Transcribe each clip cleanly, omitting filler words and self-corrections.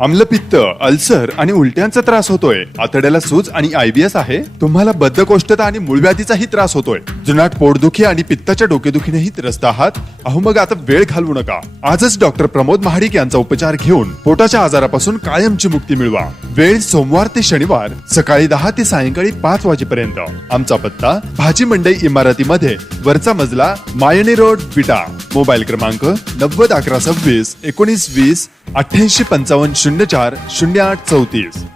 आम्लपित्त, ulcer आणि उलट्यांचा त्रास होतोय, आतड्याला सूज आणि IBS आहे, तुम्हाला बद्धकोष्ठता आणि मूळव्याधीचाही त्रास होतोय, जुनाट पोटदुखी आणि पित्ताच्या डोकेदुखीनेही त्रस्त आहात, अहो मग आता वेळ घालवू नका. आजच डॉक्टर प्रमोद महाडिक यांचा उपचार घेऊन पोटाच्या आजारापासून कायमची मुक्ती मिळवा. वेळ सोमवार ते शनिवार सकाळी 10 ते सायंकाळी 5 वाजेपर्यंत. आमचा पत्ता भाजी मंडई इमारतीमध्ये वरचा मजला, मायनी रोड, विटा. मोबाईल क्रमांक 90 11 26 19 20 88 55 04 08 34.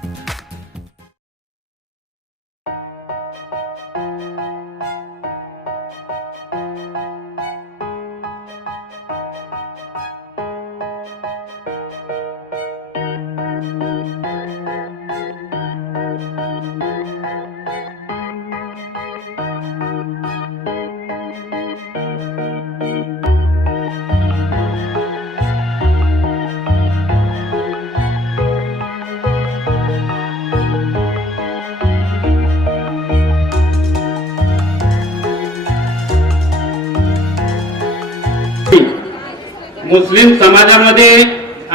मुस्लिम समाजामध्ये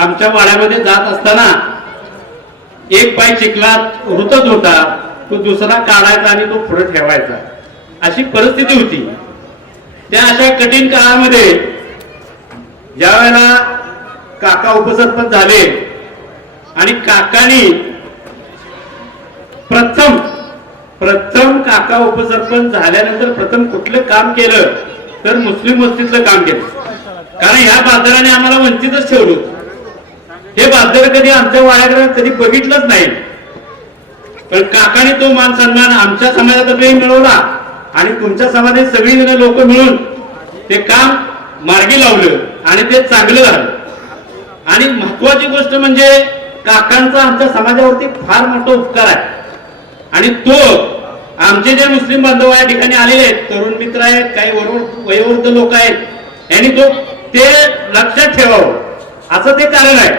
आमच्या वाड्यामध्ये जात असताना एक पाय चिखलात रुतत होता, तो दुसरा काढायचा आणि तो पुढे ठेवायचा, अशी परिस्थिती होती. त्या अशा कठीण काळामध्ये ज्या वेळेला काका उपसरपंच झाले आणि काकांनी प्रथम काका उपसरपंच झाल्यानंतर प्रथम कुठलं काम केलं तर मुस्लिम वस्तीतलं काम केलं. कारण ह्या बाजाराने आम्हाला वंचितच ठेवलं. हे बाजार कधी आमच्या वाड्याकडे कधी बघितलंच नाही, पण काकाने तो मान सन्मान आमच्या समाजातर्फे मिळवला आणि तुमच्या समाजात सगळी लोक मिळून ते काम मार्गी लावलं आणि ते चांगलं झालं. आणि महत्वाची गोष्ट म्हणजे काकांचा आमच्या समाजावरती फार मोठा उपकार आहे. आणि तो आमचे जे मुस्लिम बांधव या ठिकाणी आलेले आहेत, तरुण मित्र आहेत, काही वयोवृद्ध लोक आहेत, यांनी ते लक्षात ठेवावं असं ते कारण आहे.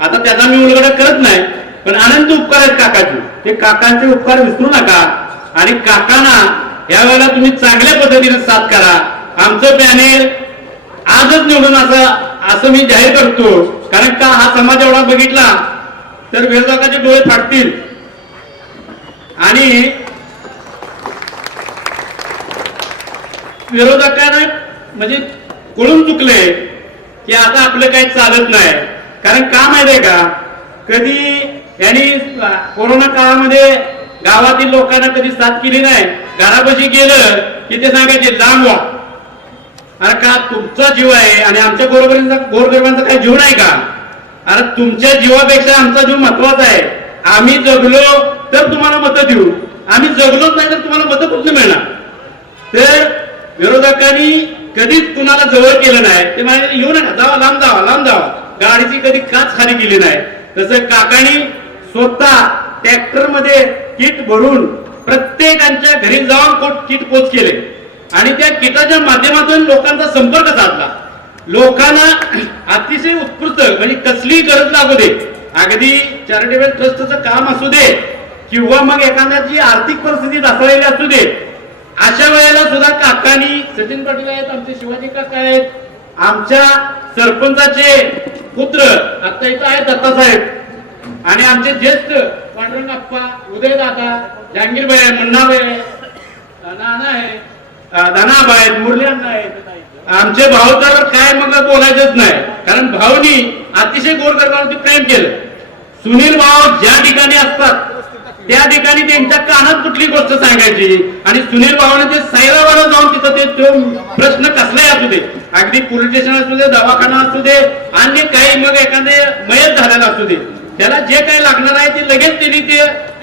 आता त्याचा मी उलगडा करत नाही, पण अनंत उपकार आहेत काकाचे. ते काकांचे उपकार विसरू नका आणि काकांना यावेळेला तुम्ही चांगल्या पद्धतीने साथ करा. आमचं पॅनेल आजच निवडून असं मी जाहीर करतो. कारण का हा समाज एवढा बघितला तर विरोधकाचे डोळे फाटतील आणि विरोधकांना म्हणजे कळून चुकले की आता आपलं काही चालत नाही. कारण का माहितीये का, कधी यांनी कोरोना काळामध्ये गावातील लोकांना कधी साथ केली नाही. घरापाशी गेलं की ते सांगायचे लांब व्हा. अरे का तुमचा जीव आहे आणि आमच्या गोरगरिबांचा काही जीव नाही का? अरे तुमच्या जीवापेक्षा आमचा जीव महत्वाचा आहे. आम्ही जगलो तर तुम्हाला मतं देऊ, आम्ही जगलोच नाही तर तुम्हाला मतं कुठून मिळणार? तर विरोधकांनी कधीच कुणाला जवळ केलं नाही. ते म्हणाले येऊ नका, जावा, लांब जावा, लांब जावा. गाडीची कधी काच खाली केली नाही. तसं काकांनी स्वतः ट्रॅक्टर मध्ये किट भरून प्रत्येकांच्या घरी जाऊन किट पोच केले आणि त्या किटाच्या माध्यमातून लोकांचा संपर्क साधला. लोकांना अतिशय उत्कृष्ट म्हणजे कसली गरज लागू दे, अगदी चॅरिटेबल ट्रस्टचं काम असू दे किंवा मग एखाद्याची आर्थिक परिस्थिती ढासळलेली असू दे, अशा वेळेला सुद्धा काकांनी, सचिन पाटील आहेत, आमचे शिवाजी काका आहेत, आमच्या सरपंचाचे पुत्र आता इथं आहेत दत्तासाहेब, आणि आमचे ज्येष्ठ पांडुरंग अप्पा, उदय दादा, जहांगीरबाई, मुन्नाबाई, नाना आहे, धनाबा आहेत, मुरली अण्णा आहेत. आमचे भाऊ तर काय मग बोलायचंच नाही. कारण भाऊनी अतिशय गोरगरिबांवरती प्रेम केलं. सुनील भाऊ ज्या ठिकाणी असतात त्या ठिकाणी त्यांच्या कानात कुठली गोष्ट सांगायची आणि सुनील भाऊने ते सायरावर जाऊन तिथं ते प्रश्न कसलाही असू दे, अगदी पोलीस स्टेशन असू दे, दवाखाना असू दे, अन्य काही मग एखादे मयत झालेला असू दे, त्याला जे काही लागणार आहे ते लगेच त्यांनी ते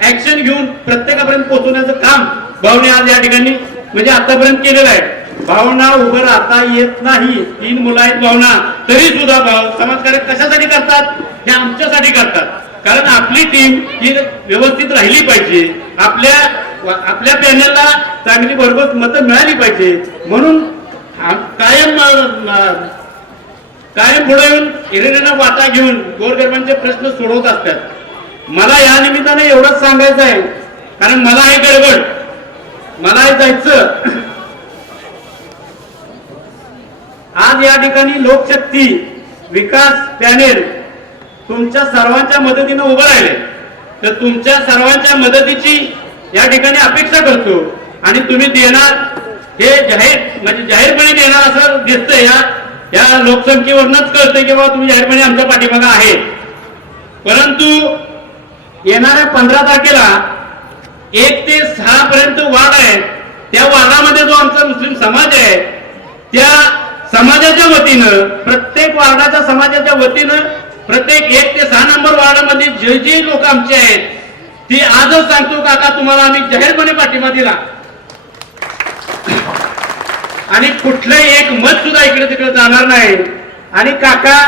ऍक्शन घेऊन प्रत्येकापर्यंत पोहोचवण्याचं काम भाऊने आज या ठिकाणी म्हणजे आतापर्यंत केलेलं आहे. भावना उभं राहता येत नाही, 3 मुलं आहेत भावना, तरी सुद्धा भाव समाजकार्य कशासाठी करतात? हे आमच्यासाठी करतात. कारण आपली टीम ही व्यवस्थित राहिली पाहिजे, आपल्या पॅनलला चांगली भरघोस मतं मिळाली पाहिजे, म्हणून कायम पुढे येऊन हिरिरीनं वाटा घेऊन गोरगरिबांचे प्रश्न सोडवत असतात. मला या निमित्ताने एवढंच सांगायचं आहे, कारण मला आहे गडबड, मला आहे जायचं. आज या ठिकाणी लोकशक्ती विकास पॅनेल तुमच्या सर्वांच्या मदतीनं उभं राहिले, तर तुमच्या सर्वांच्या मदतीची या ठिकाणी अपेक्षा करतो आणि तुम्ही देणार हे जाहीरपणे देणार असं दिसतंय. या लोकसंख्येवरूनच कळतंय की बाबा तुम्ही जाहीरपणे आमच्या पाठीमागे आहे. परंतु येणाऱ्या 15 तारखेला 1 ते 6 पर्यंत वार्ड आहे. त्या वार्डामध्ये जो आमचा मुस्लिम समाज आहे, त्या समाजाच्या वतीनं, प्रत्येक वार्डाच्या समाजाच्या वतीनं प्रत्येक 1 ते 6 नंबर वार्डामध्ये जे लोक आमचे आहेत, ती आजच सांगतो काका तुम्हाला आम्ही जाहीरपणे पाठिंबा दिला आणि कुठलंही एक मत सुद्धा इकडे तिकडे जाणार नाही. आणि काका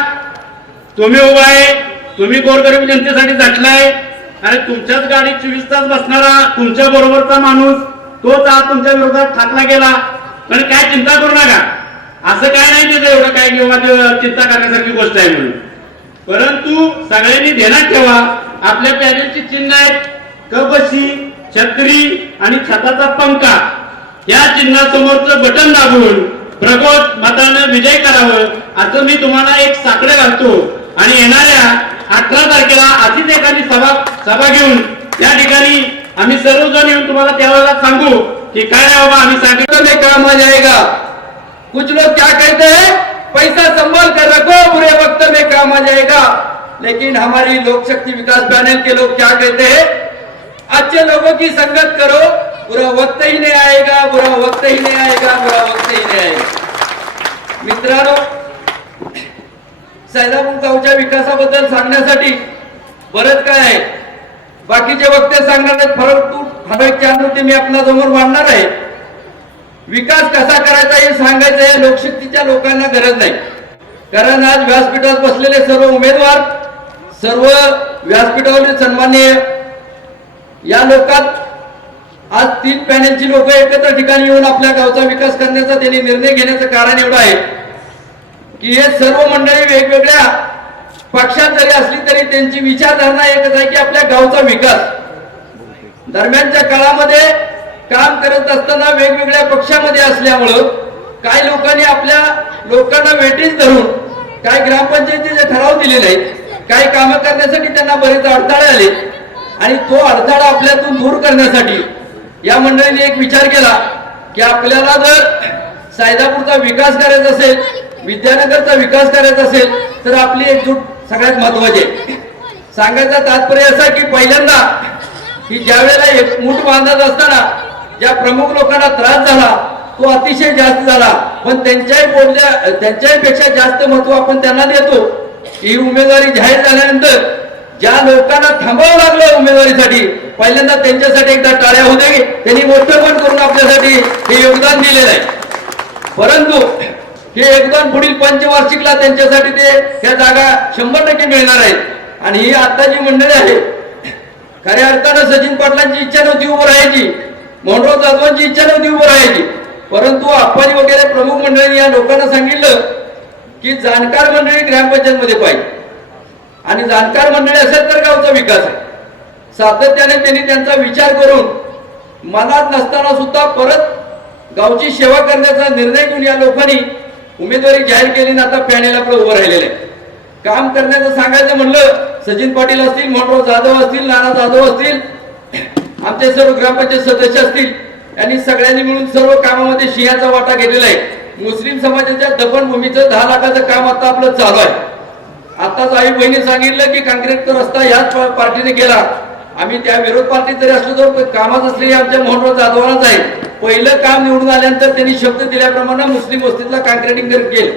तुम्ही उभा आहे, तुम्ही गोरगरीब जनतेसाठी झटलाय आणि तुमच्याच गाडीत 24 तास बसणारा तुमच्या बरोबरचा माणूस तोच आज तुमच्या विरोधात ठाकला गेला. पण काय चिंता करू नका, असं काय नाही त्याचं एवढं काय किंवा चिंता करण्यासारखी गोष्ट आहे म्हणून. परंतु सगळ्यांनी ध्यानात ठेवा, आपल्या पॅनेलची चिन्ह आहेत कबशी, छत्री आणि छताचा पंखा. या चिन्हासमोरचं बटन दाबून प्रगोत मतानं विजय करावं असं मी तुम्हाला एक साकडं घालतो. आणि येणाऱ्या 18 तारखेला अशीच एखादी सभा घेऊन या ठिकाणी आम्ही सर्वजण येऊन तुम्हाला त्यावेळेला सांगू की काय बाबा आम्ही सांगितलं काम आ जाएगा. कुछ लोग क्या कहते हैं, पैसा संभाल कर रखो, बुरे वक्त में काम आ जाएगा. लेकिन हमारी लोक शक्ति विकास पैनल के लोग क्या कहते हैं, अच्छे लोगों की संगत करो, बुरा वक्त ही नहीं आएगा, बुरा वक्त ही नहीं आएगा, बुरा वक्त ही नहीं आएगा. मित्रांनो, सैदापूर गावच्या विकासाबद्दल सांगण्यासाठी बरंच काय आहे. बाकीचे वक्ते सांगणार आहेत, फरक एक 4 मुद्दे मी आपल्या समोर मांडणार आहे. विकास कसा करायचा हे सांगायचं आहे लोकशक्तीच्या लोकांना गरज नाही. कारण आज व्यासपीठावर बसलेले सर्व उमेदवार, सर्व व्यासपीठावरील सन्माननीय या लोकात आज 3 पॅनेलची लोक एकत्र ठिकाणी येऊन आपल्या गावचा विकास करण्याचा त्यांनी निर्णय घेण्याचं कारण एवढं आहे की हे सर्व मंडळी वेगवेगळ्या पक्षात जरी असली तरी त्यांची विचारधारणा एकच आहे की आपल्या गावचा विकास. दरम्यानच्या काळामध्ये काम करत असताना वेगवेगळ्या पक्षामध्ये असल्यामुळं काही लोकांनी आपल्या लोकांना वेटीस धरून काही ग्रामपंचायतीचे ठराव दिले नाहीत, काही कामं करण्यासाठी त्यांना बरेच अडथळे आले आणि तो अडथळा आपल्यातून दूर करण्यासाठी या मंडळीने एक विचार केला की आपल्याला जर सैदापूरचा विकास करायचा असेल, विद्यानगरचा विकास करायचा असेल तर आपली एकजूट सगळ्यात महत्वाची आहे. सांगायचा तात्पर्य असा की पहिल्यांदा की ज्या वेळेला एक मूठ बांधत असताना ज्या प्रमुख लोकांना त्रास झाला तो अतिशय जास्त झाला, पण त्यांच्याही पेक्षा जास्त महत्व आपण त्यांना देतो. ही उमेदवारी जाहीर झाल्यानंतर ज्या लोकांना थांबावं लागलं उमेदवारीसाठी, पहिल्यांदा त्यांच्यासाठी एकदा टाळ्या होऊ दे. त्यांनी मोठं पण करून आपल्यासाठी हे योगदान दिलेलं आहे. परंतु हे योगदान पुढील पंचवार्षिकला त्यांच्यासाठी ते त्या जागा 100% मिळणार आहेत. आणि ही आता जी मंडळी आहे, खऱ्या अर्थानं सचिन पाटलांची इच्छा नव्हती उभं राहायची, मोहनराव जाधवांची इच्छा नव्हती उभं राहायची, परंतु आप्पाजी वगैरे प्रमुख मंडळींनी या लोकांना सांगितलं की जाणकार मंडळी ग्रामपंचायत मध्ये पाहिजे आणि जाणकार मंडळी असेल तर गावचा विकास आहे. सातत्याने त्यांनी त्यांचा विचार करून मनात नसताना सुद्धा परत गावची सेवा करण्याचा निर्णय घेऊन या लोकांनी उमेदवारी जाहीर केली आणि आता पॅनेल आपलं उभं राहिलेलं आहे. काम करण्याचं सांगायचं म्हणलं, सचिन पाटील असतील, मोहनराव जाधव असतील, नाना जाधव असतील, आमचे सर्व ग्रामपंचायत सदस्य असतील, यांनी सगळ्यांनी मिळून सर्व कामामध्ये सिंहाचा वाटा घेतलेला आहे. मुस्लिम समाजाच्या दफनभूमीचं 10 लाखाचं काम आता आपलं चालू आहे. आताच आई बहिणी सांगितलं की काँक्रीटचा रस्ता ह्याच पार्टीने केला. आम्ही त्या विरोध पार्टीत जरी असलो तर कामाचं श्रेय आमच्या मोहनराव जाधवांनाच आहे. पहिलं काम निवडून आल्यानंतर त्यांनी शब्द दिल्याप्रमाणे मुस्लिम वस्तीतला काँक्रिटिंग केलं.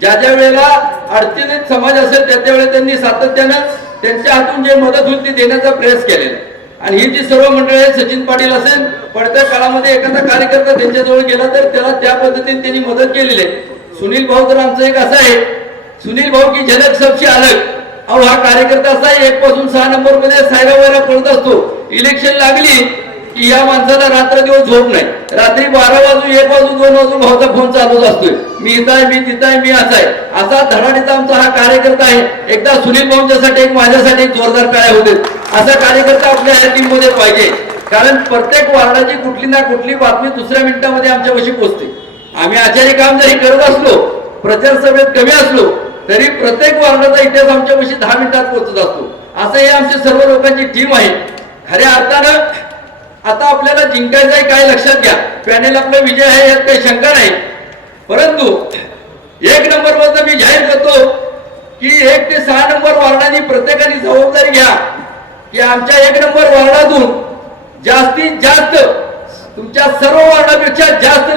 ज्या ज्या वेळेला अडचणीत समाज असेल त्या त्यावेळेला त्यांनी सातत्यानं त्यांच्या हातून जे मदत होईल ती देण्याचा प्रयास केलेला. आणि ही जी सर्व मंडळी आहेत, सचिन पाटील असेल, पडत्या काळामध्ये एखादा कार्यकर्ता त्यांच्याजवळ गेला तर त्याला त्या पद्धतीने त्यांनी मदत केलेली आहे. सुनील भाऊ तर आमचं एक असं आहे, सुनील भाऊ की झलक सबसे अलग. अहो हा कार्यकर्ता असा आहे, 1 पासून 6 नंबर मध्ये सायरा वगैरे पळत असतो. इलेक्शन लागली की या माणसाला रात्र दिवस झोप नाही. रात्री 12 वाजून 1 वाजून 2 वाजून भाऊचा फोन चालूच असतोय, मी इथं आहे, मी तिथं आहे, मी असा आहे. असा धडाडीचा आमचा हा कार्यकर्ता आहे. एकदा सुनील भाऊंच्यासाठी एक माझ्यासाठी एक जोरदार टाळ्या होते. असा कार्यकर्ता आपल्या या टीम मध्ये पाहिजे. कारण प्रत्येक वार्डाची कुठली ना कुठली बातमी दुसऱ्या मिनिटामध्ये आमच्यापाशी पोहोचते. आम्ही आचार्य काम जरी करत असलो, प्रचार सभेत कमी असलो तरी प्रत्येक वार्डाचा इतिहास आमच्यापाशी 10 मिनिटात पोहोचत असतो. असं हे आमच्या सर्व लोकांची टीम आहे. खऱ्या अर्थानं आता आपल्याला जिंकायचं आहे काय लक्षात घ्या. पॅनेल आपला विजय आहे यात काही शंका नाही. परंतु 1 नंबर मधनं मी जाहीर करतो की 1 ते 6 नंबर वार्डांनी प्रत्येकाने जबाबदारी घ्या की आमच्या 1 नंबर वार्डातून जास्तीत जास्त तुमच्या सर्व वार्डापेक्षा जास्त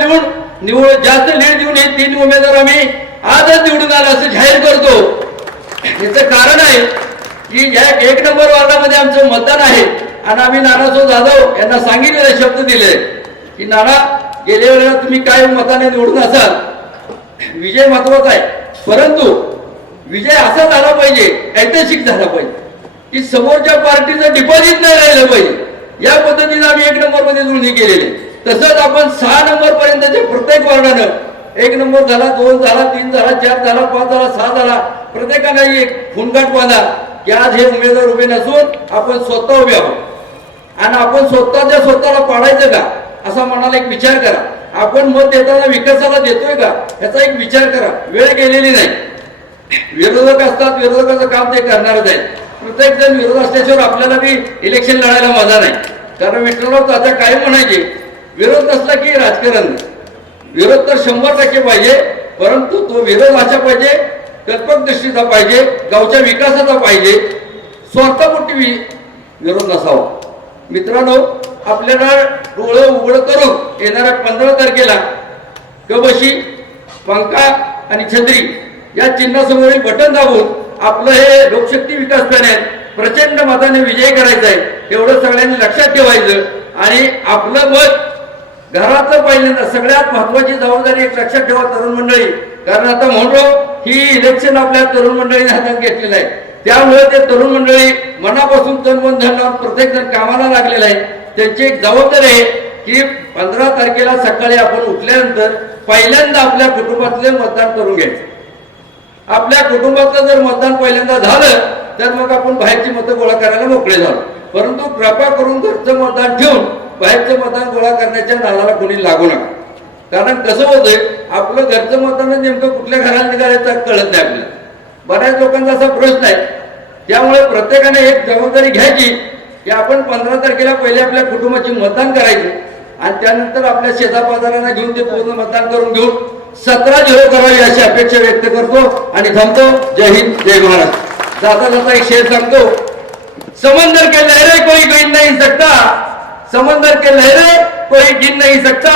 जास्त लीड देऊन हे 3 उमेदवार आम्ही आजच निवडून आलो असं जाहीर करतो. याचं कारण आहे की या 1 नंबर वार्डामध्ये आमचं मतदान आहे आणि आम्ही नानासाहेब जाधव यांना सांगितलेले शब्द दिले की नाना गेल्या वेळेला तुम्ही काय मताने निवडून असाल, विजय महत्वाचा आहे, परंतु विजय असा झाला पाहिजे, ऐतिहासिक झाला पाहिजे की समोरच्या पार्टीचं डिपॉझिट नाही राहिलं पाहिजे. या पद्धतीने आम्ही 1 नंबर मध्ये जुळणी केलेली. तसंच आपण 6 नंबर पर्यंतच्या प्रत्येक वार्डानं 1 नंबर झाला, 2 झाला, 3 झाला, 4 झाला, 5 झाला, 6 झाला, प्रत्येकाने एक खुणगाठ बांधा की आज हे उमेदवार उभे नसून आपण स्वतः उभे आहोत आणि आपण स्वतःला पाडायचं का असा मनाला एक विचार करा. आपण मत देताना विकासाला देतोय का याचा एक विचार करा. वेळ गेलेली नाही. विरोधक असतात, विरोधकाचं काम ते करणारच आहे. प्रत्येक जण विरोध असल्याशिवाय आपल्याला बी इलेक्शन लढायला मजा नाही. कारण विठ्ठलराव तात्या काय म्हणायचे, विरोध नसला की राजकारण नाही. विरोध तर 100% पाहिजे, परंतु तो विरोध असा पाहिजे, कल्पक दृष्टीचा पाहिजे, गावच्या विकासाचा पाहिजे, स्वार्थापोटी विरोध नसावा. मित्रांनो, आपल्याला डोळं उघड करून येणाऱ्या 15 तारखेला कबशी, पंखा आणि छत्री या चिन्हासमोरील बटन दाबून आपलं हे लोकशक्ती विकास पॅनेल प्रचंड मताने विजयी करायचं आहे. एवढं सगळ्यांनी लक्षात ठेवायचं आणि आपलं मत घरातलं पहिल्यांदा सगळ्यात महत्वाची जबाबदारी एक लक्षात ठेवा तरुण मंडळी. कारण आता म्हणतो ही इलेक्शन आपल्या तरुण मंडळीने हातात घेतलेलं आहे. त्यामुळे ते तरुण मंडळी मनापासून तन मन धन लावून प्रत्येक जण कामाला लागलेला आहे. त्यांची एक जबाबदारी आहे की 15 तारखेला सकाळी आपण उठल्यानंतर पहिल्यांदा आपल्या कुटुंबातले मतदान करून घ्यायचं. आपल्या कुटुंबातलं जर मतदान पहिल्यांदा झालं तर मग आपण बाहेरची मतं गोळा करायला मोकळे झालो. परंतु कृपा करून घरचं मतदान ठेवून बाहेरचं मतदान गोळा करण्याच्या नादाला कोणी लागू नका. कारण कसं होतंय, आपलं घरचं मतदान नेमकं कुठल्या घराला निघाल्याचं कळत नाही आपल्याला. बऱ्याच लोकांचा असा प्रश्न आहे. त्यामुळे प्रत्येकाने एक जबाबदारी घ्यायची की आपण 15 तारखेला पहिले आपल्या कुटुंबाची मतदान करायचं आणि त्यानंतर आपल्या शेजापाजारांना घेऊन ते पूर्ण मतदान करून घेऊन 17-0 करावी अशी अपेक्षा व्यक्त करतो आणि थांबतो. जय हिंद, जय महाराष्ट्र. जाता जाता एक शेर सांगतो, समंदर के लहरे कोई गिन नहीं सकता, समंदर के लहरे कोई गिन नहीं सकता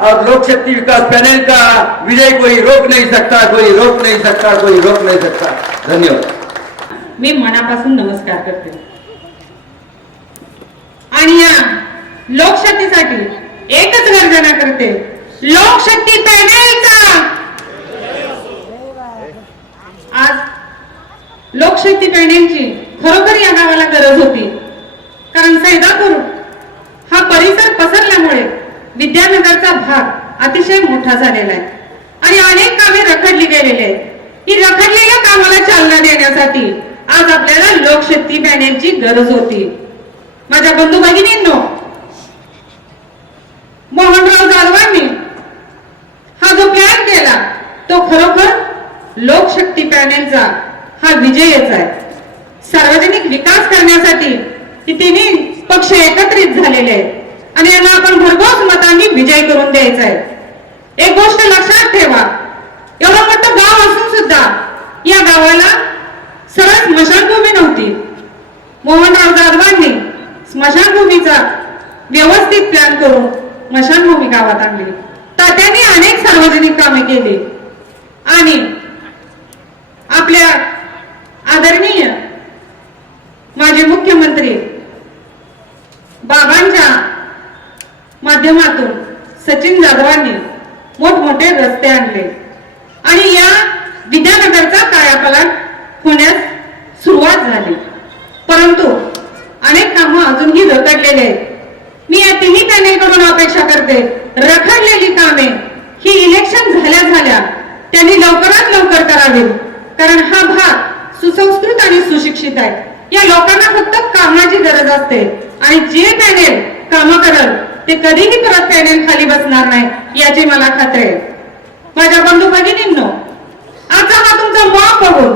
और लोक शक्ति विकास पैनल का विजय कोई रोक नहीं सकता, कोई रोक नहीं सकता, कोई रोक नहीं सकता. धन्यवाद. मी मनापासून नमस्कार करते आणि या लोकशक्तीसाठी एकच गर्जना करते, लोकशक्ती पॅनेलचा. आज लोकशक्ती पॅनेलची खरोखर या गावाला गरज होती. कारण सैदापूर हा परिसर पसरल्यामुळे विद्यानगरचा भाग अतिशय मोठा झालेला आहे आणि अनेक कामे रखडली गेलेली आहेत. ही रखडलेल्या कामाला चालना देण्यासाठी आज आपल्याला लोकशक्ती पॅनेलची गरज होती. माझ्या बंधू भगिनींनो, मोहनराव जाधवांनी हा जो प्लॅन केला तो खरोखर लोकशक्ती पॅनेलचा हा विजयच आहे. सार्वजनिक विकास करण्यासाठी तिन्ही पक्ष एकत्रित झालेले आहेत आणि यांना आपण भरघोस मतांनी विजय करून द्यायचा आहे. एक गोष्ट लक्षात ठेवा, एवढं मोठं गाव असून सुद्धा या गावाला सरळ स्मशानभूमी नव्हती. मोहनराव जाधवांनी स्मशानभूमीचा व्यवस्थित प्लॅन करून स्मशानभूमी गावात आणली. तात्यांनी अनेक सार्वजनिक कामे केली आणि आपल्या आदरणीय माजी मुख्यमंत्री बाबांच्या माध्यमातून सचिन जाधवांनी मोठमोठे रस्ते आणले आणि या विद्यानगरचा कायापालट होण्यास सुरुवात झाली. परंतु अनेक कामं अजूनही रखडलेले आहेत. मी या तिन्ही पॅनेलकडून अपेक्षा करते, रखडलेली कामे ही इलेक्शन झाल्या त्यांनी लवकरात लवकर करावी. कारण हा भाग सुसंस्कृत आणि सुशिक्षित आहे. या लोकांना फक्त कामाची गरज असते आणि जे पॅनेल कामं करल ते कधीही परत पॅनेल खाली बसणार नाही याची मला खात्री आहे. माझ्या बंधू भगिनींनो, आजचा हा तुमचा मॉप बघून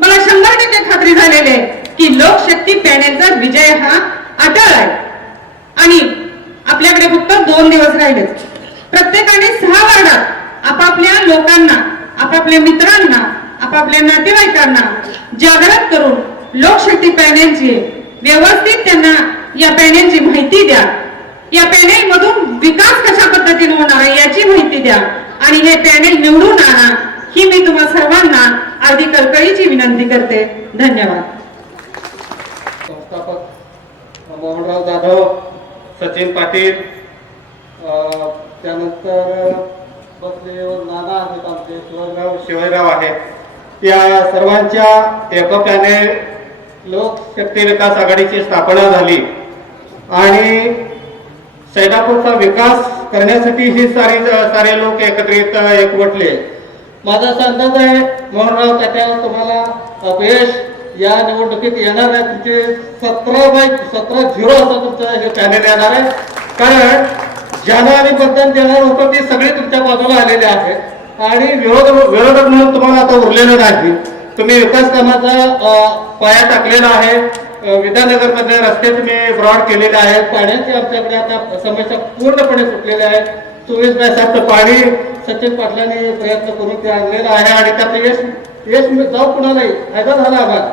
मला 100% खात्री झालेली आहे की लोकशक्ती पॅनेलचा विजय हा अटळ आहे. आणि आपल्याकडे फक्त 2 दिवस राहिलेत. प्रत्येकाने 6 वार्डात आपापल्या लोकांना, आपापल्या मित्रांना, आपापल्या नातेवाईकांना जागृत करून लोकशक्ती पॅनेलची व्यवस्थित त्यांना या पॅनेलची माहिती द्या. या पॅनेल मधून विकास कशा पद्धतीने होणार आहे याची माहिती द्या आणि हे पॅनेल निवडून आणा ही मी तुम्हा सर्वांना अगदी कळकळीची विनंती करते. धन्यवाद. संस्थापक मोहनराव जाधव, सचिन पाटील, त्यानंतर बसलेले नाना आहेत आमचे शिवाजीराव आहेत. या सर्वांच्या एका पॅनेल लोकशक्ती विकास आघाडीची स्थापना झाली आणि सैदापूरचा विकास करण्यासाठी ही सारे लोक एकवटले. माझा असा अंदाज आहे मोहनराव तात्या, तुम्हाला अपयश या निवडणुकीत येणार नाही. तुमचे 17/17 असा तुमचा हे पॅनेल येणार आहे. कारण ज्यांना आम्ही मतदान देणार होतो ते सगळे तुमच्या बाजूला आलेले आहेत आणि विरोधक म्हणून तुम्हाला आता उरलेलं नाही. तुम्ही विकास कामाचा पाया टाकलेला आहे. विद्यानगरमध्ये रस्ते तुम्ही ब्रॉड केलेले आहेत. पाण्याची आमच्याकडे आता समस्या पूर्णपणे सुटलेल्या आहे. 24/7 पाणी सचिन पाटलांनी प्रयत्न करून ते आणलेलं आहे आणि त्याचं यश जाऊ कुणालाही फायदा झाला आम्हाला.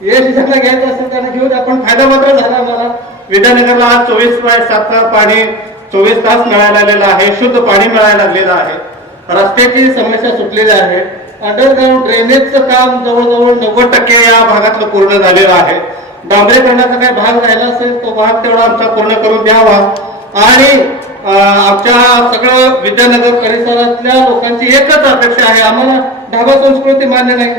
यश ज्यांना घ्यायचं असेल त्यांना घेऊन आपण फायदा मात्र झाला आम्हाला. विद्यानगरला आज 24/7 पाणी 24 तास मिळायला लागलेलं आहे. शुद्ध पाणी मिळायला लागलेलं आहे. रस्त्याची समस्या सुटलेली आहे. अंडरग्राऊंड ड्रेनेजचं काम जवळजवळ 90% या भागातलं पूर्ण झालेलं आहे. डांबरीकरणाचा काही भाग राहिला असेल तो भाग तेवढा आमचा पूर्ण करून द्यावा आणि आमच्या सगळं विद्यानगर परिसरातल्या लोकांची एकच अपेक्षा आहे. आम्हाला ढाबा संस्कृती मान्य नाही,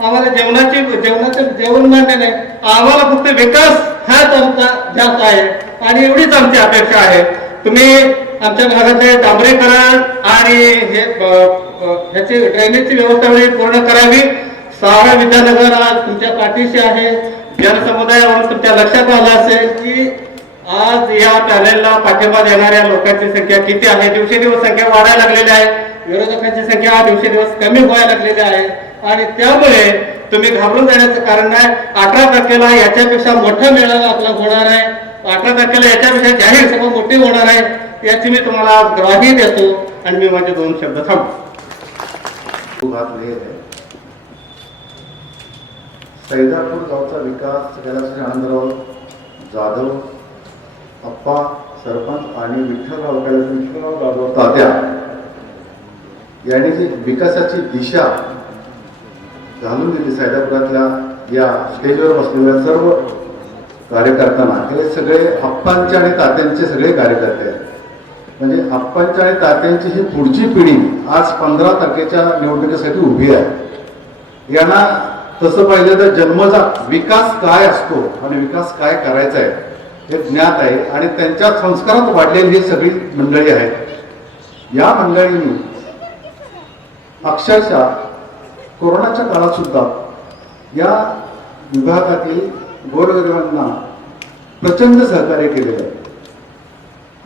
आम्हाला जेवणाचं जेवण मान्य नाही, आम्हाला फक्त विकास हाच आमचा जास्त आहे आणि एवढीच आमची अपेक्षा आहे. तुम्ही आमच्या भागाचे डांबरीकरण आणि ह्याची ड्रेनेजची व्यवस्था पूर्ण करावी. सारा विद्यानगर आज तुमच्या पाठीशी आहे. जनसमुदायावरून तुमच्या लक्षात आलं असेल की आज या पॅनेलला पाठिंबा देणाऱ्या लोकांची संख्या किती आहे. दिवसेंदिवस संख्या वाढायला लागलेली आहे. विरोधकांची संख्या दिवसेंदिवस कमी व्हायला लागलेली आहे आणि त्यामुळे तुम्ही घाबरून जाण्याचं कारण नाही. 18 याच्यापेक्षा मोठा मेळावा आपला होणार आहे. 18 याच्यापेक्षा जाहीर सभा मोठी होणार आहे याची मी तुम्हाला ग्वाही देतो आणि मी माझे 2 शब्द थांबतो. सैदापूर गावचा विकास कैलासजी आनंदराव जाधव अप्पा सरपंच आणि विठ्ठलराव जाधव तात्या यांनी जी विकासाची दिशा घालून दिली सैदापुरातल्या या स्टेजवर बसलेल्या सर्व कार्यकर्त्यांना. हे सगळे अप्पांचे आणि तात्यांचे सगळे कार्यकर्ते आहेत. म्हणजे अप्पांच्या आणि तात्यांची ही पुढची पिढी आज 15 तारखेच्या निवडणुकीसाठी उभी आहे. यांना तसं पाहिलं तर जन्मजात विकास काय असतो आणि विकास काय करायचा आहे हे ज्ञात आहे आणि त्यांच्या संस्कारात वाढलेली ही सगळी मंडळी आहेत. या मंडळींनी अक्षरशः कोरोनाच्या काळात सुद्धा या विभागातील गोरगरिबांना प्रचंड सहकार्य केलेलं आहे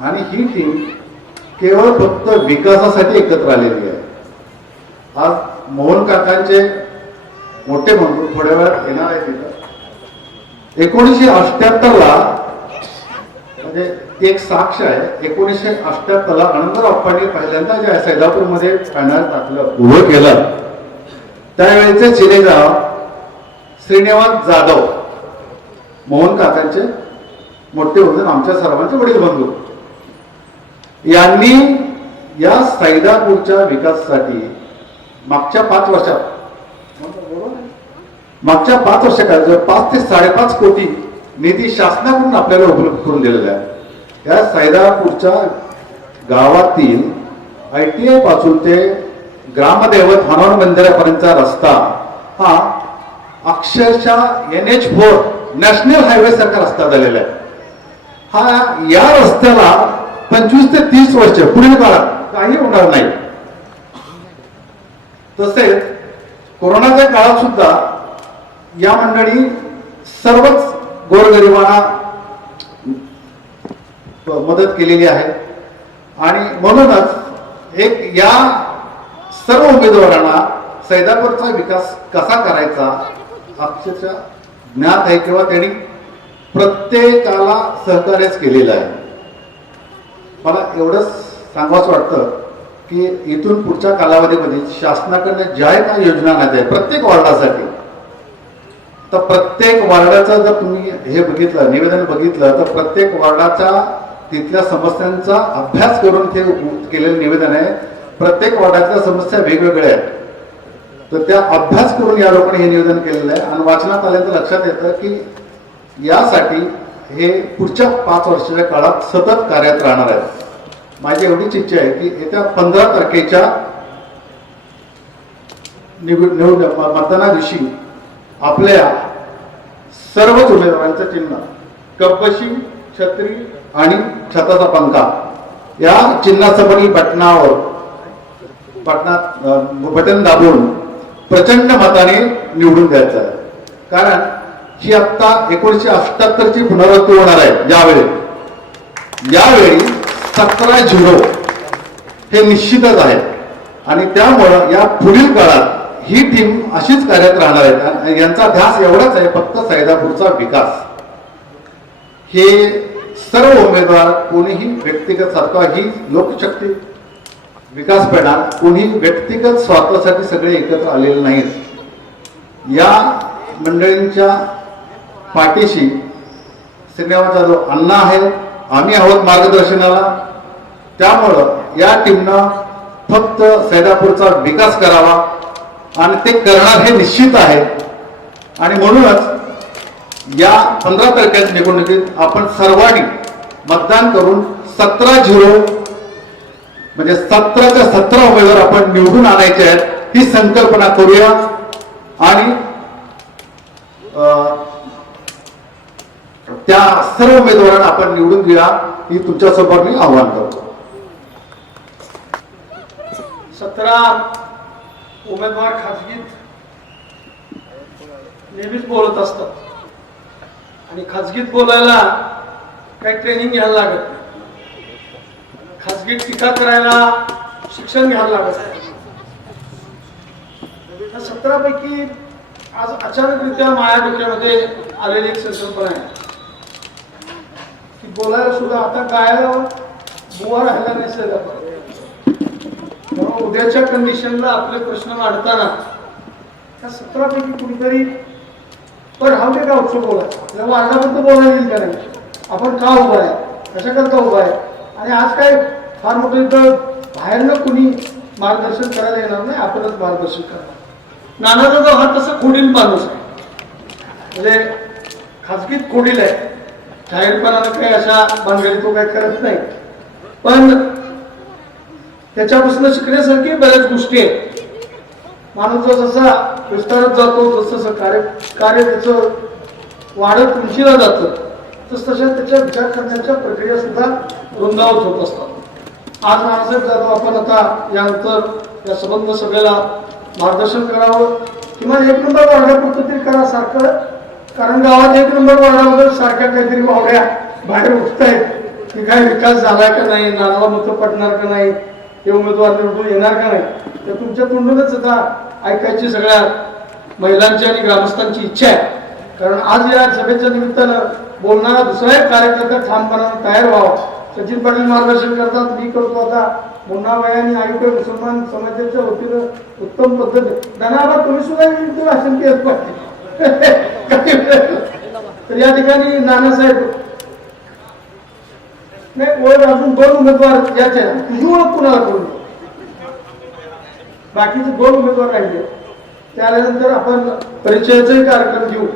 आणि ही टीम केवळ फक्त विकासासाठी एकत्र आलेली आहे. आज मोहन काकांचे मोठे बंधू थोड्या वेळात येणार आहे तिथं. 1978 म्हणजे एक साक्ष आहे. 1978 आनंदराव अप्पांनी पहिल्यांदा जे सैदापूरमध्ये पॅनल टाकलं उभं केलं त्यावेळेचे शिलेगाव श्रीनिवास जाधव मोहन काकांचे मोठे होते, आमच्या सर्वांचे वडील बंधू, यांनी या सैदापूरच्या विकासासाठी मागच्या 5 वर्षात मागच्या 5 वर्षाकाळात 5 ते 5.5 कोटी निधी शासनाकडून आपल्याला उपलब्ध करून दिलेला आहे. या सैदापूरच्या गावातील ITI पासून ते ग्रामदैवत हनुमान मंदिरापर्यंतचा रस्ता हा अक्षरशः NH4 नॅशनल हायवे सारखा रस्ता झालेला आहे. हा या रस्त्याला 25 ते 30 वर्ष पुढील काळात काही होणार नाही. तसेच कोरोनाच्या काळात सुद्धा या मंडळी सर्वच गोरगरिबांना मदत केलेली आहे आणि म्हणूनच एक या सर्व उमेदवारांना सैदापूरचा विकास कसा करायचा अक्षरशः ज्ञात आहे किंवा त्यांनी प्रत्येकाला सहकार्यच केलेलं आहे. मला एवढंच सांगावंच वाटतं की इथून पुढच्या कालावधीमध्ये शासनाकडनं ज्या काही योजना आणत आहे प्रत्येक वॉर्डासाठी, तर प्रत्येक वॉर्डाचं जर तुम्ही हे बघितलं, निवेदन बघितलं, तर प्रत्येक वॉर्डाच्या तिथल्या समस्यांचा अभ्यास करून ते केलेलं निवेदन आहे. प्रत्येक वॉर्डातल्या समस्या वेगवेगळ्या आहेत, तर त्या अभ्यास करून या लोकांनी हे निवेदन केलेलं आहे. आणि वाचनात आल्यानंतर लक्षात येतं की यासाठी हे पुढच्या 5 वर्षाच्या काळात सतत कार्यरत राहणार आहेत. माझी एवढीच इच्छा आहे की येत्या 15 तारखेच्या मतदाना दिवशी आपल्या सर्वच उमेदवारांचं चिन्ह कपबशी, छत्री आणि छताचा पंखा या चिन्हासमोरील बटन दाबून प्रचंड मताने निवडून द्यायचं आहे. कारण ही आता 1978ची पुनरावृत्ती होणार आहे. यावेळी 17-0 हे निश्चितच आहे. आणि त्यामुळं या पुढील काळात ही टीम अशीच कार्यरत राहणार आहे. आणि यांचा ध्यास एवढाच आहे, फक्त सैदापूरचा विकास. हे सर्व उमेदवार कोणीही व्यक्तिगत सत्ता, ही लोकशक्ती विकास पेणार, कोणी व्यक्तिगत स्वार्थासाठी सगळे एकत्र आलेले नाहीत. या मंडळींच्या पाठीशी श्रीनिवास जाधव अण्णा आहेत, आम्ही आहोत मार्गदर्शनाला. त्यामुळं या टीमनं फक्त सैदापूरचा विकास करावा आणि ते करणार हे निश्चित आहे. आणि म्हणूनच या 15 तारखेच्या निवडणुकीत आपण सर्वांनी मतदान करून 17-0 म्हणजे 17च्या 17 उमेदवार आपण निवडून आणायचे आहेत, ही संकल्पना करूया. आणि त्या सर्व उमेदवारांना आपण निवडून द्या, ही तुमच्यासमोर मी आव्हान करतो. 17 उमेदवार खाजगीत नेहमीच बोलत असतात आणि खाजगीत बोलायला काही ट्रेनिंग घ्यायला लागत नाही. खाजगीत टीका करायला शिक्षण घ्यायला लागत नाही. 17 पैकी आज अचानकरित्या माझ्या डोक्यामध्ये आलेली एक संकल्पना आहे की बोलायला सुद्धा आता गायला बुवा राहिला नाही. उद्याच्या कंडिशनला आपले प्रश्न मांडताना त्या 17 पैकी कुणीतरी पण राहू दे का उत्सव बोलायचं, आपल्या वार्डाबद्दल बोलायला येईल का नाही, आपण का उभा आहे, कशाकरता उभा आहे. आणि आज काय फार मोठं इथं बाहेरनं कुणी मार्गदर्शन करायला येणार नाही, आपणच मार्गदर्शन करणार. नाना जाधव हा तसा खोडील माणूस आहे, म्हणजे खाजगीत खोडील आहे, जाहीरपणानं काही अशा भानगडी तो काही करत नाही. पण त्याच्यापासून शिकण्यासारखी बऱ्याच गोष्टी आहेत. माणूस जसा विस्तारत जातो तसं कार्य त्याचं वाढत उंचीला जातं, तसं त्याच्या विचार करण्याच्या प्रक्रिया सुद्धा रुंदावत होत असतात. आज नानासाहेब जाधव आपण आता यानंतर या संबंध सभेला मार्गदर्शन करावं, किंवा 1 नंबर वाढण्यापुरतं तरी करा सारखं. कारण गावात 1 नंबर वाढल्याबद्दल सारख्या काहीतरी वावड्या बाहेर उठत आहेत की काय विकास झालाय का नाही, नानाला मतं पडणार का नाही, हे उमेदवार निवडून येणार का नाही. तर तुमच्या तोंडूनच आता ऐकायची सगळ्या महिलांची आणि ग्रामस्थांची इच्छा आहे. कारण आज या सभेच्या निमित्तानं बोलणारा दुसरा एक कार्यकर्ता ठामपणाने तयार व्हावा. सचिन पाटील मार्गदर्शन करतात, मी करतो. आता मुन्नाबाई आणि आयुक्त मुसलमान समाजाच्या वतीनं उत्तम पद्धत धनाबा तुम्ही सुद्धा भाषण केलं पाहिजे. तर या ठिकाणी नानासाहेब नाही, ओळख अजून 2 उमेदवार याचे, तुझी ओळख कुणाला करून, बाकीचे 2 उमेदवार राहिले. त्यानंतर आपण परिचयाचाही कार्यक्रम घेऊ.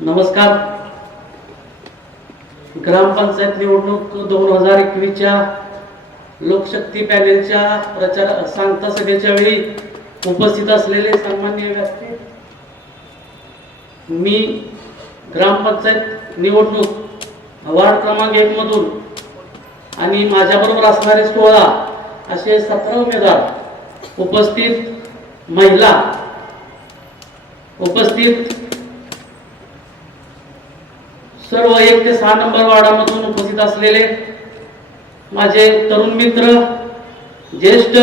नमस्कार. ग्रामपंचायत निवडणूक 2021च्या लोकशक्ती पॅनेलच्या प्रचार सांगता सभेच्या वेळी उपस्थित असलेले सन्माननीय व्यासपीठ, मी ग्रामपंचायत निवडणूक वार्ड क्रमांक 1 मधून आणि माझ्याबरोबर असणारे 16 असे 17 उमेदवार उपस्थित, महिला उपस्थित, सर्व 1 ते 6 नंबर वार्डामधून उपस्थित असलेले माझे तरुण मित्र, ज्येष्ठ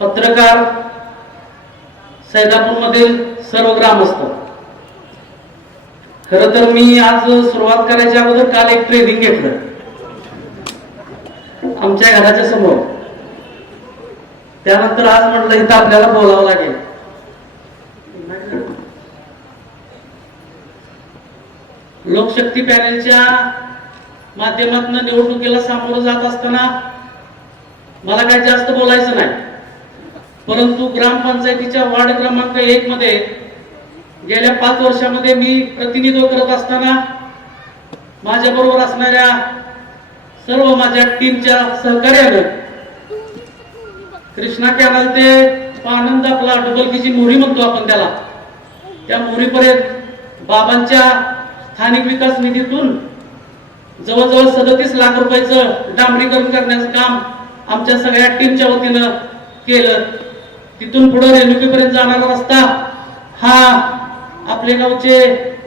पत्रकार, सैदापूरमधील सर्व ग्रामस्थ. खर तर मी आज सुरुवात करायच्या अगोदर काल एक ट्रेनिंग घेतलं आमच्या घराच्या समोर. त्यानंतर आज म्हटलं इथं आपल्याला बोलावं लागेल. लोकशक्ती पॅनेलच्या माध्यमातून निवडणुकीला सामोरं जात असताना मला काही जास्त बोलायचं नाही, परंतु ग्रामपंचायतीच्या वार्ड क्रमांक 1 मध्ये गेल्या 5 वर्षामध्ये मी प्रतिनिधित्व करत असताना माझ्या बरोबर असणाऱ्या सर्व माझ्या टीमच्या सहकार्याने कृष्णा कॅनल ते आनंद आपला डुबलकीची मोहरी म्हणतो आपण त्याला, त्या मोहरीपर्यंत बाबांच्या स्थानिक विकास निधीतून जवळजवळ 37 लाख रुपयाचं डांबरीकरण करण्याचं काम आमच्या सगळ्या टीमच्या वतीनं केलं. तिथून पुढे रेणुकीपर्यंत जाणारा रस्ता हा आपले गावचे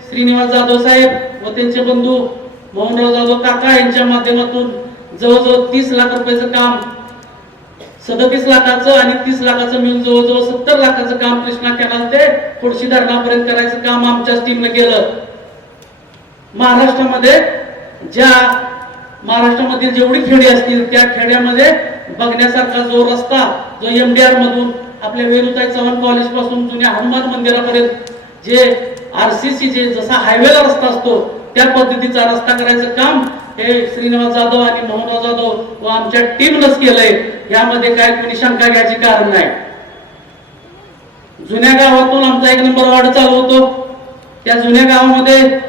श्रीनिवास जाधव साहेब व त्यांचे बंधू मोहनराव जाधव काका यांच्या माध्यमातून जवळजवळ 30 लाख रुपयाचं काम, 37 लाखाचं आणि 30 लाखाचं मिळून जवळजवळ 70 लाखाचं काम कृष्णा कॅनल ते पुढशी धरणापर्यंत करायचं काम आमच्याच टीमने केलं. महाराष्ट्रामध्ये जेवढी खेडी असतील त्या खेड्यामध्ये बघण्यासारखा जो रस्ता, जो MDR मधून आपल्या वेलुताई चव्हाण कॉलेज पासून जुन्या हनुमान मंदिरापर्यंत जे RCC जे जसा हायवेला रस्ता असतो त्या पद्धतीचा रस्ता करायचं काम हे श्रीनिवास जाधव आणि मोहनराव जाधव व आमच्या टीमनंच केलंय. यामध्ये काय कोणी शंका घ्यायची कारण नाही. जुन्या गावातून आमचा 1 नंबर वार्ड चालू होतो. त्या जुन्या गावामध्ये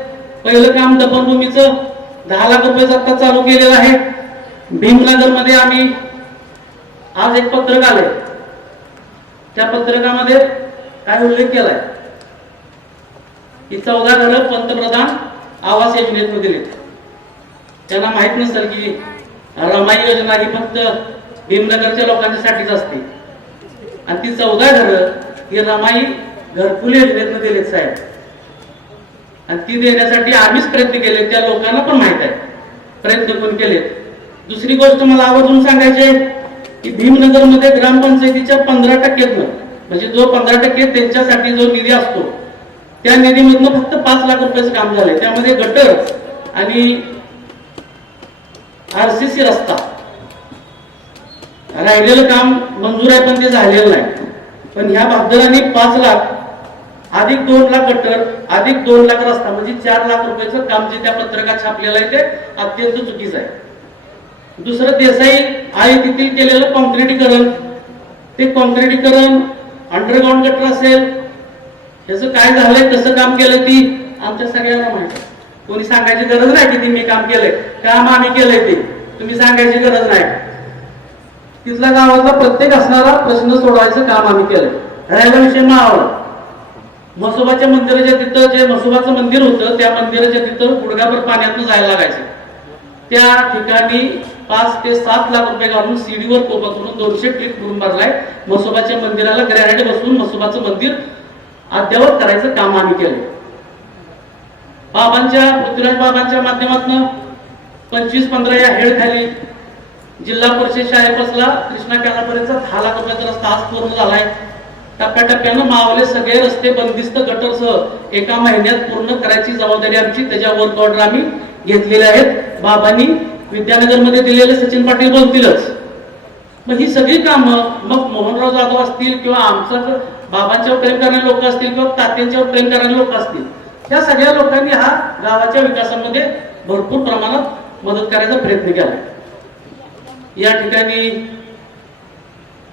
पहिलं काम दफनभूमीचं 10 लाख रुपयाचं आता चालू केलेलं आहे. भीमनगर मध्ये आम्ही आज एक पत्रक आलंय, त्या पत्रकामध्ये काय उल्लेख केलाय की 14 घरं पंतप्रधान आवास योजनेतून दिलीत. त्यांना माहित नसेल की रमाई योजना ही फक्त भीमनगरच्या लोकांसाठीच असते आणि ती 14 घरं ही रमाई घरकुल योजनेतून दिलीत साहेब. आणि ती देण्यासाठी आम्हीच प्रयत्न केले, त्या लोकांना पण माहित आहे प्रयत्न कोण केले. दुसरी गोष्ट मला आवर्जून सांगायची आहे की भीमनगर मध्ये ग्रामपंचायतीच्या 15% म्हणजे जो 15% त्यांच्यासाठी जो निधी असतो त्या निधीमधून फक्त 5 लाख रुपयाचं काम झालंय. त्यामध्ये गटर आणि RCC रस्ता राहिलेलं काम मंजूर आहे पण ते झालेलं नाही. पण ह्या भागदरांनी 5 लाख अधिक 2 लाख गटर अधिक 2 लाख रस्ता म्हणजे 4 लाख रुपयाचं काम जे त्या पत्रकात छापलेलं आहे ते अत्यंत चुकीचं आहे. दुसरं देसाई आहे तिथे केलेलं कॉन्क्रिटीकरण, ते कॉन्क्रिटीकरण अंडरग्राऊंड गटर असेल, ह्याचं काय झालंय कसं काम केलं ती आमच्या सगळ्यांना माहिती. कोणी सांगायची गरज नाही की मी काम केलंय, काम आम्ही केलंय ते तुम्ही सांगायची गरज नाही. तिथला गावातला प्रत्येक असणारा प्रश्न सोडवायचं काम आम्ही केलंय. राहिला विषय मावळ म्हसोबाच्या मंदिराच्या तिथं जे म्हसोबाचं मंदिर होतं त्या मंदिराच्या तिथं गुडघाभर पाण्यातून जायला लागायचं. त्या ठिकाणी 5 ते 7 लाख रुपये घालून सीडीवर कोपा करून 200 ट्रिप करून भरलाय. म्हसोबाच्या मंदिराला ग्रॅनाइट बसून म्हसोबाचं मंदिर अद्यावत करायचं काम आम्ही केलं. पृथ्वीराज बाबांच्या माध्यमातून 25-15 या हेड खाली जिल्हा परिषद शाळेपासला कृष्णा कॅनलपर्यंतचा 10 लाख रुपयाचा रस्ता आज पूर्ण झालाय. टप्प्याटप्प्यानं मावले सगळे रस्ते बंदिस्त गटरसह एका महिन्यात पूर्ण करायची जबाबदारी आमची. त्याच्या वर्क ऑर्डर आम्ही घेतलेल्या आहेत. बाबांनी विद्यानगरमध्ये दिलेले सचिन पाटील बोलतीलच. मग ही सगळी कामं मग मोहनराव जाधव असतील किंवा आमचं बाबांच्यावर प्रेम करणारे लोक असतील किंवा तात्यांच्यावर प्रेम करणारे लोक असतील, त्या सगळ्या लोकांनी हा गावाच्या विकासामध्ये भरपूर प्रमाणात मदत करायचा प्रयत्न केला. या ठिकाणी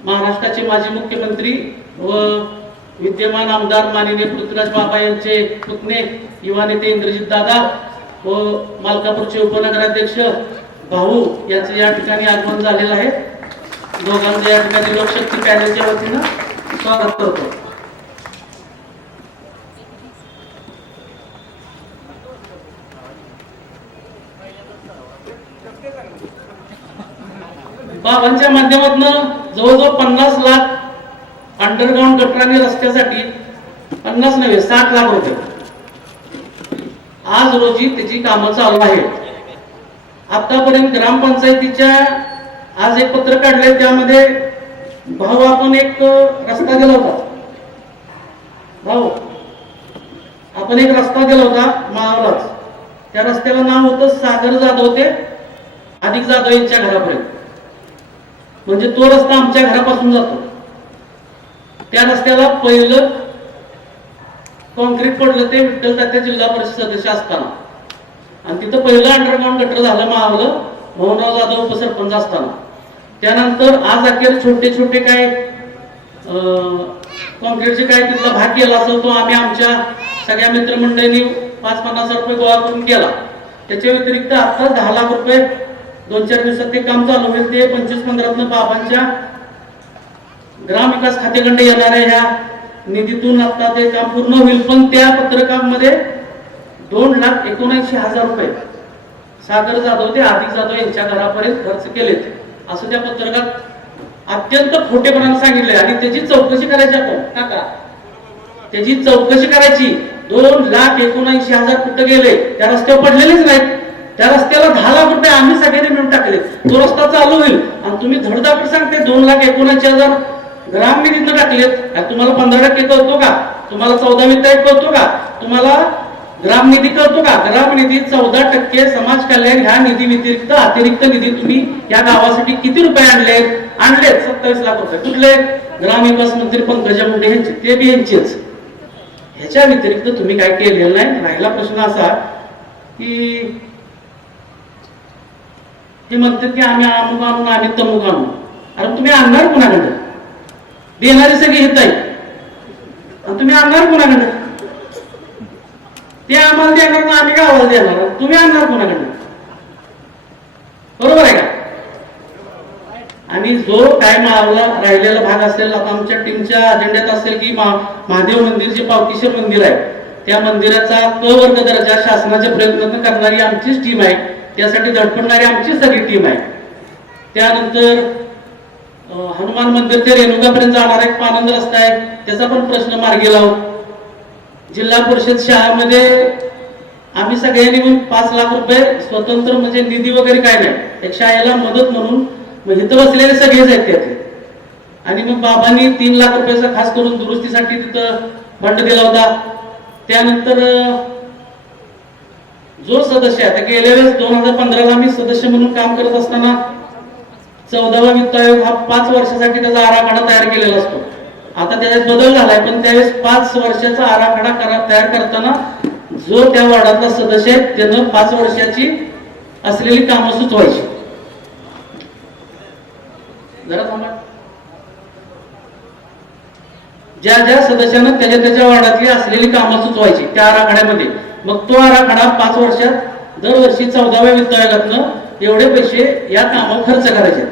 महाराष्ट्राचे माजी मुख्यमंत्री व विद्यमान आमदार माननीय पृथ्वीराज बाबा यांचे पुतणे युवा नेते इंद्रजित दादा व मालकापूरचे उपनगराध्यक्ष भाऊ यांचं या ठिकाणी आगमन झालेलं आहे. दोघांचं या ठिकाणी लोकशक्ती पॅनलच्या वतीनं स्वागत करतो. बाबांच्या माध्यमातून जवळजवळ 50 लाख अंडरग्राऊंड गटर आणि रस्त्यासाठी 50 नव्हे 60 लाख रुपये आज रोजी त्याची कामं चालू आहेत। आतापर्यंत ग्रामपंचायतीच्या आज एक पत्र काढले, त्यामध्ये भाऊ आपण एक रस्ता दिला होता, भाऊ आपण एक रस्ता दिला होता माळावलाच, त्या रस्त्याला नाव होतं सागर जाधव ते अधिक जाधव यांच्या घरापर्यंत, म्हणजे तो रस्ता आमच्या घरापासून जातो। त्या रस्त्याला पहिलं कॉन्क्रीट पडलं ते विठ्ठल तात्या जिल्हा परिषद सदस्य असताना, आणि तिथं पहिलं अंडरग्राऊंड गटर झालं मावलं मोहनराव जाधव उपसरपंच असताना। त्यानंतर आज अखेर छोटे छोटे काय कॉन्क्रीटचे काय तिथला भाग केला असेल तो आम्ही आमच्या सगळ्या मित्रमंडळींनी 5-50 रुपये गोळा करून केला। त्याच्या व्यतिरिक्त आता 10 लाख रुपये 2-4 दिवसात ते काम चालू होईल। ते 25-15 बाबांच्या ग्रामविकास खात्याकडे येणाऱ्या ह्या निधीतून आता ते काम पूर्ण होईल। पण त्या पत्रकामध्ये 2,79,000 रुपये सागर जाधव ते अधिक जाधव यांच्या घरापर्यंत खर्च केलेत असं त्या पत्रकात अत्यंत खोटेपणाने सांगितलंय। आणि त्याची चौकशी करायची आपण काका, त्याची चौकशी करायची। 2,79,000 कुठं गेले? त्या रस्त्यावर पडलेलेच नाहीत। त्या रस्त्याला 10 लाख रुपये आम्ही सगळ्यांनी मिळून टाकले, तो रस्ता चालू होईल। आणि तुम्ही धडधाकट सांगते 2,79,000 ग्राम निधीतून टाकलेत। तुम्हाला 15% कळतो का? तुम्हाला 14 वित्त कळतो का? तुम्हाला ग्राम निधी कळतो का? ग्राम निधी 14% समाज कल्याण ह्या निधी व्यतिरिक्त अतिरिक्त निधी तुम्ही या गावासाठी किती रुपये आणलेत? 27 लाख रुपये। कुठले? ग्रामविकास मंत्री पंकजा मुंडे यांचे, ते बी यांचेच। ह्याच्या व्यतिरिक्त तुम्ही काय केलेलं नाही। राहिला प्रश्न असा की ते म्हणतात की आम्ही अमुक आणून आम्ही तमुक आणू। अरे तुम्ही आणणार कोणाकडे? देणारी सगळी हित आहे, आणि तुम्ही आणणार कोणाकडे? ते आम्हाला देणार ना आम्ही गावाला देणार, तुम्ही आणणार कोणाकडे? बरोबर आहे का? आणि जो काय मावला राहिलेला भाग असेल, आता आमच्या टीमच्या अजेंड्यात असेल की महादेव मंदिर जे पावतीश्वर मंदिर आहे त्या मंदिराचा क वर्ग दर्जा शासनाच्या प्रयत्न करणारी आमचीच टीम आहे, त्यासाठी धडपडणारी आमची सगळी टीम आहे। त्यानंतर हनुमान मंदिर ते रेणुकापर्यंत जाणारा एक पानंद रस्ता आहे, त्याचा पण प्रश्न मार्गी लावू। जिल्हा परिषद शाळेमध्ये आम्ही सगळ्यांनी मिळून 5 लाख रुपये स्वतंत्र, म्हणजे निधी वगैरे काय नाही, एक शाळेला मदत म्हणून इथं बसलेले सगळेच आहेत त्याचे। आणि मग बाबांनी 3 लाख रुपयाचा खास करून दुरुस्तीसाठी तिथं फंड दिला होता। त्यानंतर जो सदस्य आहे, गेल्या वेळेस 2015ला मी सदस्य म्हणून काम करत असताना 14वा वित्त आयोग हा 5 वर्षासाठी त्याचा आराखडा तयार केलेला असतो। आता त्याच्यात बदल झालाय, पण त्यावेळेस 5 वर्षाचा आराखडा तयार करताना जो त्या वार्डातला सदस्य आहे त्यानं 5 वर्षाची असलेली कामं सुचवायची। जरा थांबा, ज्या ज्या सदस्यानं त्याच्या वार्डातली असलेली कामं सुचवायची त्या आराखड्यामध्ये। मग तो आराखडा 5 वर्षात दरवर्षी 14व्या वित्त आयोगातनं एवढे पैसे या कामावर खर्च करायचे।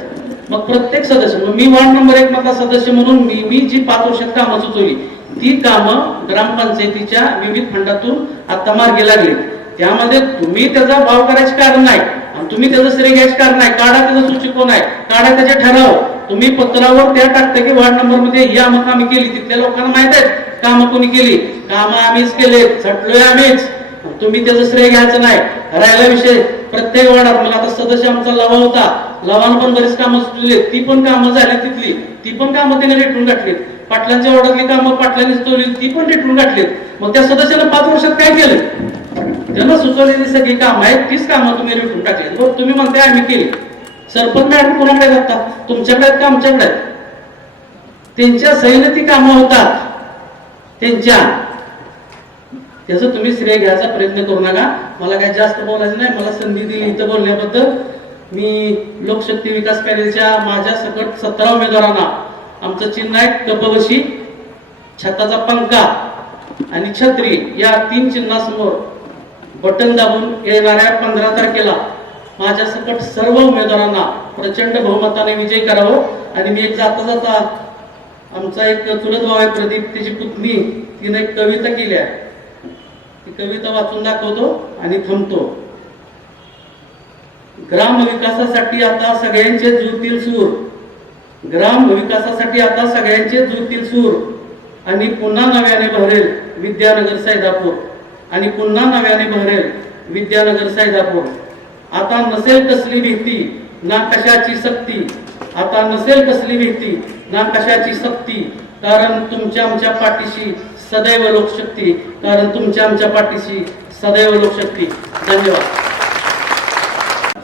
मग प्रत्येक सदस्य, मी वार्ड नंबर 1 मधला सदस्य म्हणून मी जी 5 वर्षात कामं सुचवली ती कामं ग्रामपंचायतीच्या विविध फंडातून आता मार्गी लागली। त्यामध्ये तुम्ही त्याचा भाव करायचे कारण नाही, आणि तुम्ही त्याचं श्रेय घ्यायचे कारण नाही। काढा त्याचा सूची कोण आहे, काढा त्याचे ठराव, तुम्ही पत्रावर त्या टाकता की वार्ड नंबर मध्ये ही आम्ही कामे केली, तिथल्या लोकांना माहित आहेत कामं कोणी केली, कामं आम्हीच केले, झटलोय आम्हीच, तुम्ही त्याचं श्रेय घ्यायचं नाही। राहिला विषय प्रत्येक वार्डात, मला आता सदस्य आमचा लवा होता, लवानं पण बरीच कामं सुचली, ती पण कामं झाली तिथली, ती पण कामं त्याने रेटून गाठलीत। पाटलांच्या वार्डातली कामं पाटलांनी सुचवली, ती पण रेटून गाठलीत। मग त्या सदस्यानं 5 वर्षात काय केलं? त्यांना सुचवलेली सगळी कामं आहेत, तीच कामं तुम्ही रेटून टाकली। बरं तुम्ही म्हणताय आम्ही केली, सरपंच मॅडम कोणाकडे जातात? तुमच्याकडे आहेत का आमच्याकडे आहेत? त्यांच्या सहीने ती कामं होतात त्यांच्या, त्याचं तुम्ही श्रेय घ्यायचा प्रयत्न करू नका। मला काही जास्त बोलायचं नाही, मला संधी दिली इथं बोलण्याबद्दल। मी लोकशक्ती विकास पॅनेलच्या माझ्या सकट 17 उमेदवारांना आमचं चिन्ह आहे कपबशी, छताचा पंखा आणि छत्री, या 3 चिन्हासमोर बटन दाबून येणाऱ्या 15 तारखेला माझ्या सकट सर्व उमेदवारांना प्रचंड बहुमताने विजय करावं। आणि मी एक जाता जाता, आमचा एक चुलत भाऊ आहे प्रदीप, त्याची पुतणी, तिने एक कविता केली आहे, ती कविता वाचून दाखवतो आणि थांबतो। ग्राम विकासासाठी आता सगळ्यांचे जुळतील सूर, ग्राम विकासासाठी आता सगळ्यांचे जुळतील सूर, आणि पुन्हा नव्याने बहरेल विद्यानगर सैदापूर, आणि पुन्हा नव्याने बहरेल विद्यानगर सैदापूर. आता नसेल कसली भीती ना कशाची सक्ती, आता नसेल कसली भीती ना कशाची सक्ती, कारण तुमच्या आमच्या पाठीशी सदैव लोकशक्ती, कारण तुमच्या आमच्या पाठीशी सदैव लोकशक्ती. धन्यवाद.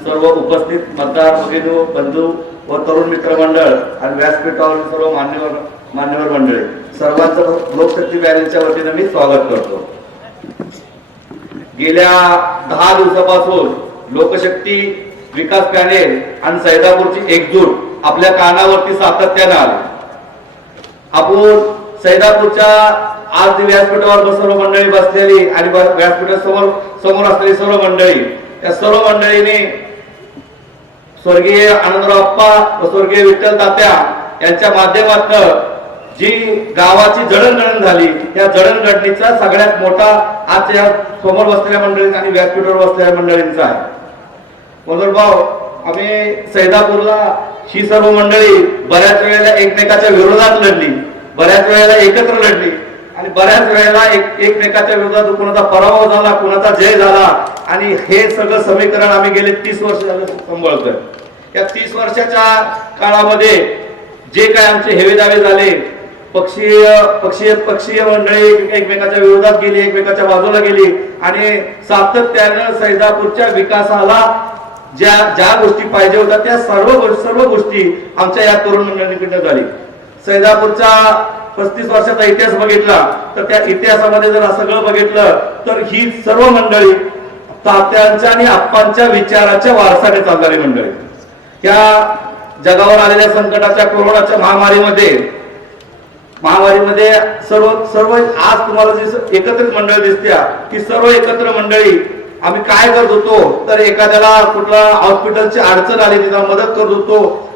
सर्व उपस्थित मतदार भगिनी बंधू व तरुण मित्र मंडळ आणि व्यासपीठावर सर्व मान्यवर मंडळी, सर्वांचं लोकशक्ती पॅनेलच्या वतीने मी स्वागत करतो. गेल्या 10 दिवसापासून लोकशक्ती विकास पॅनेल आणि सैदापूरची एकजूट आपल्या कानावरती सातत्याने आली. आपण सैदापूरच्या आज व्यासपीठावर सर्व मंडळी बसलेली आणि व्यासपीठासमोर असलेली सर्व मंडळी, या सर्व मंडळीने स्वर्गीय आनंदराव अप्पा व स्वर्गीय विठ्ठल तात्या यांच्या माध्यमातून जी गावाची जडणघडण झाली, त्या जडणघडणीचा सगळ्यात मोठा आज या समोर बसलेल्या मंडळी आणि व्यासपीठावर बसलेल्या मंडळींचा आहे. मनोहर भाऊ, आम्ही सैदापूरला ही सर्व मंडळी बऱ्याच वेळेला एकमेकाच्या विरोधात लढली, बऱ्याच वेळेला एकत्र लढली आणि बऱ्याच वेळेला एकमेकाच्या विरोधात कुणाचा पराभव झाला, कुणाचा जय झाला, आणि हे सगळं समीकरण आम्ही गेले 30 वर्ष झालं सांभाळतोय. या 30 वर्षाच्या काळामध्ये जे काय आमचे हेवेदावे झाले, पक्षीय मंडळी एकमेकाच्या विरोधात गेली, एकमेकाच्या बाजूला गेली, आणि सातत्यानं सैदापूरच्या विकासाला ज्या गोष्टी पाहिजे होत्या त्या सर्व गोष्टी आमच्या या तरुण मंडळींकडून झाली. सैदापूरचा 35 वर्षाचा इतिहास बघितला तर त्या इतिहासामध्ये जर सगळं बघितलं तर ही सर्व मंडळी तात्यांच्या आणि आप्पांच्या विचाराच्या वारसाने चालणारी मंडळी. या जगावर आलेल्या संकटाच्या कोरोनाच्या महामारीमध्ये सर्व आज तुम्हाला जी एकत्रित मंडळ दिसत्या ती सर्व एकत्र मंडळी आम्ही काय करत होतो तर एखाद्याला कुठला हॉस्पिटलची अडचण आली तिला मदत करत होतो.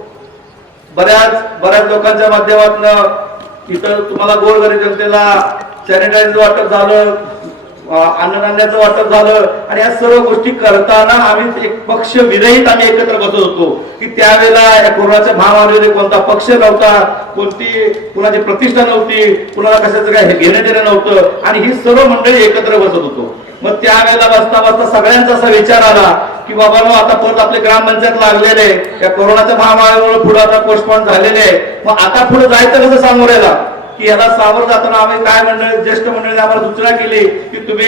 बऱ्याच लोकांच्या माध्यमातून इथं तुम्हाला गोरगरीब जनतेला सॅनिटायझर वाटप झालं, अन्नधान्याचं वाटप झालं, आणि या सर्व गोष्टी करताना आम्ही एक पक्ष विरहित आम्ही एकत्र बसत होतो की त्यावेळेला या कोरोनाच्या महामारीमध्ये कोणता पक्ष नव्हता, कुणाची प्रतिष्ठा नव्हती, कुणाला कशाचं काय घेणं देणं नव्हतं, आणि ही सर्व मंडळी एकत्र बसत होतो. मग त्यावेळेला बसता सगळ्यांचा असा विचार आला की बाबा आता परत आपले ग्रामपंचायत लागलेले, या कोरोनाच्या महामारीमुळे पुढे आता पोस्टपोन झालेले, मग आता पुढे जायचं कसं सामोऱ्याला, की याला सामोरं जाताना आम्ही काय मंडळी ज्येष्ठ मंडळीने आम्हाला सूचना केली की तुम्ही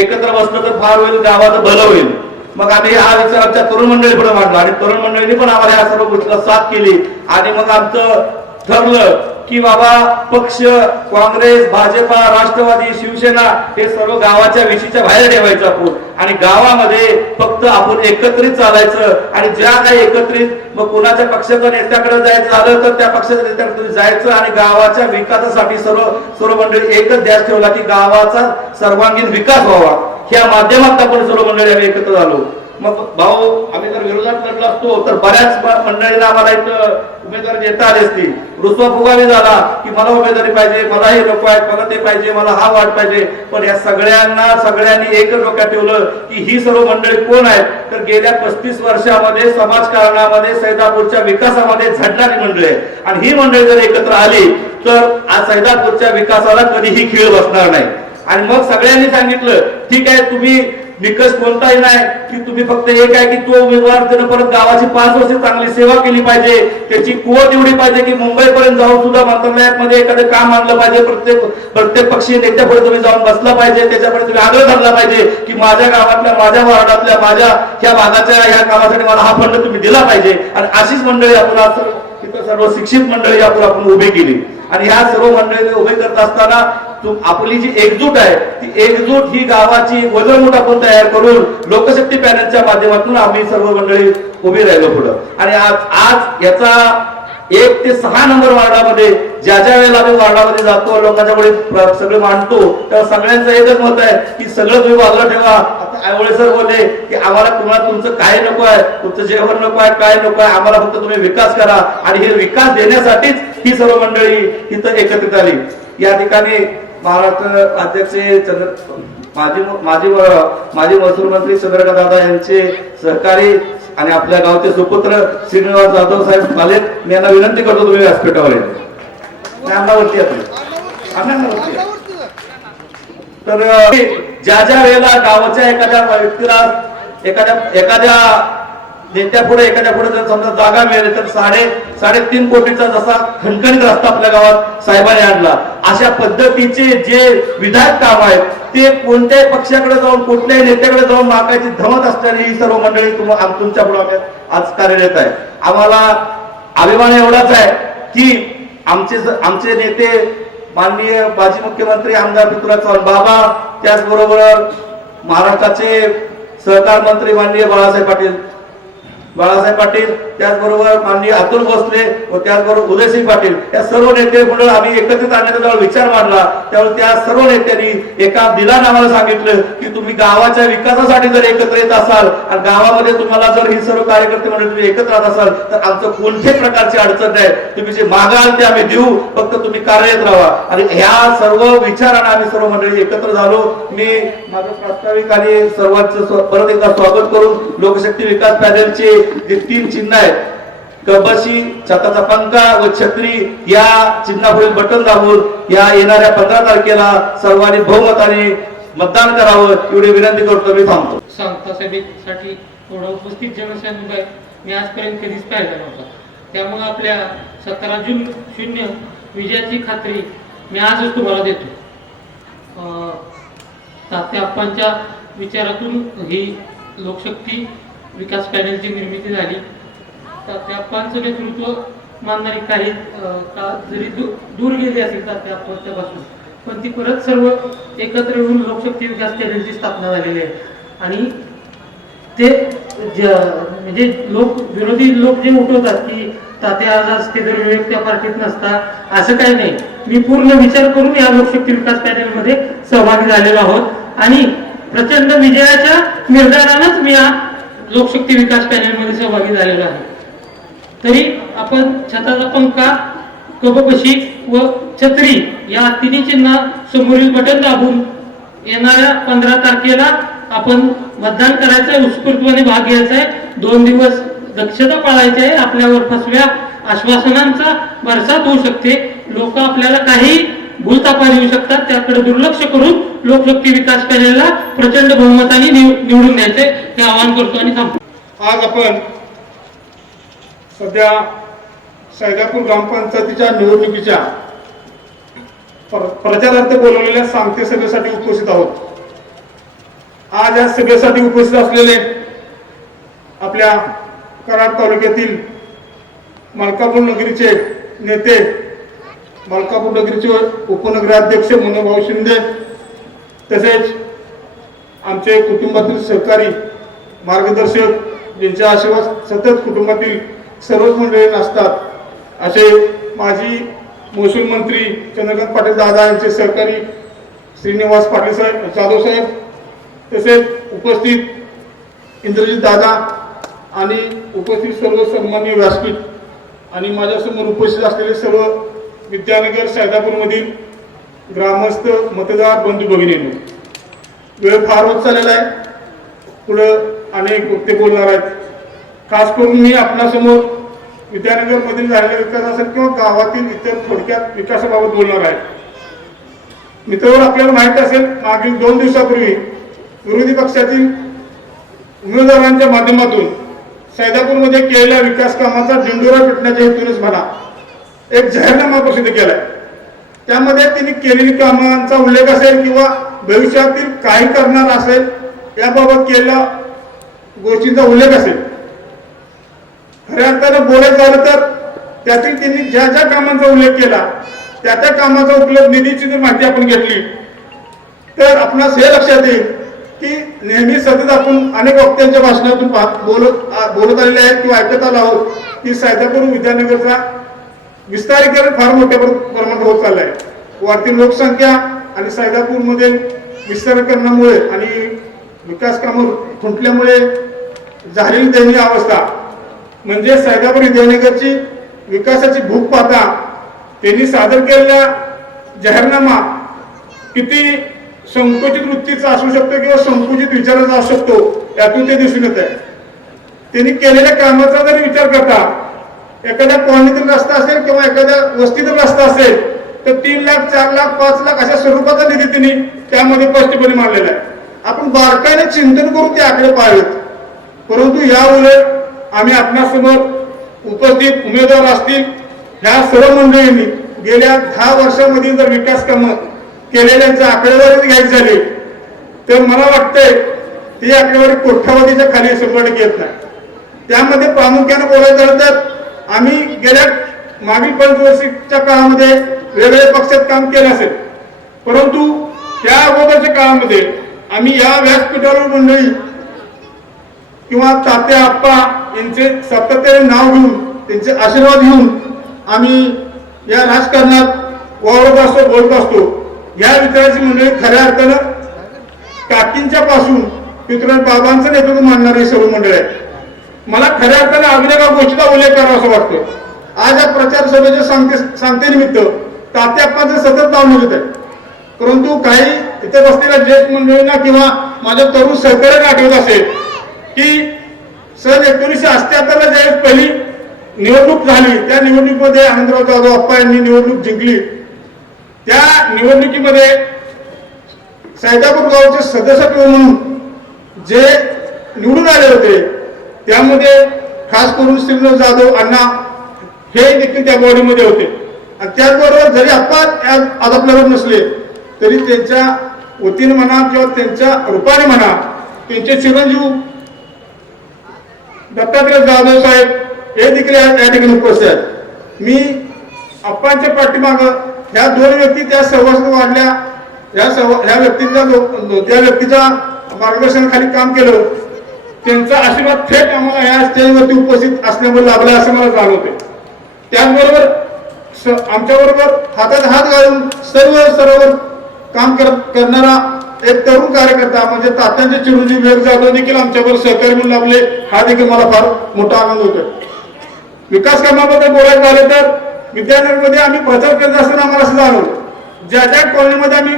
एकत्र बसलं तर फार होईल, गावाचं भलं होईल. मग आम्ही हा विचार आमच्या तरुण मंडळी पुढे मांडला आणि तरुण मंडळींनी पण आम्हाला या सर्व गोष्टीला साथ केली. आणि मग आमचं ठरलं की बाबा पक्ष काँग्रेस, भाजपा, राष्ट्रवादी, शिवसेना हे सर्व गावाच्या विशीच्या बाहेर ठेवायचं आपण, आणि गावामध्ये फक्त आपण एकत्रित चालायचं, आणि ज्या काही एकत्रित मग कोणाच्या पक्षाच्या नेत्याकडे जायचं झालं तर त्या पक्षाच्या नेत्याकडे जायचं, आणि गावाच्या विकासासाठी सर्व मंडळी एकच ध्यास ठेवला की गावाचा सर्वांगीण विकास व्हावा. ह्या माध्यमात आपण सर्व मंडळी आम्ही एकत्र झालो. मग भाऊ आम्ही जर विरोधात लढलो असतो तर बऱ्याच मंडळींना आम्हाला इथं उमेदवारी देता आली असती. रुसवा फुगावी झाला की मला उमेदवारी पाहिजे, मला हे नको आहे, मला ते पाहिजे, मला हा वाट पाहिजे. पण या सगळ्यांनी एकच डोक्यात ठेवलं की ही सर्व मंडळी कोण आहेत तर गेल्या 35 वर्षामध्ये समाजकारणामध्ये सैदापूरच्या विकासामध्ये झडणारी मंडळी आहे, आणि ही मंडळी जर एकत्र आली तर आज सैदापूरच्या विकासाला कधीही खीळ बसणार नाही. आणि मग सगळ्यांनी सांगितलं ठीक आहे, तुम्ही निकष कोणताही नाही की तुम्ही फक्त एक आहे की तो उमेदवार त्यानं परत गावाची 5 वर्ष चांगली सेवा केली पाहिजे, त्याची कुवत एवढी पाहिजे की मुंबईपर्यंत जाऊन सुद्धा मंत्रालयामध्ये एखादं काम आणलं पाहिजे, प्रत्येक पक्षीय नेत्यापुढे तुम्ही जाऊन बसला पाहिजे, त्याच्यापुढे तुम्ही आग्रह धरला पाहिजे की माझ्या गावातल्या, माझ्या वार्डातल्या, माझ्या ह्या भागाच्या ह्या कामासाठी मला हा फंड तुम्ही दिला पाहिजे. आणि अशीच मंडळी आपण आज तिथं सर्व शिक्षित मंडळी आपण उभी केली, आणि ह्या सर्व मंडळी उभे करत असताना आपली जी एकजूट आहे ती एकजूट ही गावाची वजनमूठ आपण तयार करून लोकशक्ती पॅनेलच्या माध्यमातून आम्ही सर्व मंडळी उभी राहिलो पुढं. आणि आज याचा 1 ते 6 नंबर वार्डामध्ये ज्या वेळेला आम्ही वार्डामध्ये जातो, लोकांच्या पुढे सगळं मांडतो, तेव्हा सगळ्यांचं एकच मत आहे की सगळं तुम्ही बाजूला ठेवा. आता आयवळे सर बोलले की आम्हाला तुम्हाला तुमचं काय नको आहे, तुमचं जेवण नको आहे, काय नको आहे, आम्हाला फक्त तुम्ही विकास करा. आणि हे विकास देण्यासाठीच ही सर्व मंडळी इथं एकत्रित आली. या ठिकाणी महाराष्ट्र अध्यक्ष माजी महसूल मंत्री चंद्रकांत दादा यांचे सहकारी आणि आपल्या गावचे सुपुत्र श्रीनिवास जाधव साहेब आले. मी यांना विनंती करतो तुम्ही व्यासपीठावर या. अन्नावरती अन्नावरती तर ज्या ज्या वेळेला गावाच्या एखाद्या व्यक्तीला एखाद्या नेत्यापुढे एखाद्या पुढे जर समजा जागा मिळाली तर 3.5 कोटीचा जसा खणखणीत रस्ता आपल्या गावात साहेबांनी आणला. अशा पद्धतीचे जे विधायक काम आहेत ते कोणत्याही पक्षाकडे जाऊन कुठल्याही नेत्याकडे जाऊन मागायची धमक असणारी ही सर्व मंडळी तुमच्या पुढे आज कार्यरत आहे. आम्हाला अभिमान एवढाच आहे की आमचे नेते माननीय माजी मुख्यमंत्री आमदार पृथ्वीराज चव्हाण बाबा, त्याचबरोबर महाराष्ट्राचे सहकार मंत्री माननीय बाळासाहेब पाटील, त्याचबरोबर माननीय अतुल भोसले व त्याचबरोबर उदयसिंग पाटील, या सर्व नेते म्हणून आम्ही एकत्रित आणण्याचा जेव्हा विचार मांडला त्यावेळी त्या सर्व नेत्यांनी एका दिलाने आम्हाला सांगितलं की तुम्ही गावाच्या विकासासाठी जर एकत्र येत असाल आणि गावामध्ये तुम्हाला जर ही सर्व कार्यकर्ते म्हणजे तुम्ही एकत्र राहत असाल तर आमचं कोणत्याही प्रकारची अडचण नाही, तुम्ही जे मागाल ते आम्ही देऊ, फक्त तुम्ही कार्यरत राहा. आणि ह्या सर्व विचारांना आम्ही सर्व मंडळी एकत्र झालो. मी माझं प्रास्ताविक आणि सर्वांचं परत एकदा स्वागत करून लोकशक्ती विकास पॅनलचे जे 3 चिन्ह आहेत कबशी, छताचा पंखा व छत्री या चिन्हापुढील बटन दाबून या येणाऱ्या 15 तारखेला सर्वांनी बहुमताने मतदान करावं एवढी विनंती करतो. मी थांबतो. सांगता सभेसाठी थोडा उपस्थित जनसैनिक आहे मी आजपर्यंत कधीच पाहिला नव्हता. त्यामुळे आपल्या 17-0 विजयाची खात्री मी आजच तुम्हाला देतो. तात्या आप्पांच्या विचारातून ही लोकशक्ती विकास पॅनलची निर्मिती झाली. तात्या आप्पांचं नेतृत्व मानणारी काही जरी दूर गेली असेल तात्या आप्पांच्यापासून, पण ती परत सर्व एकत्र येऊन लोकशक्ती विकास पॅनलची स्थापना झालेली आहे. आणि ते म्हणजे विरोधी लोक जे उठवतात की तात्या आज असते तर विवेक त्या पार्टीत नसता, असं काही नाही. मी पूर्ण विचार करून या लोकशक्ती विकास पॅनलमध्ये सहभागी झालेलो आहोत आणि प्रचंड विजयाच्या निर्धारानंच मी या लोकशक्ती विकास पॅनलमध्ये सहभागी झालेलो आहे. तरी आपण छताचा पंखा, कबकशी व छत्री या तिन्ही चिन्ह समोरील बटन दाबून येणाऱ्या 15 तारखेला आपण मतदान करायचंय, उत्स्फूर्तपणे भाग घ्यायचा आहे. 2 दिवस दक्षता पाळायची आहे. आपल्यावर फसव्या आश्वासनांचा बरसात होऊ शकते. लोक आपल्याला काही भूलतापा देऊ शकतात. त्याकडे दुर्लक्ष करून लोकशक्ती विकास पॅनलला प्रचंड बहुमताने निवडून द्यायचे हे आवाहन करतो आणि थांबतो. आज आपण सध्या सैदापूर ग्रामपंचायतीच्या निवडणुकीच्या प्रचारार्थ बोलवलेल्या सांगते सभेसाठी उपस्थित आहोत. आज या सभेसाठी उपस्थित असलेले आपल्या कराड तालुक्यातील मलकापूर नगरीचे नेते, मलकापूर नगरीचे उपनगराध्यक्ष मनोभाऊ शिंदे, तसेच आमचे कुटुंबातील सहकारी मार्गदर्शक ज्यांच्या आशीर्वाद सतत कुटुंबातील सर्वच मंडळी असतात असे माजी महसूल मंत्री चंद्रकांत पाटील दादा यांचे सहकारी श्रीनिवास पाटील जाधव साहेब, तसेच उपस्थित इंद्रजित दादा आणि उपस्थित सर्व सन्माननीय व्यासपीठ आणि माझ्यासमोर उपस्थित असलेले सर्व विद्यानगर सैदापूरमधील ग्रामस्थ मतदार बंधू भगिनींनो, वेळ फार होत चाललेला आहे. पुढं अनेक वक्ते बोलणार आहेत. खास करून मी आपल्यासमोर विद्यानगर मधील झालेल्या विकास असेल किंवा गावातील इतर थोडक्यात विकासाबाबत बोलणार आहे. मित्रांनो, आपल्याला माहित असेल मागील 2 दिवसापूर्वी विरोधी पक्षातील उमेदवारांच्या माध्यमातून सैदापूरमध्ये केलेल्या विकास कामाचा डिंडोरा पेटण्याच्या हेतूनच मला एक जाहीरनामा प्रसिद्ध केलाय. त्यामध्ये त्यांनी केलेली कामांचा उल्लेख असेल किंवा भविष्यातील काही करणार असेल याबाबत केलेल्या गोष्टींचा उल्लेख असेल. खऱ्या अर्थानं बोलायचं झालं तर त्यातील त्यांनी ज्या ज्या कामांचा उल्लेख केला त्या त्या कामाचा उपलब्ध निधीची जर माहिती आपण घेतली तर आपणास हे लक्षात येईल की नेहमी सतत आपण अनेक वक्त्यांच्या भाषणातून बोलत आलेले आहेत किंवा ऐकत आलो आहोत की सैदापूर विद्यानगरचा विस्तारीकरण फार मोठ्या प्रमाणात होत चाललं आहे. वाढती लोकसंख्या आणि सैदापूरमध्ये विस्तारीकरणामुळे आणि विकास कामं खुंटल्यामुळे झालेली दयनीय अवस्था म्हणजे सैदापूर विद्यानगरची विकासाची भूक पाहता त्यांनी सादर केलेला जाहीरनामा किती संकुचित वृत्तीचा असू शकतो किंवा संकुचित विचाराचा असू शकतो यातून ते दिसून येत आहे. त्यांनी केलेल्या कामाचा जरी विचार करता एखाद्या कॉलनीतील रस्ता असेल किंवा एखाद्या वस्तीतील रस्ता असेल तर 3 लाख 4 लाख 5 लाख अशा स्वरूपाचा निधी त्यांनी त्यामध्ये स्पष्टपणे मांडलेला आहे. आपण बारकाईने चिंतन करून ते आकडे पाहावेत. परंतु या उलट आम्ही आपणासमोर उपस्थित उमेदवार असतील ह्या सर्व मंडळींनी गेल्या 10 वर्षांमध्ये जर विकास कामं केलेल्यांचे आकडेवारी घ्यायची झाली तर मला वाटतंय ती आकडेवारी कोट्यावधीच्या खाली 100% येत नाही. त्यामध्ये प्रामुख्याने बोलायचं झालं तर आम्ही गेल्या मागील 5 वर्षाच्या काळामध्ये वेगवेगळ्या पक्षात काम केलं असेल, परंतु त्या अगोदरच्या काळामध्ये आम्ही या व्यासपीठावर मंडळी किंवा तात्या आप्पा यांचे सातत्याने नाव घेऊन त्यांचे आशीर्वाद घेऊन आम्ही या राजकारणात वावरत असतो, बोलत असतो. या विचाराची मंडळी खऱ्या अर्थानं काकींच्या पासून पितृ बाबांचं नेतृत्व मानणारी सर्व मंडळ आहे. मला खऱ्या अर्थाने अजून एका गोष्टीचा उल्लेख करावा असं वाटतं. आज या प्रचार सभेच्या सांगतेनिमित्त तात्याप्पांचं सतत नाव निघत आहे, परंतु काही इथे बसलेल्या ज्येष्ठ मंडळींना किंवा माझ्या तरुण सहकार्याला आठवत असेल की सन 1978 ला ज्यावेळेस पहिली निवडणूक झाली त्या निवडणुकीमध्ये आनंदराव जाधव अप्पा यांनी निवडणूक जिंकली. त्या निवडणुकीमध्ये सैदापूर गावचे सदस्य म्हणून जे निवडून आले होते त्यामध्ये खास करून श्रीनिवास जाधव अण्णा हे देखील त्या बॉडीमध्ये होते. आणि त्याचबरोबर जरी अप्पा आज आपल्यावर नसले तरी त्यांच्या वतीने म्हणा किंवा त्यांच्या रूपाने म्हणा त्यांचे चिरंजीव दत्तात्रय जाधव साहेब हे देखील या ठिकाणी उपस्थित आहेत. मी अप्पांच्या पाठीमागं ह्या 2 व्यक्ती त्या सहवासात वाढल्या, ह्या व्यक्तीच्या मार्गदर्शनाखाली काम केलं. त्यांचा आशीर्वाद थेट आम्हाला या स्टेजवरती उपस्थित असल्यामुळे लाभला असं मला जाणवते. त्याचबरोबर आमच्याबरोबर हातात हात घालून सर्व काम करणारा एक तरुण कार्यकर्ता म्हणजे तात्यांचे चिरंजीव विवेक जाधव देखील आमच्याबरोबर सहकारी म्हणून लाभले. हा देखील मला फार मोठा आनंद होतोय. विकास कामाबद्दल बोलायचं झालं तर विद्यानगरमध्ये आम्ही प्रचार करत असताना आम्हाला असं जाणवलं ज्या ज्या कॉलनीमध्ये आम्ही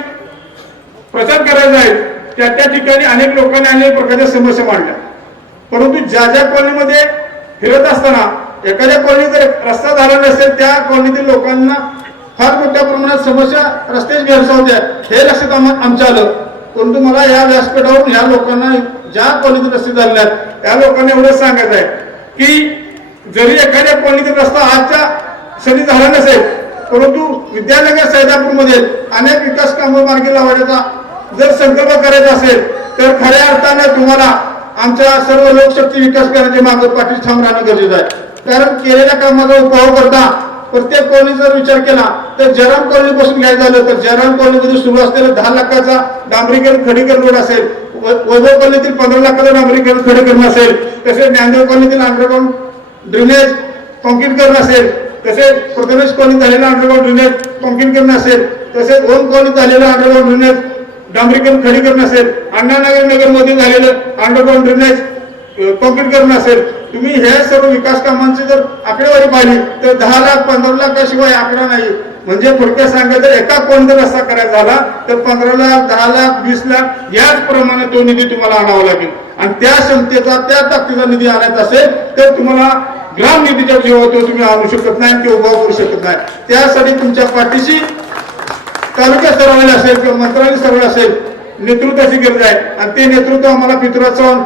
प्रचार करायचा आहे त्या ठिकाणी अनेक लोकांनी अनेक प्रकारच्या समस्या मांडल्या, परंतु ज्या ज्या कॉलनीमध्ये फिरत असताना एखाद्या कॉलनीत जर रस्ता झाला नसेल त्या कॉलनीतील लोकांना फार मोठ्या प्रमाणात समस्या रस्त्याची भेडसावत्या हे लक्षात आमच्या आलं. परंतु मला या व्यासपीठावरून या लोकांना ज्या कॉलनीत रस्ते झाले आहेत त्या लोकांना एवढंच सांगायचं आहे की जरी एखाद्या कॉलनीतील रस्ता आजच्या सरी झाला नसेल परंतु विद्यानगर सैदापूरमध्ये अनेक विकास कामं मार्गी लावण्याचा जर संकल्प करायचा असेल तर खऱ्या अर्थाने तुम्हाला आमच्या सर्व लोकशक्ती विकास करण्याच्या मागे पाठीशी ठाम राहणं गरजेचं आहे. कारण केलेल्या कामाचा उपभोग करता प्रत्येक कॉलनीचा जर विचार केला तर जयराम कॉलनी पासून घ्यायचं झालं तर जयराम कॉलनीमध्ये सुरू असलेला 10 लाखाचा डांबरीकरण खडीकरण रोड असेल, वैभव कॉलनीतील 15 लाखाचं डांबरीकरण खडीकरण असेल, तसेच ज्ञानदेव कॉलनीतील अंडरग्राउंड ड्रेनेज कॉन्क्रीटकरण असेल, तसेच प्रथमेश कॉलनीत झालेलं अंडरग्राउंड ड्रेनेज कॉन्क्रीटकरण असेल, तसेच ओम कॉलनीत झालेलं अंडरग्राउंड ड्रेनेज डांबरीकरण खडीकरण असेल, अण्णानगर मध्ये झालेलं अंडरग्राउंड ड्रेनेज कॉन्क्रीटकरण असेल. तुम्ही हे सर्व विकास कामांची जर आकडेवारी पाहिली तर 10 लाख 15 लाखाशिवाय आकडा नाही. म्हणजे थोडक्यात सांगायचं एका कोणता रस्ता करायचा झाला तर 15 लाख 10 लाख 20 लाख याचप्रमाणे तो निधी तुम्हाला आणावा लागेल. आणि त्या क्षमतेचा त्या ताकदीचा निधी आणायचा असेल तर तुम्हाला ग्राम निधीच्या जीवावर तुम्ही आणू शकत नाही किंवा उभा करू शकत नाही. त्यासाठी तुमच्या पाठीशी तालुका स्तरावर असेल किंवा मंत्रालय स्तरावर असेल नेतृत्वाची गरज आहे. आणि ते नेतृत्व आम्हाला पृथ्वीराज चव्हाण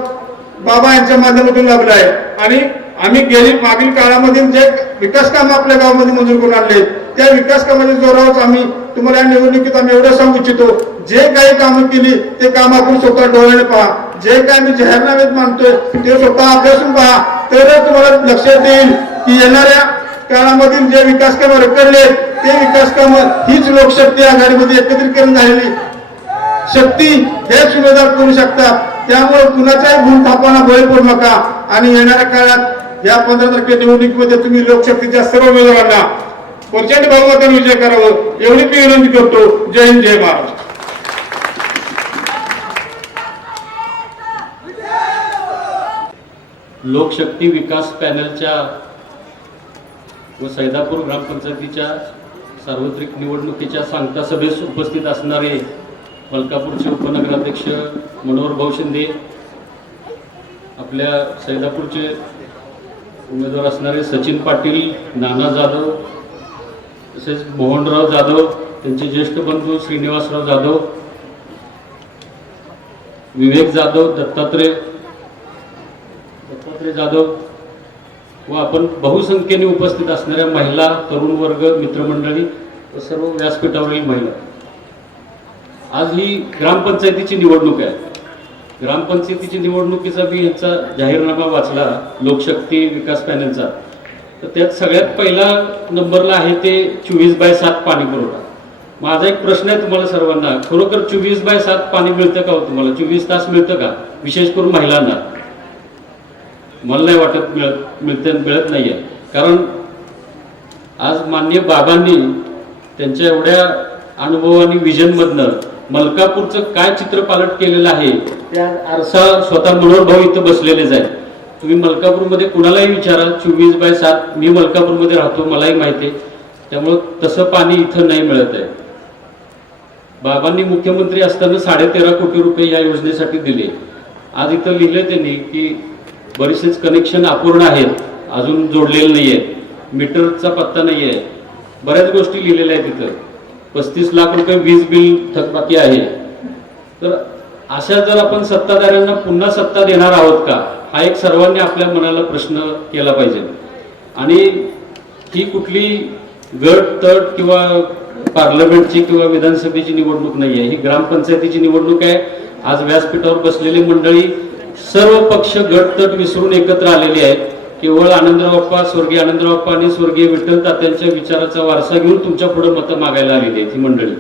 बाबा यांच्या माध्यमातून लाभलं आहे. आणि आम्ही गेली मागील काळामधील जे विकास कामं आपल्या गावामध्ये मंजूर करून आणले त्या विकास कामाच्या जोरावर आम्ही तुम्हाला या निवडणुकीत आम्ही एवढं सांगू इच्छितो जे काही कामं केली ते काम आपण स्वतः डोळ्याने पहा, जे काय आम्ही जाहीरनाम्यात मानतोय ते स्वतः अभ्यासून पहा, तरच तुम्हाला लक्षात येईल की येणाऱ्या काळामधील जे विकास कामं रखडले ते विकास कामं हीच लोकशक्ती आघाडीमध्ये एकत्रीकरण झालेली शक्ती हेच उमेदवार करू शकतात. त्यामुळे कुणाच्याही भूलथापांना बळी पडू नका आणि येणाऱ्या काळात या 15 तारखे निवडणुकीमध्ये तुम्ही लोकशक्तीच्या सर्व उमेदवारांना प्रचंड बहुमताने विजय करावं एवढी मी विनंती करतो. जय हिंद, जय महाराष्ट्र. लोकशक्ती विकास पॅनलच्या व सैदापूर ग्रामपंचायतीच्या सार्वत्रिक निवडणुकीच्या सांगता सभेस उपस्थित असणारे मलकापूरचे उपनगराध्यक्ष मनोहर भाऊ शिंदे, आपल्या सैदापूरचे उमेदवार असणारे सचिन पाटील, नाना जाधव, तसेच मोहनराव जाधव, त्यांचे ज्येष्ठ बंधू श्रीनिवासराव जाधव, विवेक जाधव, दत्तात्रय जाधव व आपण बहुसंख्येने उपस्थित असणाऱ्या महिला, तरुण वर्ग, मित्रमंडळी व सर्व व्यासपीठावरील महिला, आज ही ग्रामपंचायतीची निवडणूक आहे. ग्रामपंचायतीची निवडणुकीचा मी यांचा जाहीरनामा वाचला लोकशक्ती विकास पॅनलचा, तर त्यात सगळ्यात पहिला नंबरला आहे ते 24/7 पाणी पुरवठा. माझा एक प्रश्न आहे तुम्हाला सर्वांना, खरोखर 24/7 पाणी मिळतं का हो तुम्हाला? 24 तास मिळतं का, विशेष करून महिलांना? मला नाही वाटत मिळत नाहीये. कारण आज माननीय बाबांनी त्यांच्या एवढ्या अनुभवानी विजनमधनं मलकापूरचं काय चित्रपालट केलेलं आहे, त्या आरसा स्वतः मनोहर भाऊ इथं बसलेलेच आहेत. तुम्ही मलकापूरमध्ये कुणालाही विचारा, 24/7, मी मलकापूरमध्ये राहतो, मलाही माहिती आहे. त्यामुळं तसं पाणी इथं नाही मिळत आहे. बाबांनी मुख्यमंत्री असताना 13.5 कोटी रुपये या योजनेसाठी दिले. आज इथं लिहिले त्यांनी की बरेचसेच कनेक्शन अपूर्ण आहेत, अजून जोडलेले नाही आहेत, मीटरचा पत्ता नाही आहे, बऱ्याच गोष्टी लिहिलेल्या आहेत तिथं. 35 लाख रुपये वीज बिल थकबाकी आहे. तर अशा जर आपण सत्ताधाऱ्यांना पुन्हा सत्ता देणार आहोत का, हा एक सर्वांनी आपल्या मनाला प्रश्न केला पाहिजे. आणि ही कुठली गट तट किंवा पार्लमेंटची किंवा विधानसभेची निवडणूक नाही आहे, ही ग्रामपंचायतीची निवडणूक आहे. आज व्यासपीठावर बसलेली मंडळी सर्व पक्ष गट तट विसरून एकत्र आलेली आहेत. केवळ आनंदराव बाप्पा, स्वर्गीय आनंदराव बाप्पा आणि स्वर्गीय विठ्ठल तात्यांच्या विचाराचा वारसा घेऊन तुमच्या पुढे मतं मागायला आलेली आहे ही मंडळी.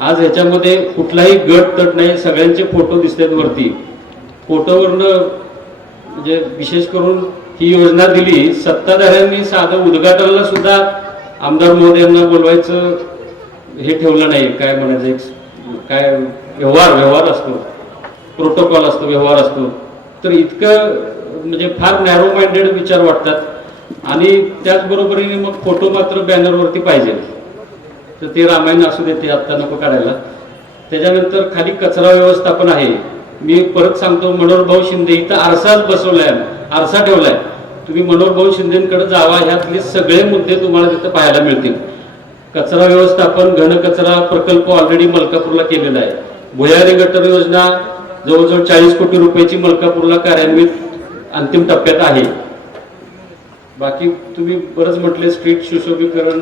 आज ह्याच्यामध्ये कुठलाही गट तट नाही, सगळ्यांचे फोटो दिसतात वरती. फोटोवरनं म्हणजे विशेष करून ही योजना दिली, सत्ताधाऱ्यांनी साधं उद्घाटनाला सुद्धा आमदार महोदयांना बोलवायचं हे ठेवलं नाही. काय म्हणायचं, एक काय व्यवहार असतो, प्रोटोकॉल असतो, व्यवहार असतो. तर इतकं म्हणजे फार नॅरो माइंडेड विचार वाटतात. आणि त्याचबरोबरीने मग फोटो मात्र बॅनरवरती पाहिजे. तर ते रामायण असू दे, ते आत्ता नको काढायला. त्याच्यानंतर खाली कचरा व्यवस्थापन आहे. मी परत सांगतो, मनोहर भाऊ शिंदे इथं आरसाच बसवलाय, आरसा ठेवलाय. तुम्ही मनोहर भाऊ शिंदेकडे जावा, ह्यातले सगळे मुद्दे तुम्हाला तिथं पाहायला मिळतील. कचरा व्यवस्थापन, घनकचरा प्रकल्प ऑलरेडी मलकापूरला केलेला आहे. भुयारी गटर योजना जवळजवळ 40 कोटी रुपयाची मलकापूरला कार्यान्वित अंतिम टप्प्यात आहे. बाकी तुम्ही बरंच म्हटले, स्ट्रीट सुशोभीकरण,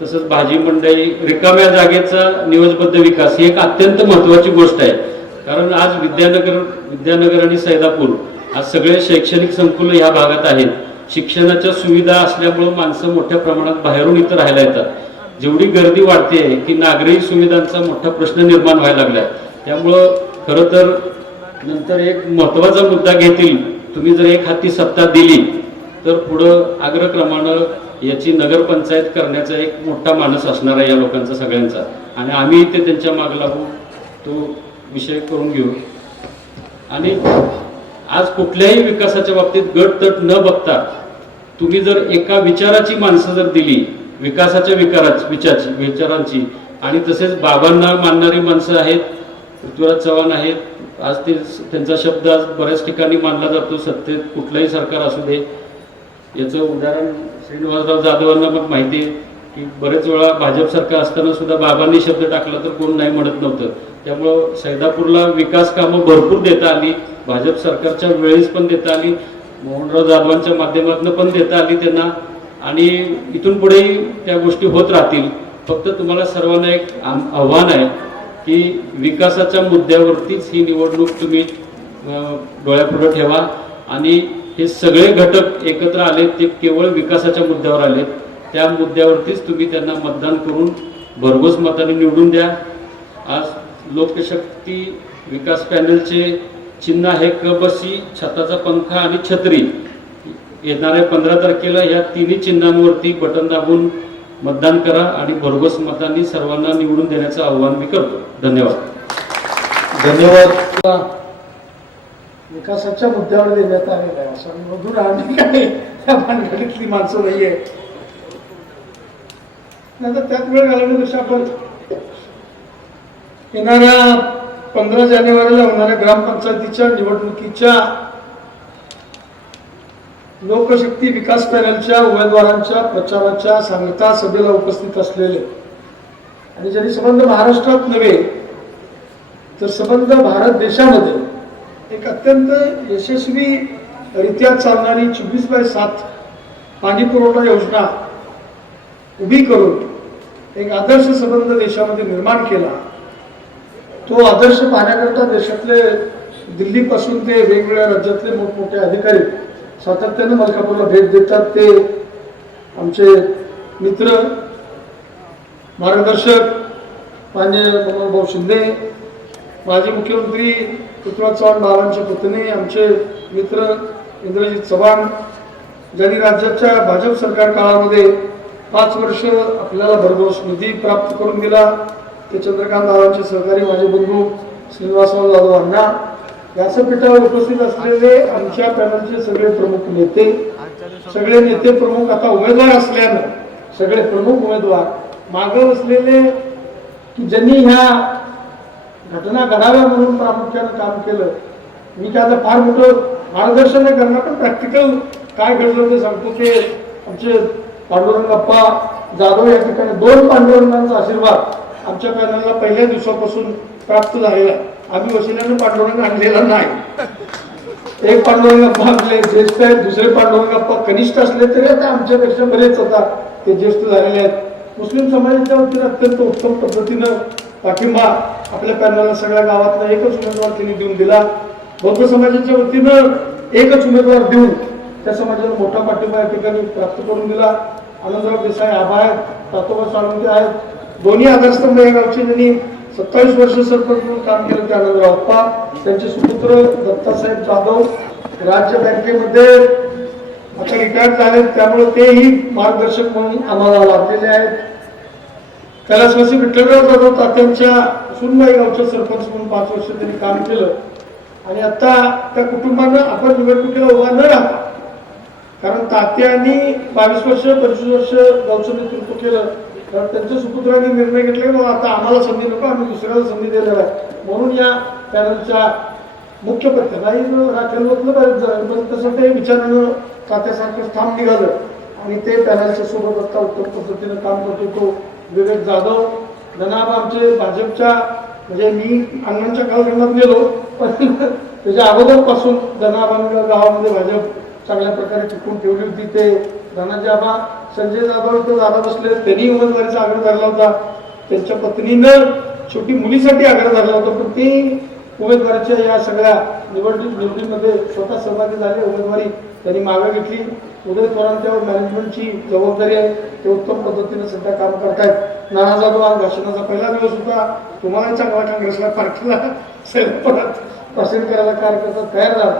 तसंच भाजी मंडई, रिकाम्या जागेचा नियोजबद्ध विकास ही एक अत्यंत महत्वाची गोष्ट आहे. कारण आज विद्यानगर आणि सैदापूर आज सगळे शैक्षणिक संकुल ह्या भागात आहेत. शिक्षणाच्या सुविधा असल्यामुळे माणसं मोठ्या प्रमाणात बाहेरून इथं राहायला येतात. जेवढी गर्दी वाढते की नागरी सुविधांचा मोठा प्रश्न निर्माण व्हायला लागलाय. त्यामुळं खरं तर नंतर एक महत्वाचा मुद्दा घेतील, तुम्ही जर एक हाती सत्ता दिली तर पुढं अग्रक्रमानं याची नगरपंचायत करण्याचा एक मोठा मानस असणार आहे या लोकांचा सगळ्यांचा. आणि आम्ही ते त्यांच्या मागे लागू तो विषय करून घेऊ. आणि आज कुठल्याही विकासाच्या बाबतीत गट तट न बघता तुम्ही जर एका विचाराची माणसं जर दिली, विकासाच्या विचारांची, आणि तसेच बाबांना मानणारी माणसं आहेत, पृथ्वीराज चव्हाण आहेत. आज ते त्यांचा शब्द आज बऱ्याच ठिकाणी मानला जातो, सत्तेत कुठलंही सरकार असू दे. याचं उदाहरण श्रीनिवासराव जाधवांना मग माहिती आहे की बरेच वेळा भाजप सरकार असताना सुद्धा बाबांनी शब्द टाकला तर कोण नाही म्हणत नव्हतं. त्यामुळं सैदापूरला विकास कामं भरपूर देता आली, भाजप सरकारच्या वेळेस पण देता आली, मोहनराव जाधवांच्या माध्यमातून पण देता आली त्यांना. आणि इथून पुढेही त्या गोष्टी होत राहतील. फक्त तुम्हाला सर्वांना एक आव्हान आहे की विकासाच्या मुद्द्यावरतीच ही निवडणूक तुम्ही डोळ्यापुढे ठेवा. आणि हे सगळे घटक एकत्र आले, ते केवळ विकासाच्या मुद्द्यावर आले, त्या मुद्द्यावरतीच तुम्ही त्यांना मतदान करून भरघोस मताने निवडून द्या. आज लोकशक्ती विकास पॅनलचे चिन्ह आहे क बसी, छताचा पंखा आणि छत्री. येणाऱ्या 15 तारखेला या तिन्ही चिन्हांवरती बटन दाबून मतदान करा आणि भरघोस मतांनी सर्वांना निवडून देण्याचं आवाहन मी करतो. धन्यवाद. धन्यवाद. विकासाच्या मुद्द्यावर देण्यात आलेला आहे असं मधून आम्ही काही त्या भानगडीतली माणसं नाहीये. नंतर त्यात वेळ घालवण्यापेक्षा आपण येणाऱ्या 15 जानेवारीला होणाऱ्या ग्रामपंचायतीच्या निवडणुकीच्या लोकशक्ती विकास पॅनलच्या उमेदवारांच्या प्रचाराच्या सांगता सभेला उपस्थित असलेले आणि ज्यांनी संबंध महाराष्ट्रात नव्हे तर संबंध भारत देशामध्ये एक अत्यंत यशस्वीरित्या चालणारी 24/7 पाणी पुरवठा योजना उभी करून एक आदर्श संबंध देशामध्ये निर्माण केला. तो आदर्श पाहण्याकरता देशातले दिल्लीपासून ते वेगवेगळ्या राज्यातले मोठमोठे अधिकारी सातत्याने मलकापूरला भेट देतात. ते आमचे मित्र मार्गदर्शक माननीय मनोहरभाऊ शिंदे, माजी मुख्यमंत्री पृथ्वीराज चव्हाण बाबांचे पत्नी, आमचे मित्र इंद्रजित चव्हाण, ज्यांनी राज्याच्या भाजप सरकार काळामध्ये 5 वर्ष आपल्याला भरघोस निधी प्राप्त करून दिला. ते चंद्रकांत दादांचे सहकारी माझे बंधू श्रीनिवासराव जाधव अण्णा, व्यासपीठावर उपस्थित असलेले आमच्या पॅनलचे सगळे प्रमुख नेते, सगळे नेते प्रमुख आता उमेदवार असल्यानं सगळे प्रमुख उमेदवार मागे असलेले की ज्यांनी ह्या घटना घडाव्या म्हणून प्रामुख्यानं काम केलं. मी काय फार मोठं मार्गदर्शन नाही करणार, पण प्रॅक्टिकल काय घडलं ते सांगतो. ते आमचे पांडुरंगप्पा जाधव या ठिकाणी 2 पांडुरंगांचा आशीर्वाद आमच्या पॅनलला पहिल्या दिवसापासून प्राप्त झालेला. आम्ही वशिल्यानं पांडुरंग आणलेला नाही. एक पांडुरंगप्पा आपले ज्येष्ठ आहेत, दुसरे पांडुरंगप्पा कनिष्ठ असले तरी आता आमच्यापेक्षा बरेच आता ते ज्येष्ठ झालेले आहेत. मुस्लिम समाजाच्या वतीने अत्यंत उत्तम पद्धतीनं पाठिंबा आपल्या पॅनलला सगळ्या गावातला एकच उमेदवार त्यांनी देऊन दिला. बौद्ध समाजाच्या वतीनं एकच उमेदवार देऊन त्या समाजाला मोठा पाठिंबा या ठिकाणी प्राप्त करून दिला. आनंदराव देसाई आबा आहेत, तातोबा साळुंके आहेत, दोन्ही आधारस्तंभ या गावचे त्यांनी 27 वर्ष सरपंच म्हणून काम केलं. ते आनंदराव अप्पा, त्यांचे सुपुत्र दत्तासाहेब जाधव राज्य बँकेमध्ये आता रिटायर्ड झाले, त्यामुळे तेही मार्गदर्शक म्हणून आम्हाला लाभलेले आहेत. कैलासवासी विठ्ठलराव जाधव तात्यांच्या सुनबाई गावचे सरपंच म्हणून 5 वर्ष त्यांनी काम केलं. आणि आता त्या कुटुंबानं आपण निवडणुकीला उभा न राहता, कारण तात्यांनी 22 वर्ष 25 वर्ष गावचं नेतृत्व केलं, तर त्यांच्या सुपुत्रांनी निर्णय घेतला की आता आम्हाला संधी नको, आम्ही दुसऱ्याला संधी देणार आहे. म्हणून या पॅनलच्या मुख्य पत्त्यालाही राखेल होतलं बरेच जण, पण तसं ते विचारानं तात्यासारखं ठाम निघालं आणि ते पॅनलच्या सोबत आता उत्तम पद्धतीनं काम करतो. तो विवेक जाधव, धनाबा आमचे भाजपच्या, म्हणजे मी अण्णांच्या कालखंडात गेलो पण त्याच्या अगोदरपासून धनाबांच्या गावामध्ये भाजप चांगल्या प्रकारे टिकून ठेवली होती. ते धनाजी आबा, संजय जाधव इथं दादा बसले, त्यांनी उमेदवारीचा आग्रह धरला होता. त्यांच्या पत्नीनं छोटी मुलीसाठी आग्रह धरला होता, पण ती उमेदवारीच्या या सगळ्या निवडणुकीमध्ये स्वतः सहभागी झाले. उमेदवारी त्यांनी मागे घेतली. उदय थोरांच्यावर मॅनेजमेंटची जबाबदारी आहे, ते उत्तम पद्धतीने सध्या काम करतायत. नाना जाधव आज भाषणाचा पहिला दिवस होता, तुम्हाला चांगला काँग्रेसला पार्टीला परत पसंत करायला कार्यकर्ता तयार झाला.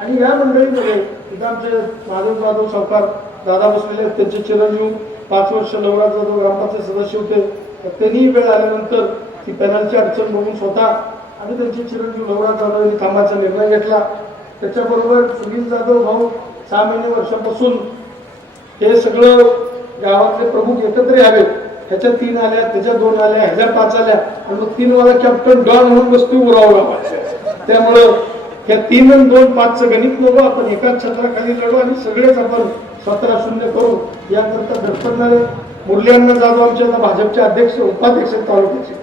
आणि या मंडळीमध्ये इथं आमचे माधव जाधव सावकार दादा बसलेले, त्यांचे चिरंजीव 5 वर्ष लवराज जाधव ग्रामपंचायत सदस्य होते, तर त्यांनी वेळ आल्यानंतर ती पॅनलची अडचण बघून स्वतः आणि त्यांचे चिरंजीव लवराज जाधव यांनी थांबायचा निर्णय घेतला. त्याच्याबरोबर सुनील जाधव भाऊ 6 महिने वर्षापासून हे सगळं गावातले प्रमुख एकत्र यावे, ह्याच्या 3 आल्या, त्याच्या 2 आल्या, ह्याच्या 5 आल्या, आणि मग 3 वाला कॅप्टन डॉन म्हणून वस्तू उरावला. त्यामुळं ह्या 3 आणि 2 5चं गणित नको, आपण एकाच छत्राखाली लढू आणि सगळेच आपण 17-0 करू याकरता धडपडणारे. मुरलीअण्णा जाधव आमचे आता भाजपचे अध्यक्ष उपाध्यक्ष तालुक्याचे,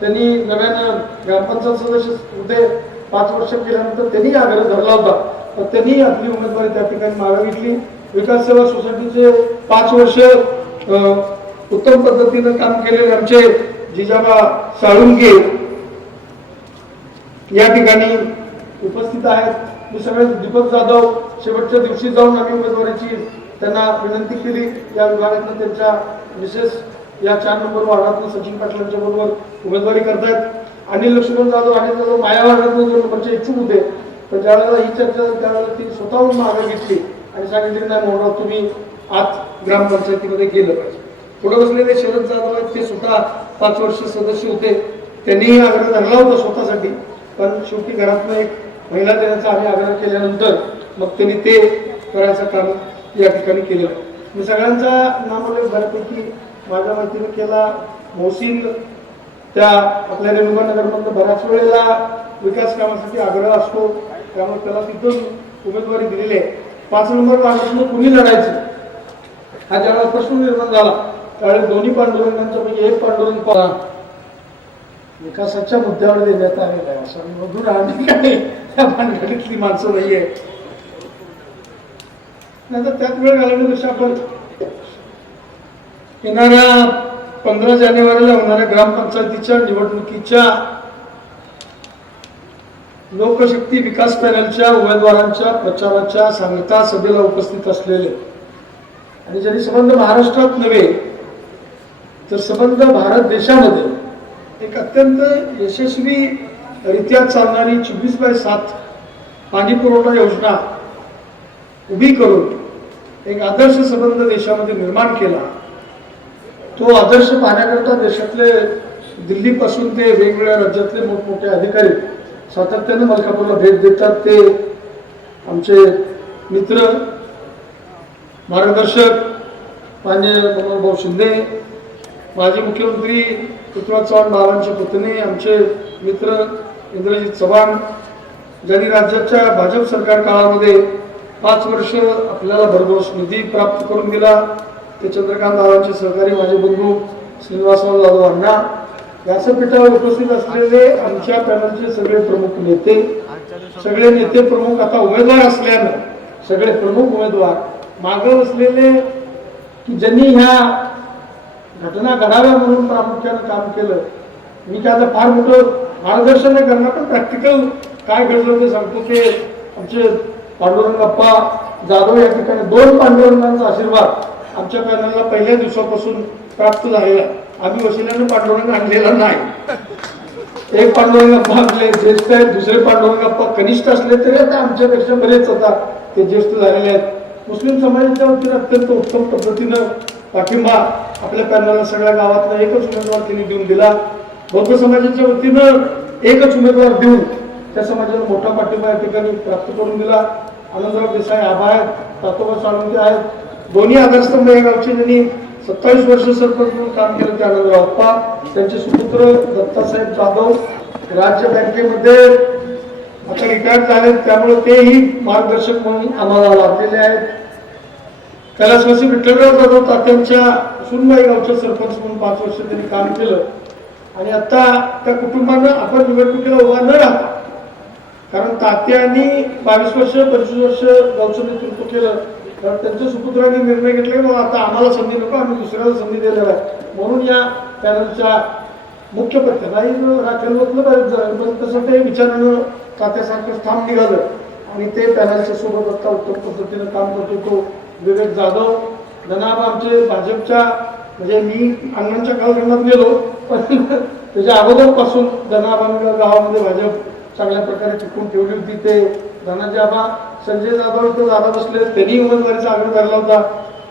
त्यांनी नव्यानं ग्रामपंचायत सदस्य होते. 5 वर्ष केल्यानंतर त्यांनी आग्रह धरला होता, तर त्यांनी आपली उमेदवारी त्या ठिकाणी मागे घेतली. विकास सेवा सोसायटीचे 5 वर्ष उत्तम पद्धतीनं काम केलेले आमचे जिजाबा साळुंके या ठिकाणी उपस्थित आहेत. मी सगळे दीपक जाधव शेवटच्या दिवशी जाऊन आम्ही उमेदवारीची त्यांना विनंती केली. या विभागातून त्यांच्या विशेष या 4 नंबर वार्डातून सचिन पाटलांच्या बरोबर उमेदवारी करतायत. अनिल लक्ष्मण जाधव आणि जाधव माया वार्डातून 2 नंबरचे इच्छुक होते, पण ज्यावेळेला ही चर्चा त्यावेळेला ती स्वतःहून मागे घेतली आणि सांगितले नाही मोहनराव तुम्ही आत ग्रामपंचायतीमध्ये गेलं पाहिजे. पुढे बसलेले शरद जाधव आहेत, ते स्वतः 5 वर्ष सदस्य होते, त्यांनीही आग्रह धरला होता स्वतःसाठी, पण शेवटी घरातनं एक महिला देण्याचा आम्ही आग्रह केल्यानंतर मग त्यांनी ते करायचं काम या ठिकाणी केलेलं. मी सगळ्यांचा नामोल्लेख बऱ्यापैकी माझ्या माहितीने केला. मोहसिन त्या आपल्या रेणुकानगरमधून बऱ्याच वेळेला विकास कामासाठी आग्रह असतो, त्यामुळे त्याला तिथून उमेदवारी दिलेली आहे. 5 नंबर वार्डातून कुणी लढायचं हा ज्यावेळेला प्रश्न निर्माण झाला त्यावेळेस दोन्ही पांडुरंगांचा पैकी एक पांडुरंग विकासाच्या मुद्द्यावर देण्यात आलेला आहे असं मधून आम्ही काही त्या भानगडीतली माणसं नाहीये. नाही तर त्यात वेळ घालवण्यापेक्षा आपण येणाऱ्या 15 जानेवारीला होणाऱ्या ग्रामपंचायतीच्या निवडणुकीच्या लोकशक्ती विकास पॅनलच्या उमेदवारांच्या प्रचाराच्या सांगता सभेला उपस्थित असलेले आणि ज्यांनी संबंध महाराष्ट्रात नव्हे तर संबंध भारत देशामध्ये एक अत्यंत यशस्वीरित्या चालणारी 24/7 पाणी पुरवठा योजना उभी करून एक आदर्श संबंध देशामध्ये निर्माण केला. तो आदर्श पाहण्याकरता देशातले दिल्लीपासून ते वेगवेगळ्या राज्यातले मोठमोठे अधिकारी सातत्याने मलकापूरला भेट देतात. ते आमचे मित्र मार्गदर्शक माननीय मनोहरभाऊ शिंदे, माजी मुख्यमंत्री पृथ्वीराज चव्हाण बाबांचे पुतणे, आमचे मित्र इंद्रजित चव्हाण, ज्यांनी राज्याच्या भाजप सरकार काळामध्ये 5 वर्ष आपल्याला भरघोस निधी प्राप्त करून दिला. ते चंद्रकांत दादांचे सहकारी माझे बंधू श्रीनिवासराव जाधव अण्णा, व्यासपीठावर उपस्थित असलेले आमच्या पॅनलचे सगळे प्रमुख नेते, सगळे नेते प्रमुख आता उमेदवार असल्यानं सगळे प्रमुख उमेदवार मागे असलेले की ज्यांनी ह्या घटना घडाव्या म्हणून प्रामुख्यानं काम केलं. मी काय आता फार मोठं मार्गदर्शन नाही करणार पण प्रॅक्टिकल काय घडलं ते सांगतो. ते आमचे पांडुरंग अप्पा जाधव या ठिकाणी 2 पांडुरंगांचा आशीर्वाद आमच्या पॅनलला पहिल्या दिवसापासून प्राप्त झालेला. आम्ही वशिल्यानं पांडुरंग आणलेला नाही. एक पांडुरंग अप्पा आपले ज्येष्ठ आहेत, दुसरे पांडुरंग अप्पा कनिष्ठ असले तरी आता आमच्यापेक्षा बरेच आता ते ज्येष्ठ झालेले आहेत. मुस्लिम समाजाच्या वतीने अत्यंत उत्तम पद्धतीनं पाठिंबा आपल्या पॅनलला सगळ्या गावातला एकच उमेदवार त्यांनी देऊन दिला. बौद्ध समाजाच्या वतीनं एकच उमेदवार देऊन त्या समाजाला मोठा पाठिंबा या ठिकाणी प्राप्त करून दिला. आनंदराव देसाई आबा आहेत, तातोबा साळुंके आहेत, दोन्ही आधारस्तंभ या गावचे ज्यांनी 27 वर्ष सरपंच म्हणून काम केलं ते आनंदराव अप्पा, त्यांचे सुपुत्र दत्तासाहेब जाधव राज्य बँकेमध्ये आता रिटायर झाले त्यामुळे तेही मार्गदर्शक म्हणून आम्हाला लाभलेले आहेत. कैलासवासी विठ्ठलराव जाधव तात्यांच्या सुनबाई गावच्या सरपंच म्हणून 5 वर्ष त्यांनी काम केलं आणि आता त्या कुटुंबानं आपण निवडणुकीला उभा न राहता, कारण तात्यांनी 22 वर्ष 25 वर्ष गावचं नेतृत्व केलं तर त्यांच्या सुपुत्रांनी निर्णय घेतला की आता आम्हाला संधी नको, आम्ही दुसऱ्याला संधी देणार आहे. म्हणून या पॅनलच्या मुख्य पत्त्यालाही राखेल होतलं बरेच जण, पण तसं ते विचारानं तात्यासारखं ठाम निघालं आणि ते पॅनलच्या सोबत आता उत्तम पद्धतीनं काम करतो. तो विवेक जाधव, धनाबा आमचे भाजपच्या म्हणजे मी अण्णांच्या कालखंडात गेलो पण त्याच्या अगोदरपासून धनाबा गावामध्ये भाजप चांगल्या प्रकारे टिकून ठेवली होती. ते धनाजी आबा, संजय जाधव इथं दादा बसले, त्यांनी उमेदवारीचा आग्रह धरला होता.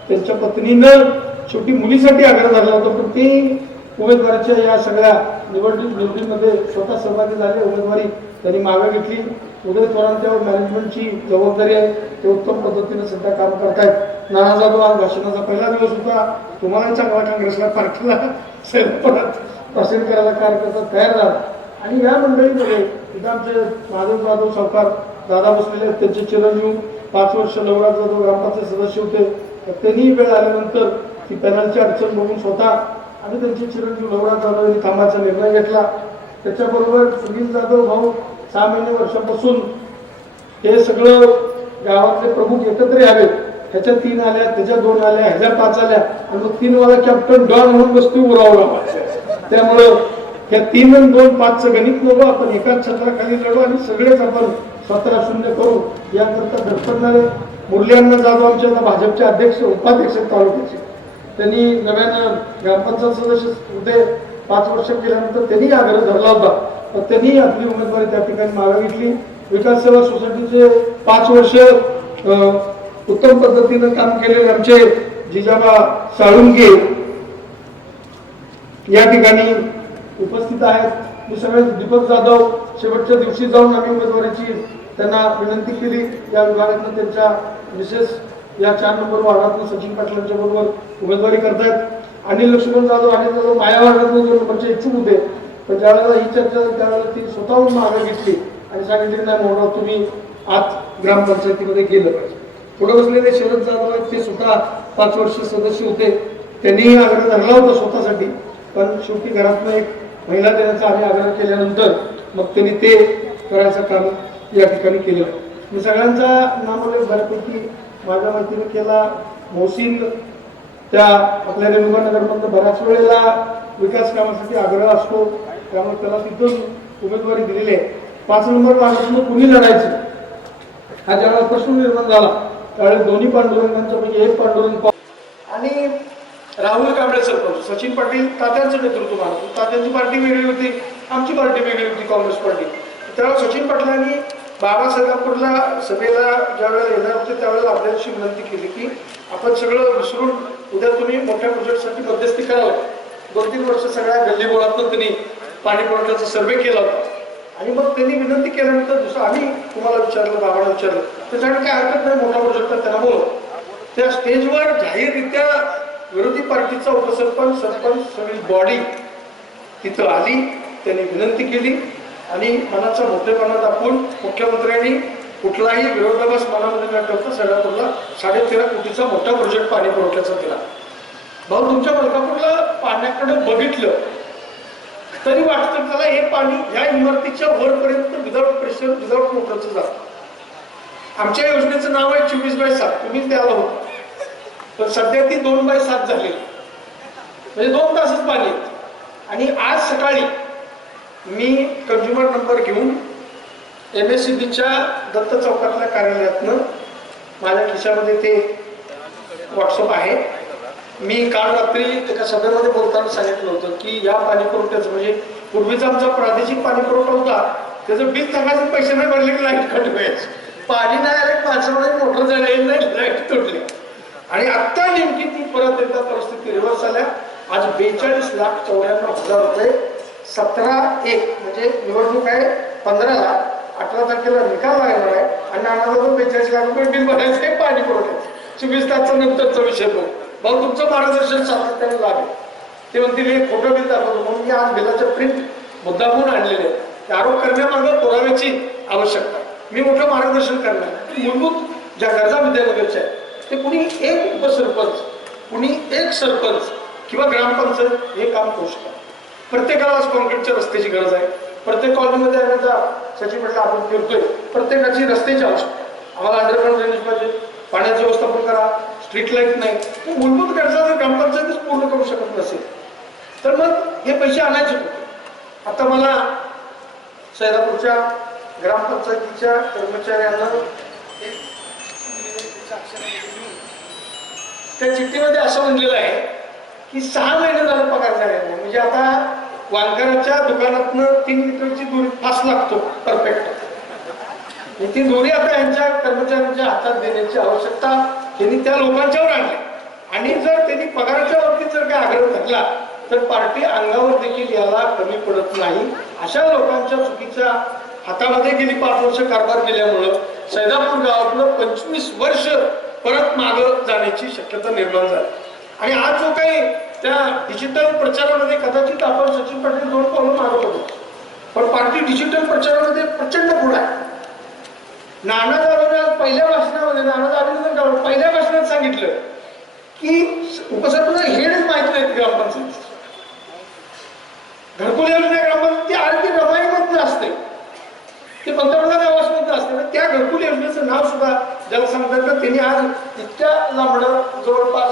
त्यांच्या पत्नीनं शेवटी मुलीसाठी आग्रह धरला होता पण ती उमेदवाराच्या या सगळ्या निवडणुकीमध्ये स्वतः सहभागी झाले. उमेदवारी त्यांनी मागे घेतली. उमेदवारांच्यावर मॅनेजमेंटची जबाबदारी आहे, ते उत्तम पद्धतीने सध्या काम करतायत. नाना जाधव आज भाषणाचा पहिला दिवस होता, तुम्हाला चांगला काँग्रेसला पार्टीला परत प्रसिद्ध करायला कार्यकर्ता तयार झाला. आणि या मंडळीमध्ये इथं आमचे माधव जाधव सावकार दादा बसलेले आहेत, त्यांचे चिरंजीव 5 वर्ष लवराज जाधव ग्रामपंचायत सदस्य होते. तर त्यांनी वेळ आल्यानंतर ती पॅनलची अडचण बघून स्वतः आणि त्यांचे चिरंजीव लवराज जाधव यांनी थांबायचा निर्णय घेतला. त्याच्याबरोबर सुनील जाधव भाऊ 6 महिने वर्षापासून हे सगळं गावातले प्रमुख एकत्र यावेत. ह्याच्या 3 आल्या, त्याच्या 2 आल्या, ह्याच्या 5 आल्या आणि मग 3 वाला कॅप्टन डॉन म्हणून वस्तू उरावला. त्यामुळं या 3 आणि 2 5चं गणित नको, आपण एकाच छत्राखाली लढू आणि सगळेच आपण 17-0 करू याकरता धडपडणारे. मुरलीअण्णा जाधव आमचे आता भाजपचे अध्यक्ष उपाध्यक्ष तालुक्याचे, त्यांनी नव्यानं ग्रामपंचायत सदस्य होते. 5 वर्ष केल्यानंतर त्यांनी आग्रह धरला होता तर त्यांनी आपली उमेदवारी त्या ठिकाणी मागे घेतली. विकास सेवा सोसायटीचे 5 वर्ष उत्तम पद्धतीनं काम केलेले आमचे जिजाबा साळुंके या ठिकाणी उपस्थित आहेत. मी सगळे दीपक जाधव शेवटच्या दिवशी जाऊन आम्ही उमेदवारीची त्यांना विनंती केली. या विभागातून त्यांच्या विशेष या 4 नंबर वार्डातून सचिन पाटलांच्या बरोबर उमेदवारी करतायत. अनिल लक्ष्मण जाधव माया वार्डातून 2 नंबरचे इच्छुक होते पण ज्यावेळेला ही चर्चा झाली त्यावेळेला ती स्वतःहून मागे घेतली आणि सांगितले नाही म्हणून तुम्ही आत ग्रामपंचायतीमध्ये गेलं पाहिजे. पुढे बसलेले शरद जाधव आहेत, ते सुद्धा 5 वर्ष सदस्य होते. त्यांनी आग्रह धरला होता स्वतःसाठी, पण शेवटी घरातनं एक महिला देण्याचा आम्ही आग्रह केल्यानंतर मग त्यांनी ते करायचं काम या ठिकाणी केलं. मी सगळ्यांचा नामोल्लेख बऱ्यापैकी माझ्या माहितीने केला. मोहसिन त्या आपल्या रेणुकानगरमधून बऱ्याच वेळेला विकास कामासाठी आग्रह असतो, त्यामुळे त्याला तिथून उमेदवारी दिलेली आहे. 5 नंबर वार्डातून कुणी लढायचं हा ज्यावेळेला प्रश्न निर्माण झाला त्यावेळेस दोन्ही पांडुरंगांचं म्हणजे एक पांडुरंग आणि राहुल कांबळे सरपंच, सचिन पाटील तात्यांचं नेतृत्व मानतो. तात्यांची पार्टी वेगळी होती, आमची पार्टी वेगळी होती, काँग्रेस पार्टी. त्यावेळेस सचिन पाटलांनी बाबासाहेबांपूरला सभेला ज्यावेळेला येणार होते त्यावेळेला आपल्याशी विनंती केली की आपण सगळं विसरून उद्या तुम्ही मोठ्या प्रोजेक्टसाठी मध्यस्थी करावं. 2-3 वर्ष सगळ्या गल्लीबोळातून त्यांनी पाणी पुरवठ्याचा सर्वे केला होता. आणि मग त्यांनी विनंती केल्यानंतर दुसरं आम्ही तुम्हाला विचारलं, बाबांना विचारलं, त्याच्याकडे काय हरकत नाही, मोठा प्रोजेक्ट त्यांना बोलव. त्या स्टेजवर जाहीररित्या विरोधी पार्टीचा उपसरपंच, सरपंच, सगळी बॉडी तिथं आली. त्यांनी विनंती केली आणि मनाचा मोठेपणा दाखवून मुख्यमंत्र्यांनी कुठलाही विरोधाभास मनामध्ये न ठेवता सैदापूरला 13.5 कोटीचा मोठा प्रोजेक्ट पाणी पुरवठ्याचा दिला. भाऊ, तुमच्या मलकापूरला पाण्याकडे बघितलं तरी वाटतं त्याला हे पाणी ह्या इमारतीच्या वरपर्यंत विदाउट प्रेशर, विदाउट मोटरचं जातं. आमच्या योजनेचं नाव आहे 24/7, तुम्ही त्याला होता, पण सध्या ती 2/7 झाली, म्हणजे 2 तासच पाणी येत. आणि आज सकाळी मी कंझ्युमर नंबर घेऊन MSCBच्या दत्त चौकातल्या कार्यालयातनं माझ्या खिशामध्ये ते व्हॉट्सअप आहे. मी काल रात्री एका सभेमध्ये बोलताना सांगितलं होतं की या पाणी पुरवठ्याचं म्हणजे पूर्वीचा आमचा प्रादेशिक पाणी पुरवठा होता, त्याचं बिल टाकायचे पैसे नाही भरले की लाईट कट व्हायचं, पाणी नाही आले, माणसामध्ये मोटर झाले नाही, लाईट तुटली. आणि आत्ता नेमकी ती परत एकदा परिस्थिती रिव्हर्स आल्या. आज 42,94,000 रुपये 17/1 म्हणजे निवडणूक आहे 15ला, 18 तारखेला निकाल लागणार आहे आणि आम्हाला 42 लाख रुपये बिल भरायचं आहे पाणी पुरवठ्याचं. 24 तासचा नंतरचा विषय बघ. भाऊ, तुमचं मार्गदर्शन सातत्याने लागेल. ते म्हणतील हे खोटं बिल दाखवतो, म्हणून मी आज बिलाचं प्रिंट मुद्दामून आणलेले आहे. ते आरोप करण्यामागं पुराव्याची आवश्यकता आहे. मी मोठं मार्गदर्शन करणार. मूलभूत ज्या गरजा विद्यानगरच्या आहेत ते कुणी एक उपसरपंच, कुणी एक सरपंच किंवा ग्रामपंचायत हे काम करू शकतात. प्रत्येकाला आज कॉन्क्रीटच्या रस्त्याची गरज आहे. प्रत्येक कॉलनीमध्ये सचिन म्हटलं आपण फिरतोय, प्रत्येकाची रस्त्याची आवश्यकता आहे. आम्हाला अंडरग्राऊंड ड्रेनेज पाहिजे, पाण्याचं व्यवस्थापन करा, स्ट्रीट लाईट नाही. तर मूलभूत गरजा जर ग्रामपंचायतच पूर्ण करू शकत नसेल तर मग हे पैसे आणायचे कुठे? आता मला सैदापूरच्या ग्रामपंचायतीच्या कर्मचाऱ्यांना त्या चिठ्ठीमध्ये असं म्हणलेलं आहे की 6 महिने झाले पगार झाले नाही. म्हणजे आता वांकराच्या दुकानातनं 3 लिटरची दोरी फास लागतो परफेक्ट. ती दोरी आता यांच्या कर्मचाऱ्यांच्या हातात देण्याची आवश्यकता त्यांनी त्या लोकांच्यावर आणली. आणि जर त्यांनी पगाराच्या बाबतीत जर काही आग्रह धरला तर पार्टी अंगावर देखील याला कमी पडत नाही. अशा लोकांच्या चुकीच्या हातामध्ये गेली 5 वर्ष कारभार केल्यामुळं सैदापूर गावातलं 25 वर्ष परत मागं जाण्याची शक्यता निर्माण झाली. आणि आज जो काही त्या डिजिटल प्रचारामध्ये कदाचित आपण सचिन पाटील 2 पावलं मागं पडतो, पण पार्टी डिजिटल प्रचारामध्ये प्रचंड पुढे आहे. नाना दादाने पहिल्या भाषणामध्ये पहिल्या भाषणात सांगितलं की उपसरपंच हेडच माहिती नाहीत ग्रामपंचायत. घरकुल योजना ग्रामपंचायत ती आरती रमाईमधनं असते, ते पंतप्रधान आवासमधनं असते. त्या घरकुल योजनेचं नाव सुद्धा ज्याला सांगतात का त्यांनी आज इतक्या लांबणं जवळपास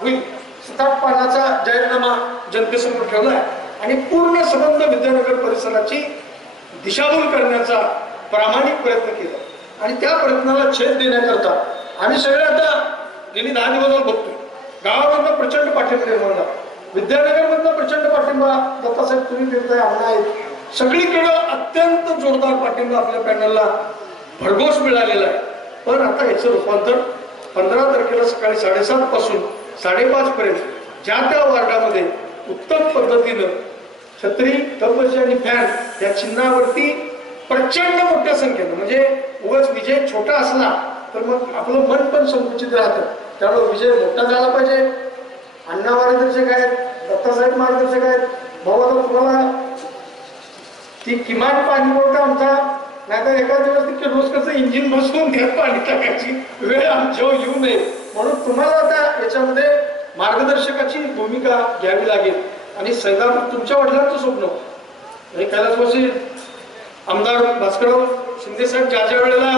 होईल 7-8 पानाचा जाहीरनामा जनतेसमोर ठेवला आहे. आणि पूर्ण संबंध विद्यानगर परिसराची दिशाभूल करण्याचा प्रामाणिक प्रयत्न केला. आणि त्या प्रयत्नाला छेद देण्याकरता आम्ही सगळे आता गेली 10 दिवस बघतोय. गावामधनं प्रचंड पाठिंबा निर्माण झाला, विद्यानगरमधनं प्रचंड पाठिंबा, दत्तासाहेब तुम्ही फिरताय, आम्हाला आहेत, सगळीकडं अत्यंत जोरदार पाठिंबा आपल्या पॅनलला भरघोस मिळालेला आहे. पण आता याचं रूपांतर 15 तारखेला सकाळी 7:30 पासून 5:30 पर्यंत ज्या त्या वार्डामध्ये उत्तम पद्धतीनं छत्री, कंबशी आणि फॅन या चिन्हावरती प्रचंड मोठ्या संख्येनं, म्हणजे उगाच विजय छोटा असला तर मग आपलं मन पण संकुचित राहतं. त्यामुळे विजय मोठा झाला पाहिजे. अण्णा मार्गदर्शक आहेत, दत्तासाहेब मार्गदर्शक आहेत. भाऊ, आता तुम्हाला ती किमान पाणी पुरवठा आमचा नाहीतर एका दिवस ते रोज कसं इंजिन बसवून त्यात पाणी टाकायची वेळ आमच्यावर येऊ नये म्हणून तुम्हाला आता याच्यामध्ये मार्गदर्शकाची भूमिका घ्यावी लागेल. आणि सैदापूर तुमच्या वडिलांचं स्वप्न होतं. कैलासवासी आमदार भास्करराव शिंदे साहेब ज्या वेळेला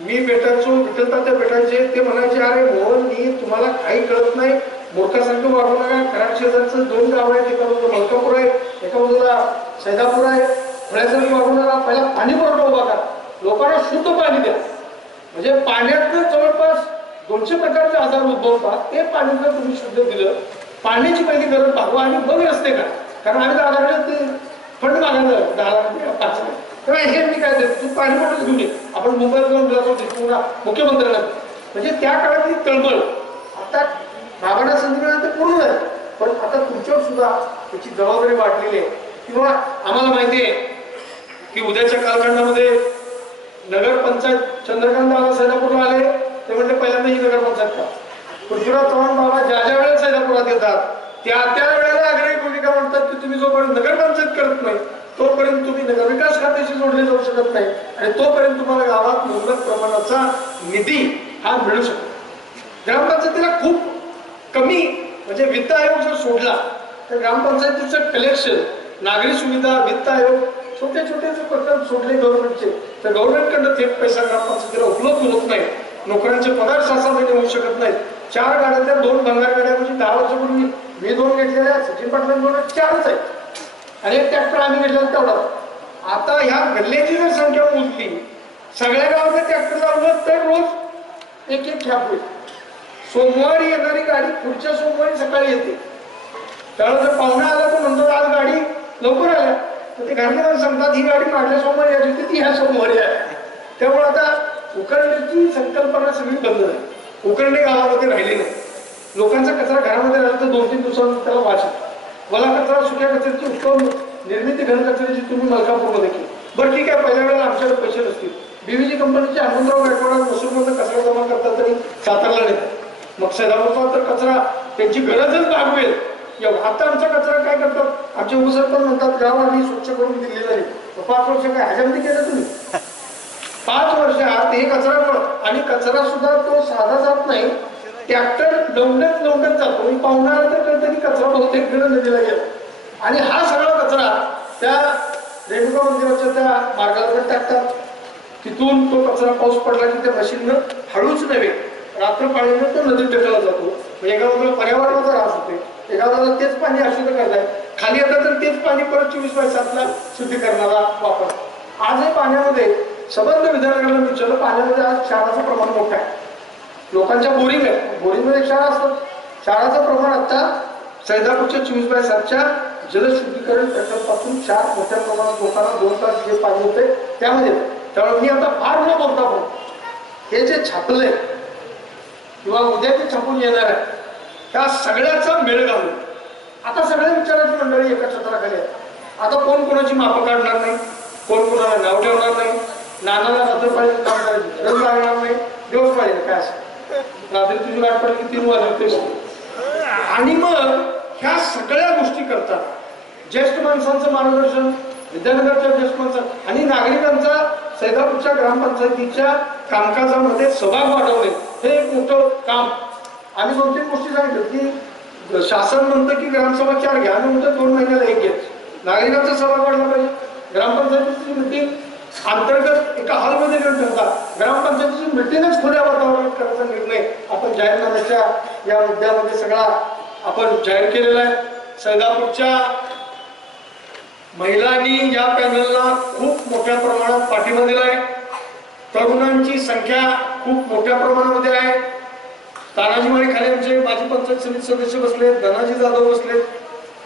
मी भेटायचो विठ्ठल तात्या भेटायचे ते म्हणायचे अरे मोहन मी तुम्हाला काही कळत नाही मूर्खासारखं वागू नका. कराड शेजारचं 2 गाव आहेत एका बाजूला मलकापूर आहे एका बाजूला सैदापूर आहे. फळ्यासारखं वागू नका. पहिला पाणी पुरवठा उभा करा लोकांना शुद्ध पाणी द्या. म्हणजे पाण्यातनं जवळपास 200 प्रकारचे आजार उद्भवतात. ते पाणी जर तुम्ही शुद्ध दिलं पाण्याची पहिली गरज भागवा आणि मग रस्ते का. कारण आम्ही दादाकडे ते फंड मागायला 10 लाख 5 लाख तेव्हा हे मी काय देतो तू पाणी बॉटल घेऊन ये. आपण मुंबईत जाऊन दिला मुख्यमंत्र्यांना म्हणजे त्या काळातली तळमळ आता बाबांना संधी मिळाली पूर्ण झाली. पण आता तुमच्यावर सुद्धा त्याची जबाबदारी वाटलेली आहे. किंवा आम्हाला माहिती आहे की उद्याच्या कालखंडामध्ये नगरपंचायत चंद्रकांत दादा सैदापूरला आले ते म्हणजे पहिल्यांदा ही नगरपंचायत का पृथ्वीराज चव्हाण बाबा ज्या वेळेला सैदापुरात येतात त्या वेळेला आग्रही भूमिका म्हणतात की तुम्ही जोपर्यंत नगरपंचायत करत नाही तोपर्यंत तुम्ही नगरविकास खात्याशी जोडले जाऊ शकत नाही आणि तोपर्यंत तुम्हाला गावात मुबलक प्रमाणाचा निधी हा मिळू शकतो. ग्रामपंचायतीला खूप कमी म्हणजे वित्त आयोग जर सोडला तर ग्रामपंचायतीचं कलेक्शन नागरी सुविधा वित्त आयोग छोटे छोटे जे प्रकल्प सोडले गव्हर्नमेंटचे तर गव्हर्नमेंटकडनं थेट पैसा ग्रामपंचायतीला उपलब्ध होत नाही. नोकऱ्यांचे पगार 6-6 महिने होऊ शकत नाहीत. 4 गाड्यातल्या 2 भंगार गाड्या म्हणजे 10 वर्षापूर्वी मी 2 घेतलेल्या सचिन पाटलांनी 4च आहेत आणि एक ट्रॅक्टर आम्ही घेतलेला तेवढा. आता ह्या गल्ल्याची जर संख्या मोजली सगळ्या गावात ट्रॅक्टर लावलं तर रोज एक खेप होईल. सोमवारी येणारी गाडी पुढच्या सोमवारी सकाळी येते. त्यावेळेला जर पाहुणा आला तर म्हणतो आज गाडी लवकर आल्या तर ते घरचे सांगतात ही गाडी मागल्या सोमवारी यायची होती ती ह्या सोमवारी आहे. त्यामुळे आता उकरण्याची संकल्पना सगळी बंद आहे. उकरणे गावामध्ये राहिले नाही. लोकांचा कचरा घरामध्ये राहिला तर 2-3 दिवसांनी त्याला वाचत मला कचरा सुक्या कचऱ्याची उत्तम निर्मिती घन कचऱ्याची तुम्ही मलकापूरमध्ये केली. बरं ठीक आहे पहिल्या वेळेला आमच्याकडे पैसे नसतील बीव्हीजी कंपनीचे हनुमंतराव गायकवाड मसूरमध्ये कचरा जमा करतात तरी सातारला नेतात मग सैदापूरचा तर कचरा त्यांची गरजच भागवेल. आता आमचा कचरा काय करतात आमचे उपसरपंच म्हणतात गाव आम्ही स्वच्छ करून दिलेलं आहे. 5 वर्ष काय ह्याच्यामध्ये केलं तुम्ही 5 वर्षात हे कचरा आणि कचरा सुद्धा तो साधा जात नाही. ट्रॅक्टर लवंडत जातो पाहुणाला तर कळतं की कचरा बहुतेक नदीला गेला आणि हा सगळा कचरा त्या रेणुका मंदिराच्या त्या मार्गावर टाकतात. तिथून तो कचरा पाऊस पडला की त्या मशीननं हळूच नव्हे रात्र पाळीनं तो नदीत टाकला जातो. म्हणजे एका बाजूला पर्यावरणाचा ऱ्हास होते एका बाजूला तेच पाणी अशुद्ध करताय खाली येतात तर तेच पाणी परत 24/7 शुद्धीकरणाला वापर. आज हे पाण्यामध्ये संबंध विधानकाला विचारलं पाण्यामध्ये आज क्षाराचं प्रमाण मोठं आहे. लोकांच्या बोरिंग आहे बोरिंगमध्ये क्षार असतात. क्षाराचं प्रमाण आता सैदापूरच्या 24/7 जलशुद्धीकरण प्रकल्पातून क्षार मोठ्या प्रमाणात लोकांना 2 तास जे पाणी होते त्यामध्ये. त्यामुळे मी आता फार न बोलता पण हे जे छापलंय किंवा उद्या ते छापून येणार आहे त्या सगळ्याचा मेळ घालून आता सगळ्या विचाराची मंडळी एका छत्राखाली आहे. आता कोण कोणाची मापं काढणार नाही कोण कोणाला नाव ठेवणार नाही. नानाला रात्र पाहिजे काम करायची गरज लागणार नाही दिवस पाहिजे काय असं रात्री तुझी गाठ पडली की 3 वाजते. आणि मग ह्या सगळ्या गोष्टी करतात ज्येष्ठ माणसांचं मार्गदर्शन विद्यानगरच्या ज्येष्ठ माणसं आणि नागरिकांचा सैदापूरच्या ग्रामपंचायतीच्या कामकाजामध्ये सहभाग वाढवणे हे एक मोठं काम. आम्ही 2-3 गोष्टी सांगितलं की शासन म्हणतं की ग्रामसभा 4 घ्या आणि म्हणतं 2 महिन्याला 1 घ्या. नागरिकांचा सहभाग वाढला पाहिजे. ग्रामपंचायतीची मिटिंग अंतर्गत एका हॉलमध्ये घेऊन ठेवतात. ग्रामपंचायतीची मिटिंगच खुल्या वातावरणात करायचा निर्णय आपण जाहीरनाम्याच्या या मुद्द्यामध्ये सगळा आपण जाहीर केलेला आहे. सैदापूरच्या महिलांनी या पॅनलला खूप मोठ्या प्रमाणात पाठिंबा दिला आहे. तरुणांची संख्या खूप मोठ्या प्रमाणामध्ये आहे. तानाजी माळी खाली आमचे माजी पंचायत समिती सदस्य बसले धनाजी जाधव बसले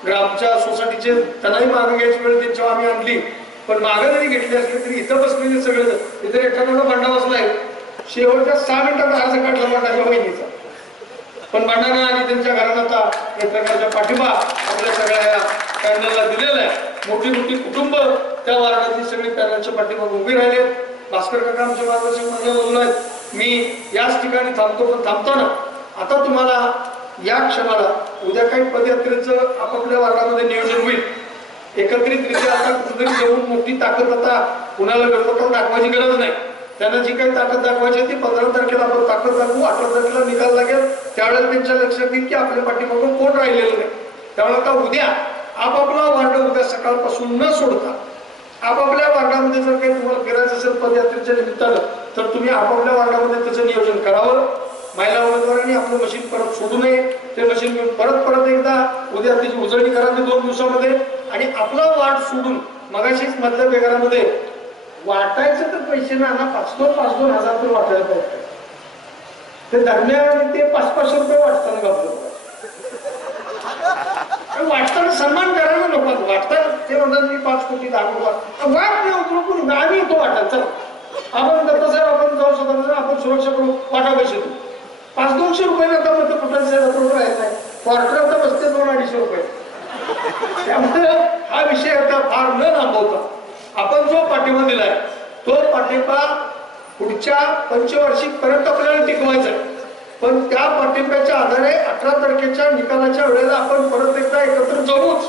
ग्रामच्या सोसायटीचे त्यांनाही मागं घ्यायची वेळ त्यांच्यावर आम्ही आणली पण मागं जरी घेतली असली तरी इथं बसलेले सगळे इतर एखाद्याला भांडा बसलाय शेवटच्या 6 मिनिटात अर्ज काढला भांडाच्या बहिणीचा पण भांडाना आणि त्यांच्या घरात आता एक प्रकारचा पाठिंबा आपल्या सगळ्या पॅनलला दिलेला आहे. मोठी मोठी कुटुंब त्या वार्डातली सगळी पॅनलच्या पाठीमागे उभी राहिले. भास्कर काका आमचे मार्गदर्शक माझ्या बाजूला आहेत. मी याच ठिकाणी थांबतो पण थांबताना आता तुम्हाला या क्षणाला उद्या काही पदयात्रेचं आपापल्या वार्डामध्ये नियोजन होईल एकत्रितरित्या आता कुठेतरी जाऊन मोठी ताकद आता कुणाला विरोधकांना दाखवायची गरज नाही. त्यांना जी काही ताकद दाखवायची ती 15 तारखेला आपण ताकद दाखवू. 18 तारखेला निकाल लागेल त्यावेळेला त्यांच्या लक्षात येईल की आपल्या पाठीमागून कोण राहिलेलं नाही. त्यामुळे आता उद्या आपापला वार्ड उद्या सकाळपासून न सोडता आपापल्या वार्डामध्ये जर काही तुम्हाला फिरायचं असेल पदयात्रेच्या निमित्तानं तर तुम्ही आपापल्या वार्डामध्ये त्याचं नियोजन करावं. महिला उमेदवारांनी आपलं मशीन परत सोडू नये. ते मशीन घेऊन परत एकदा उद्या त्याची उजळणी करावी 2 दिवसामध्ये आणि आपला वार्ड सोडून मगाशीच मधल्या बेगारामध्ये वाटायचं तर पैसे ना 5-2 हजार तर वाटायला पाहिजे. ते दरम्यान ते 500 रुपये वाटताना घालतो. वाटताना सन्मान करायला नको. वाटताना ते म्हणतात मी 5 कोटी 10 कोटी वाट नाही उतरून आम्ही येतो वाटायला. चला आपण दत्तासाहेब आपण जाऊ स्वतः आपण सुरक्षा करू वाटा पैसे देऊ. 500-200 रुपये नंतर म्हणतो कुठं राहत नाही. क्वार्टर आता बसते 200-250 रुपये. त्यामुळे हा विषय आता फार न लांबवता आपण जो पाठिंबा दिलाय तो पाठिंबा पुढच्या पंचवार्षिक पर्यंत आपल्याला टिकवायचा आहे. पण त्या पाठिंब्याच्या आधारे 18 तारखेच्या निकालाच्या वेळेला आपण परत एकदा एकत्र जाऊच.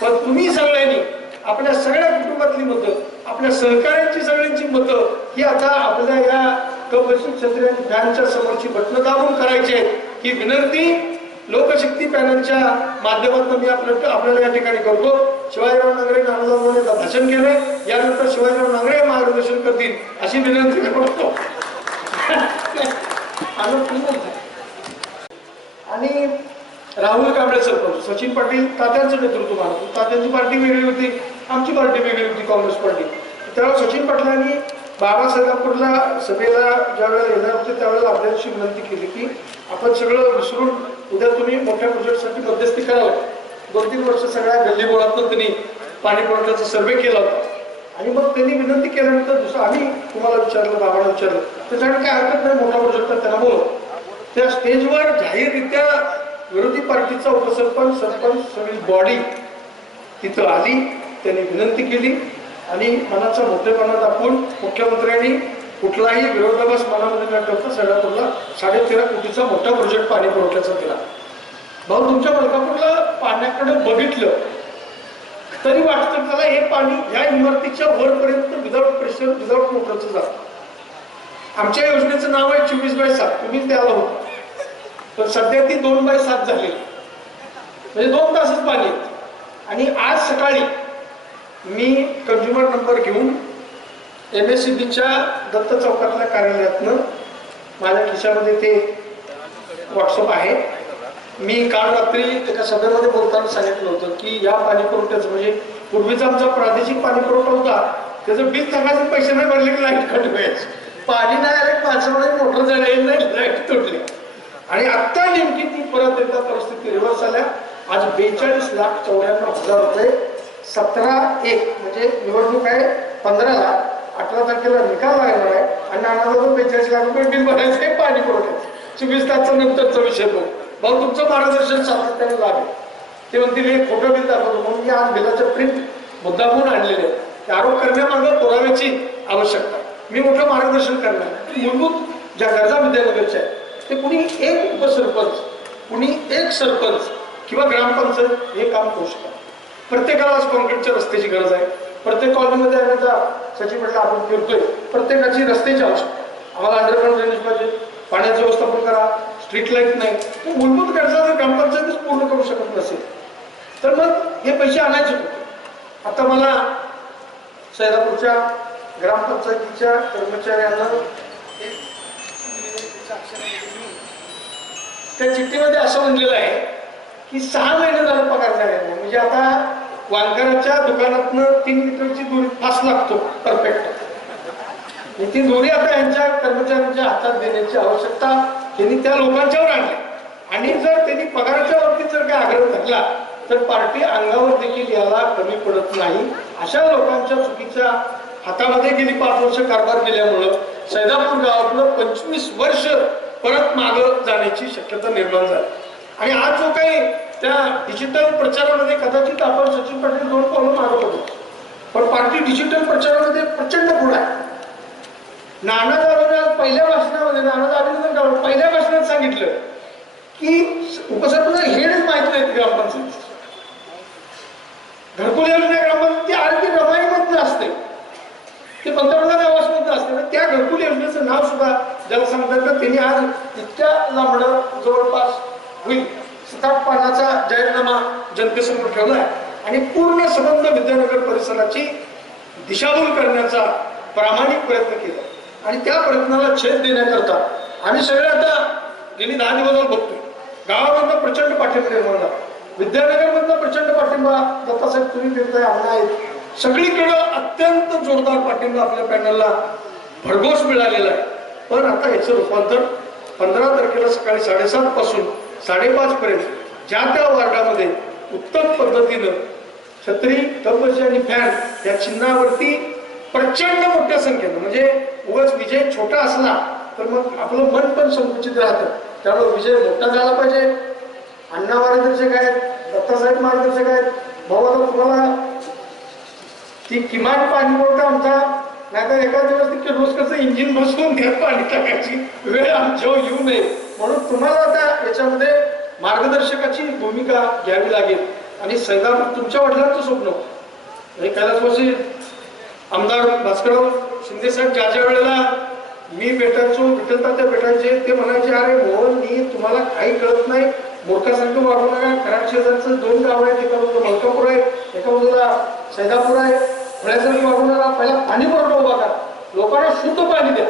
पण तुम्ही सगळ्यांनी आपल्या सगळ्या कुटुंबातली मतं आपल्या सहकार्यांची सगळ्यांची मतं ही आता आपल्या या कपशी क्षत्रिय फॅनच्या समोरची बटणं दाबून करायची आहे. ही विनंती लोकशक्ती पॅनलच्या माध्यमातून मी आपल्याला या ठिकाणी करतो. शिवाजीराव नांगरे नानाजांनी भाषण केले. यानंतर शिवाजीराव नांगरे मार्गदर्शन करतील अशी विनंती करतो. आणि राहुल कांबळे सरपंच सचिन पाटील तात्यांचं नेतृत्व मानतो. तात्यांची पार्टी वेगळी होती आमची पार्टी वेगळी होती काँग्रेस पार्टी. त्यावेळेला सचिन पाटलांनी बाबासाहेबपूरला सभेला ज्यावेळेला येणार होते त्यावेळेला आपल्याशी विनंती केली की आपण सगळं विसरून उद्या तुम्ही मोठ्या प्रोजेक्टसाठी मध्यस्थी करावं. 2-3 वर्ष सगळ्या गल्लीबोळातून त्यांनी पाणी पुरवठ्याचा सर्वे केला होता. आणि मग त्यांनी विनंती केल्यानंतर दुसरं आम्ही तुम्हाला विचारलं बाबांना विचारलं त्याच्याकडे काय हरकत नाही मोठा प्रोजेक्ट त्यांना बोलव. त्या स्टेजवर जाहीररित्या विरोधी पार्टीचा उपसरपंच सरपंच सगळी बॉडी तिथं आली. त्यांनी विनंती केली आणि मनाचा मोठेपणा दाखवून मुख्यमंत्र्यांनी कुठलाही विरोधाभास मनामध्ये न ठेवता सगळ्यापूरला 13.5 कोटीचा मोठा प्रोजेक्ट पाणी पुरवठ्याचा केला. भाऊ तुमच्या मलकापूरला पाण्याकडे बघितलं तरी वाटतं त्याला हे पाणी या इमारतीच्या वरपर्यंत विदाउट प्रेशर विदाउट मोटरचं जातं. आमच्या योजनेचं नाव आहे 24/7. तुम्ही त्याला होता पण सध्या ती 2/7 झाली म्हणजे 2 तासच पाणी येतं. आणि आज सकाळी मी कंझ्युमर नंबर घेऊन MSCBच्या दत्त चौकातल्या कार्यालयातनं माझ्या खिशामध्ये ते व्हॉट्सअप आहे. मी काल रात्री एका सभेमध्ये बोलताना सांगितलं होतं की या पाणी पुरवठ्याचं म्हणजे पूर्वीचा आमचा प्रादेशिक पाणी पुरवठा होता त्याचं बिल टाकायचे पैसे नाही भरले की लाईट कट व्हायचं. पाणी नाही आले माझ्यामुळे मोटर झाले नाही लाईट तुटली. आणि आत्ता नेमकी ती परत एकदा परिस्थिती रिव्हर्स आल्या. आज 42,94,000 रुपये 17/1 म्हणजे निवडणूक आहे 15ला 18 तारखेला निकाल लागणार आहे आणि 42 लाख रुपये बिल भरायचं आहे पाणी पुरवठ्याचं. 24 तासाचा नंतरचा विषय बघ भाऊ तुमचं मार्गदर्शन सातत्याने लागेल. ते म्हणतील हे खोटं बिल दाखवतो म्हणून मी आज बिलाचं प्रिंट मुद्दामून आणलेले आहे. आरोप करण्यामागं पुराव्याची आवश्यकता. मी मोठं मार्गदर्शन करणार. मूलभूत ज्या गरजा विद्यानगरच्या आहेत ते कुणी एक उपसरपंच कुणी एक सरपंच किंवा ग्रामपंचायत हे काम करू शकतात. प्रत्येकालाच कॉन्क्रीटच्या रस्त्याची गरज आहे. प्रत्येक कॉलनीमध्ये आता सचिन म्हटलं आपण फिरतोय प्रत्येकाची रस्त्याची आवश्यकता. आम्हाला अंडरग्राऊंड ड्रेनेज पाहिजे पाण्याचं व्यवस्थापन करा स्ट्रीट लाईट नाही. मूलभूत गरजा जर ग्रामपंचायतच पूर्ण करू शकत नसेल तर मग हे पैसे आणायचे कुठे. आता मला सैदापूरच्या ग्रामपंचायतीच्या कर्मचाऱ्यांना त्या चिठ्ठीमध्ये असं म्हणलेलं आहे की 6 महिने झाले पगार झाले नाही. म्हणजे आता वांगराच्या दुकानातनं 3 लिटरची दोरी फास लागतो परफेक्ट. ती दोरी आता यांच्या कर्मचाऱ्यांच्या हातात देण्याची आवश्यकता त्यांनी त्या लोकांच्यावर आणली. आणि जर त्यांनी पगाराच्या बाबतीत जर काही आग्रह धरला तर पार्टी अंगावर देखील याला कमी पडत नाही. अशा लोकांच्या चुकीच्या हातामध्ये गेली 5 वर्ष कारभार केल्यामुळं सैदापूर गावातलं 25 वर्ष परत मागं जाण्याची शक्यता निर्माण झाली. आणि आज जो काही त्या डिजिटल प्रचारामध्ये कदाचित आपण सचिन पाटील 2 पावलं मागं पडतो पण पार्टी डिजिटल प्रचारामध्ये प्रचंड पुढे आहे. नानाजांनी पहिल्या भाषणामध्ये पहिल्या भाषणात सांगितलं की उपसरपंच हेच माहिती नाही ग्रामपंचायत घरकुल योजना ते पंतप्रधान आवासमधलं असते. त्या घरकुल योजनेचं नाव सुद्धा ज्याला सांगतात का त्यांनी आज इतक्या लांबणं जवळपास होईल 7-8 पानाचा जाहीरनामा जनतेसमोर ठेवलाय आणि पूर्ण संबंध विद्यानगर परिसराची दिशाभूल करण्याचा प्रामाणिक प्रयत्न केला आणि त्या प्रयत्नाला छेद देण्याकरता आम्ही सगळे आता गेली 10 दिवस बघतोय. गावामधनं प्रचंड पाठिंबा निर्माण झाला, विद्यानगरमधनं प्रचंड पाठिंबा दत्तासाहेब तुम्ही देताय आम्हाला आहेत. सगळीकडं अत्यंत जोरदार पाठिंबा आपल्या पॅनलला भरघोस मिळालेला आहे. पण आता याचं रूपांतर 15 तारखेला सकाळी 7:30 पासून 5:30 पर्यंत ज्या त्या वार्डामध्ये उत्तम पद्धतीनं छत्री, तपबशी आणि फॅन या चिन्हावरती प्रचंड मोठ्या संख्येनं, म्हणजे उगाच विजय छोटा असला तर मग आपलं मन पण संकुचित राहतं. त्यामुळे विजय मोठा झाला पाहिजे. अण्णा मार्गदर्शक आहेत, दत्तासाहेब मार्गदर्शक आहेत. भाऊ आता तुम्हाला ती किमान पाणी पुरवठा आमचा नाहीतर एका दिवस तिथे रोज कसं इंजिन बसवून घ्या पाणी टाकायची वेळ आमच्यावर येऊ नये म्हणून तुम्हाला आता याच्यामध्ये मार्गदर्शकाची भूमिका घ्यावी लागेल. आणि सैदापूर तुमच्या वडिलांचं स्वप्न हे कैलासवासी आमदार भास्करराव शिंदे साहेब ज्या वेळेला मी भेटायचो, विठ्ठलतात्या भेटायचे, ते म्हणायचे अरे मोहन मी तुम्हाला काही कळत नाही, मूर्खासारखं वागू नका. कराड शेजारचं 2 गाव आहेत, एका बाजूला मलकापूर आहे, एका बाजूला सैदापूर आहे. फळ्यासारखं वागू नका, पहिला पाणी पुरवठा उभा करा, लोकांना शुद्ध पाणी द्या.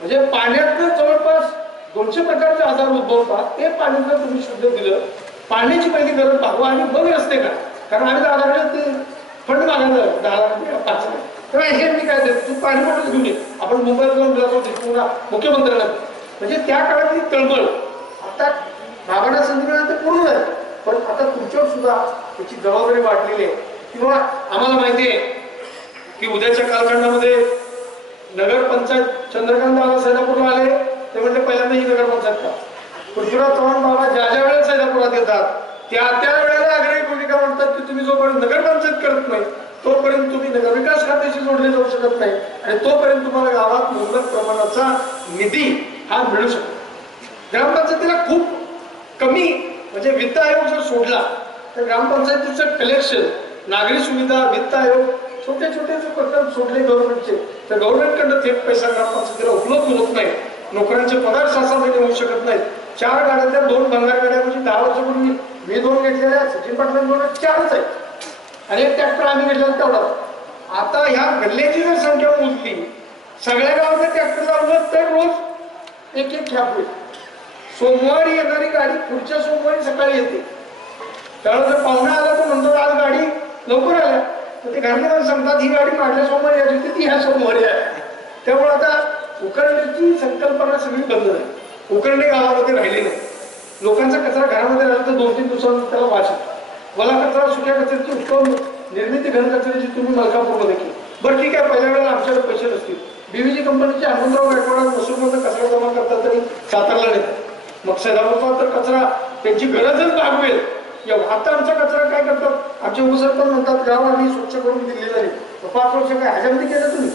म्हणजे पाण्यातनं जवळपास 200 प्रकारचे आजार उद्भवतात. ते पाणी जर तुम्ही शुद्ध दिलं, पाण्याची पहिली गरज भागवा आणि मग रस्ते का. कारण आम्ही 10 लाख ते फंड मागायला 10 लाख 5 लाख तेव्हा हे मी काय देतो तू पाणी बॉटल घेऊन ये. आपण मुंबईत जाऊन पुन्हा मुख्यमंत्र्यांना म्हणजे त्या काळातली तळमळ आता बाबांना संधी मिळाली पूर्ण झाली. पण आता तुमच्यावर सुद्धा त्याची जबाबदारी वाढलेली आहे. किंवा आम्हाला माहिती आहे की उद्याच्या कालखंडामध्ये नगरपंचायत चंद्रकांत बाबा सैदापूरला आले ते म्हणजे पहिल्यांदा ही नगरपंचायत का. पृथ्वीराज चव्हाण बाबा ज्या वेळेला सैदापुरात येतात त्या वेळेला आग्रही भूमिका म्हणतात की तुम्ही जोपर्यंत नगरपंचायत करत नाही तोपर्यंत तुम्ही नगरविकास खात्याशी जोडले जाऊ शकत नाही आणि तोपर्यंत तुम्हाला गावात मुबलक प्रमाणाचा निधी हा मिळू शकतो. ग्रामपंचायतीला खूप कमी म्हणजे वित्त आयोग जर सोडला तर ग्रामपंचायतीचं कलेक्शन, नागरी सुविधा, वित्त आयोग छोटे छोटे जे प्रकल्प सोडले गव्हर्नमेंटचे तर गव्हर्नमेंटकडनं थेट पैसा ग्रामपंचायतीला उपलब्ध होत नाही. नोकऱ्यांचे पगार शासनाने होऊ शकत नाहीत. 4 गाड्या 2 भंगार गाड्या म्हणजे 10 वर्षापूर्वी मी 2 घेतलेल्या, सचिन पाटलांनी 4च आहेत आणि एक ट्रॅक्टर आम्ही घेतलेला तेवढा. आता ह्या गल्ल्याची जर संख्या मोजली सगळ्या गावात ट्रॅक्टर लावलं तर रोज एक ठ्याप होईल. सोमवारी येणारी गाडी पुढच्या सोमवारी सकाळी येते. त्यावेळेस जर पाहुणा आला तर म्हणतो आज गाडी लवकर आल्या तर ते घरचे सांगतात ही गाडी मागल्या सोमवारी यायची होती ती ह्या सोमवारी आहे. त्यामुळे आता उकरण्याची संकल्पना सगळी बंद झाली. उकरणे गावामध्ये राहिले नाही. लोकांचा कचरा घरामध्ये राहिला तर 2-3 दिवसांनी त्याला वाच येतो. मला कचरा सुक्या कचऱ्याची उत्तम निर्मिती घनकचऱ्याची तुम्ही मलकापूरमध्ये केली. बरं ठीक आहे, पहिल्या वेळेला आमच्याकडे पैसे नसतील. बीव्हीजी कंपनीचे हनुमंतराव गायकवाड मसूरमध्ये कचरा जमा करतात तरी सातारला नेतात. मग सैदापूरचा तर कचरा त्यांची गरजच भागवेल एवढा. आता आमचा कचरा काय करतात आमचे उपसरपंच म्हणतात गाव आम्ही स्वच्छ करून दिलेलं नाही. 5 वर्ष काय ह्याच्यामध्ये केलं तुम्ही?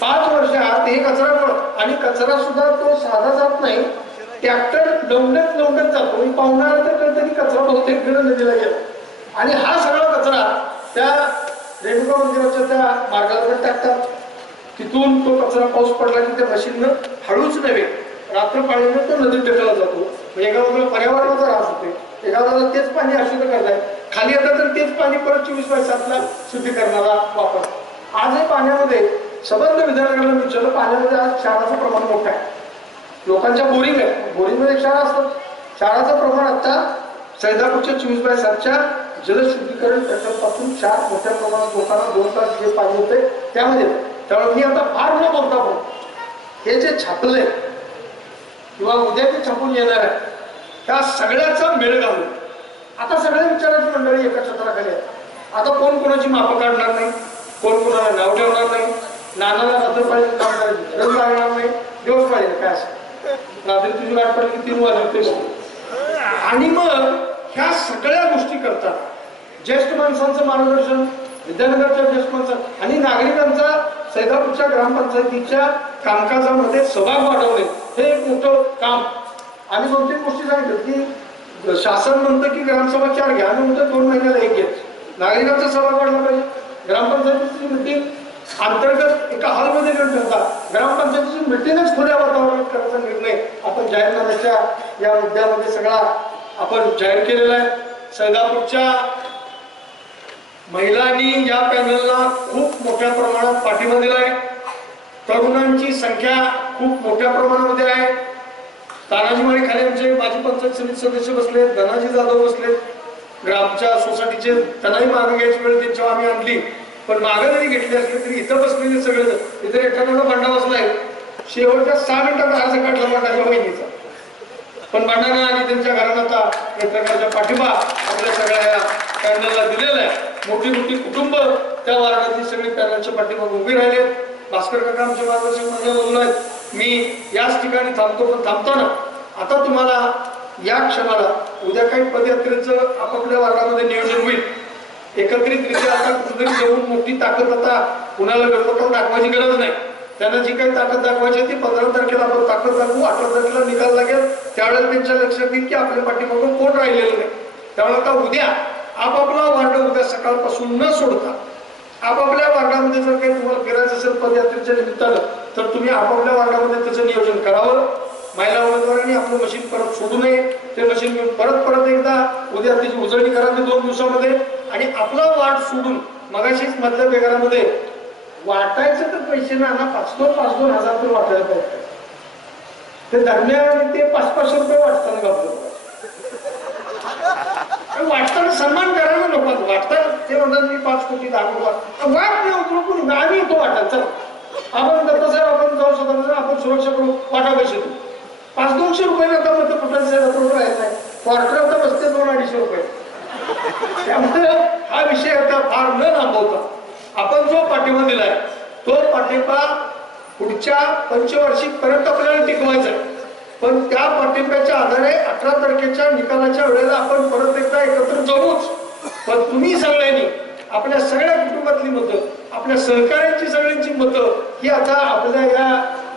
5 वर्षात हे कचरा आणि कचरा सुद्धा तो साधा जात नाही, ट्रॅक्टर लवंडत जातो. मी पाहुणा तर कळतं की कचरा बहुतेक कडे नदीला गेला आणि हा सगळा कचरा त्या रेणुका मंदिराच्या त्या मार्गावर टाकतात. तिथून तो कचरा पाऊस पडला की त्या मशीननं हळूच नव्हे रात्र पाळीनं तो नदीत टाकला जातो. एका बाजूला पर्यावरणाचा ऱ्हास होते, एका बाजूला तेच पाणी अशुद्ध करताय, खाली येतात तर तेच पाणी परत 24/7 शुद्धीकरणाला वापर. आजही पाण्यामध्ये संबंध विद्यानगरला विचारलं पाण्यामध्ये आज क्षाराचं प्रमाण मोठं आहे. लोकांच्या बोरिंग आहे, बोरिंगमध्ये क्षार असतात. क्षाराचं प्रमाण आता सैदापूरच्या 24/7 जलशुद्धीकरण प्रकल्पातून क्षार मोठ्या प्रमाणात लोकांना 2 तास जे पाणी होते त्यामध्ये. त्यामुळे मी आता फार न बोलता पण हे जे छापलंय किंवा उद्या ते छापून येणार आहे त्या सगळ्याचा मेळ घालून आता सगळ्या विचाराची मंडळी एका छत्राखाली आहे. आता कोण कोणाची मापं काढणार नाही, कोण कोणाला नाव ठेवणार नाही, नानाला रात्र पाहिजे काम करायची गरज लागणार नाही, दिवस पाहिजे काय असं रात्री तुझी गाठ पडली की 3 वाजले. आणि मग ह्या सगळ्या गोष्टी करतात ज्येष्ठ माणसांचं मार्गदर्शन, विद्यानगरच्या ज्येष्ठ माणसं आणि नागरिकांचा सैदापूरच्या ग्रामपंचायतीच्या कामकाजामध्ये सहभाग वाढवणे हे एक मोठं काम. आम्ही 2-3 गोष्टी सांगितलं की शासन म्हणतं की ग्रामसभा 4 घ्या, आम्ही म्हणतो 2 महिन्याला 1 घ्यायची. नागरिकांचा सहभाग वाढला पाहिजे. ग्रामपंचायतीची मिटिंग अंतर्गत एका हॉलमध्ये न ठेवता ग्रामपंचायतीची मिटिंगच खुल्या वातावरणात करायचा निर्णय आपण जाहीरनाम्याच्या या मुद्द्यामध्ये सगळा आपण जाहीर केलेला आहे. सैदापूरच्या महिलांनी या पॅनलला खूप मोठ्या प्रमाणात पाठिंबा दिला आहे. तरुणांची संख्या खूप मोठ्या प्रमाणामध्ये आहे. तानाजीमाळी खाली आमचे माजी पंचायत समिती सदस्य बसले, धनाजी जाधव बसले, ग्रामच्या सोसायटीचे त्यांनाही मागे घ्यायची वेळ त्यांच्यावर आम्ही आणली, पण मागे जरी घेतली असली तरी इथं बसलेले सगळे इतर एखादा भांडा बसलाय. शेवटच्या 6 मिनिटात अर्ज काढला माझ्या बहिणीचा, पण भांडणं आणि त्यांच्या घराण्याचा एक प्रकारचा पाठिंबा आपल्या सगळ्या पॅनलला दिलेला आहे. मोठी मोठी कुटुंब त्या वार्डातली सगळी पॅनलच्या पाठिंबाला उभी राहिले. भास्कर काका आमचे मार्गदर्शक माझ्यामधून आहेत. मी याच ठिकाणी थांबतो, पण थांबताना आता तुम्हाला या क्षणाला उद्या काही पदयात्रेचं आपापल्या वार्डामध्ये नियोजन होईल. एकत्रितरित्या आता कुठेतरी जाऊन मोठी ताकद आता कुणाला विरोधात दाखवायची गरज नाही. त्यांना जी काही ताकद दाखवायची ती 15 तारखेला आपण ताकद दाखवू. 18 तारखेला निकाल लागेल, त्यावेळेला त्यांच्या लक्षात येईल की आपल्या पाठीमागून कोण राहिलेलं नाही. त्यामुळे आता उद्या आपापला वार्ड उद्या सकाळपासून न सोडता आपापल्या वार्डामध्ये जर काही तुम्हाला फिरायचं असेल पदयात्रेच्या निमित्तानं तर तुम्ही आपापल्या वार्डामध्ये त्याचं नियोजन करावं. महिला उमेदवारांनी आपलं मशीन परत सोडू नये. ते मशीन घेऊन परत एकदा उद्या त्याची उजळणी करा 2 दिवसामध्ये, आणि आपला वार्ड सोडून मगाशीच मधल्या बेगारामध्ये वाटायचं तर पैसे ना 5-2 हजार रुपये वाटायला पाहिजे. ते दरम्यान ते 500 रुपये वाटताना घाबरत वाटताना सन्मान करायला नको. वाटताना ते म्हणतात मी 5 कोटी 10 कोटी वाट नाही आम्ही येतो वाटायला. चला आपण दत्तासाहेब आपण जाऊ शकतो, आपण सुरक्षा करू, वाटा पैसे 500-200 रुपये आता मग कुठं राहत नाही. क्वार्टर आता बसते 200-250 रुपये. त्यामुळे हा विषय आता फार न लांबवता आपण जो पाठिंबा दिलाय तो पाठिंबा पुढच्या पंचवार्षिक पर्यंत आपल्याला टिकवायचा आहे. पण त्या पाठिंब्याच्या आधारे 18 तारखेच्या निकालाच्या वेळेला आपण परत एकदा एकत्र जाऊच. पण तुम्ही सगळ्यांनी आपल्या सगळ्या कुटुंबातली मतं, आपल्या सहकार्यांची सगळ्यांची मतं ही आता आपल्या या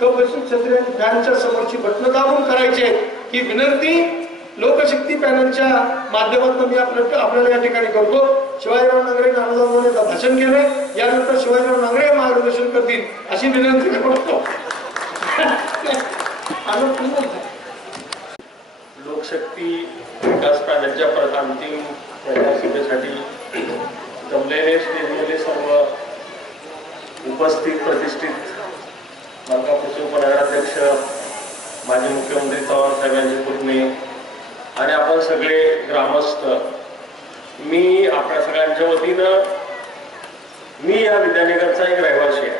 कपशी छत्री आणि फॅनच्या समोरची बटणं दाबून करायची आहे. ही विनंती लोकशक्ती पॅनलच्या माध्यमातून मी आपल्याला या ठिकाणी करतो. शिवाजीराव नांगरे नारायणराव भाषण केले, यानंतर शिवाजीराव नांगरे मार्गदर्शन करतील अशी विनंती करतो. लोकशक्ती विकास पॅनलच्या अंतिम सभेसाठी जमलेले स्टेजमध्ये सर्व उपस्थित प्रतिष्ठित मलकापूरचे उपनगराध्यक्ष, माजी मुख्यमंत्री चव्हाण साहेबांचे पुतणे आणि आपण सगळे ग्रामस्थ, मी आपल्या सगळ्यांच्या वतीनं मी या विद्यानगरचा एक रहिवासी आहे.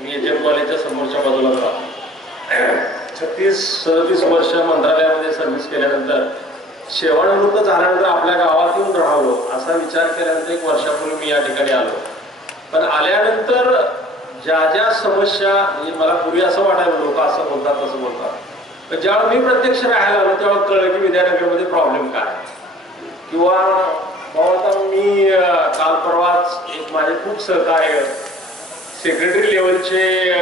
मी एचएम कॉलेजच्या समोरच्या बाजूला राहतो. 36-37 वर्ष मंत्रालयामध्ये सर्व्हिस केल्यानंतर सेवानिवृत्त झाल्यानंतर आपल्या गावात येऊन राहावं असा विचार केल्यानंतर 1 वर्षापूर्वी मी या ठिकाणी आलो. पण आल्यानंतर ज्या ज्या समस्या, म्हणजे मला पूर्वी असं वाटायला लोक असं बोलतात तसं बोलतात, पण ज्यावेळेला मी प्रत्यक्ष राहायला आलो तेव्हा कळलं की विद्यानगरमध्ये प्रॉब्लेम काय. किंवा आता मी काल परवाच एक माझे खूप सहकार्य सेक्रेटरी लेवलचे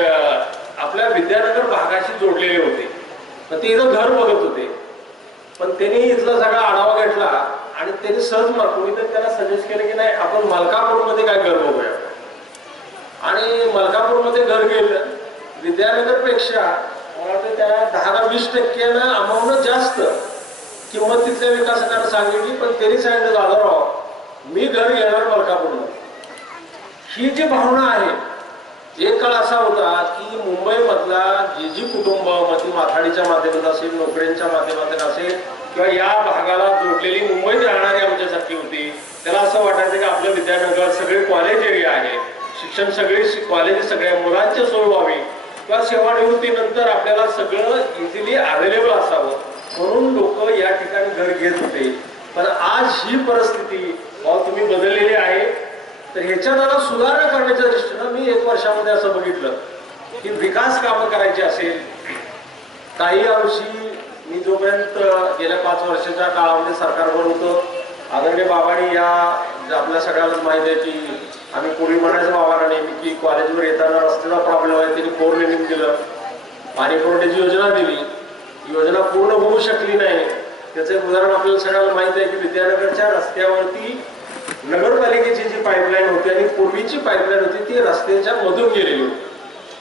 आपल्या विद्यानगर भागाशी जोडलेले होते. तर ते इथं घर बघत होते, पण त्यांनी इथला सगळा आढावा घेतला आणि त्यांनी सहज कोणीतरी त्याला सजेस्ट केलं की नाही आपण मलकापूरमध्ये काय घर बघूया. आणि मलकापूरमध्ये घर गेलं. विद्यानगरपेक्षा मला वाटतं त्या 10-20% अमाऊंट जास्त किंमत तिथल्या विकासकांना सांगितली, पण त्यांनी सांगितलं दादाराव मी घर घेणार मलकापूरला. ही जी भावना आहे, एक काळ असा होता की मुंबईमधला जी कुटुंब मग ती माथाडीच्या माध्यमात असेल, नोकऱ्यांच्या माध्यमातून असेल किंवा या भागाला जोडलेली मुंबईत राहणारी आमच्यासारखी होती, त्याला असं वाटायचं की आपलं विद्यानगर सगळे कॉलेज एरिया आहे, शिक्षण सगळे कॉलेज सगळ्या मुलांची सोय व्हावी किंवा सेवानिवृत्तीनंतर आपल्याला सगळं इझिली अवेलेबल असावं म्हणून लोक या ठिकाणी घर घेत होते. पण आज ही परिस्थिती तुम्ही बदललेली आहे. तर ह्याच्यात सुधारणा करण्याच्या दृष्टीनं मी 1 वर्षामध्ये असं बघितलं की विकास कामं करायची असेल, काही अंशी मी जोपर्यंत गेल्या 5 वर्षाच्या काळामध्ये सरकारवर होतो, आदरणीय बाबांनी या आपल्या सगळ्यांनाच माहिती आहे की आम्ही पूर्वी म्हणायचं बाबांना नेहमी की कॉलेजवर येताना रस्त्याचा प्रॉब्लेम आहे, त्यांनी 4 लेनिंग दिलं, पाणी पुरवठ्याची योजना दिली, योजना पूर्ण होऊ शकली नाही. त्याचं उदाहरण आपल्याला सगळ्यांना माहिती आहे की विद्यानगरच्या रस्त्यावरती नगरपालिकेची जी पाईपलाईन होती आणि पूर्वीची पाईपलाईन होती ती रस्त्याच्या मधून गेलेली होती.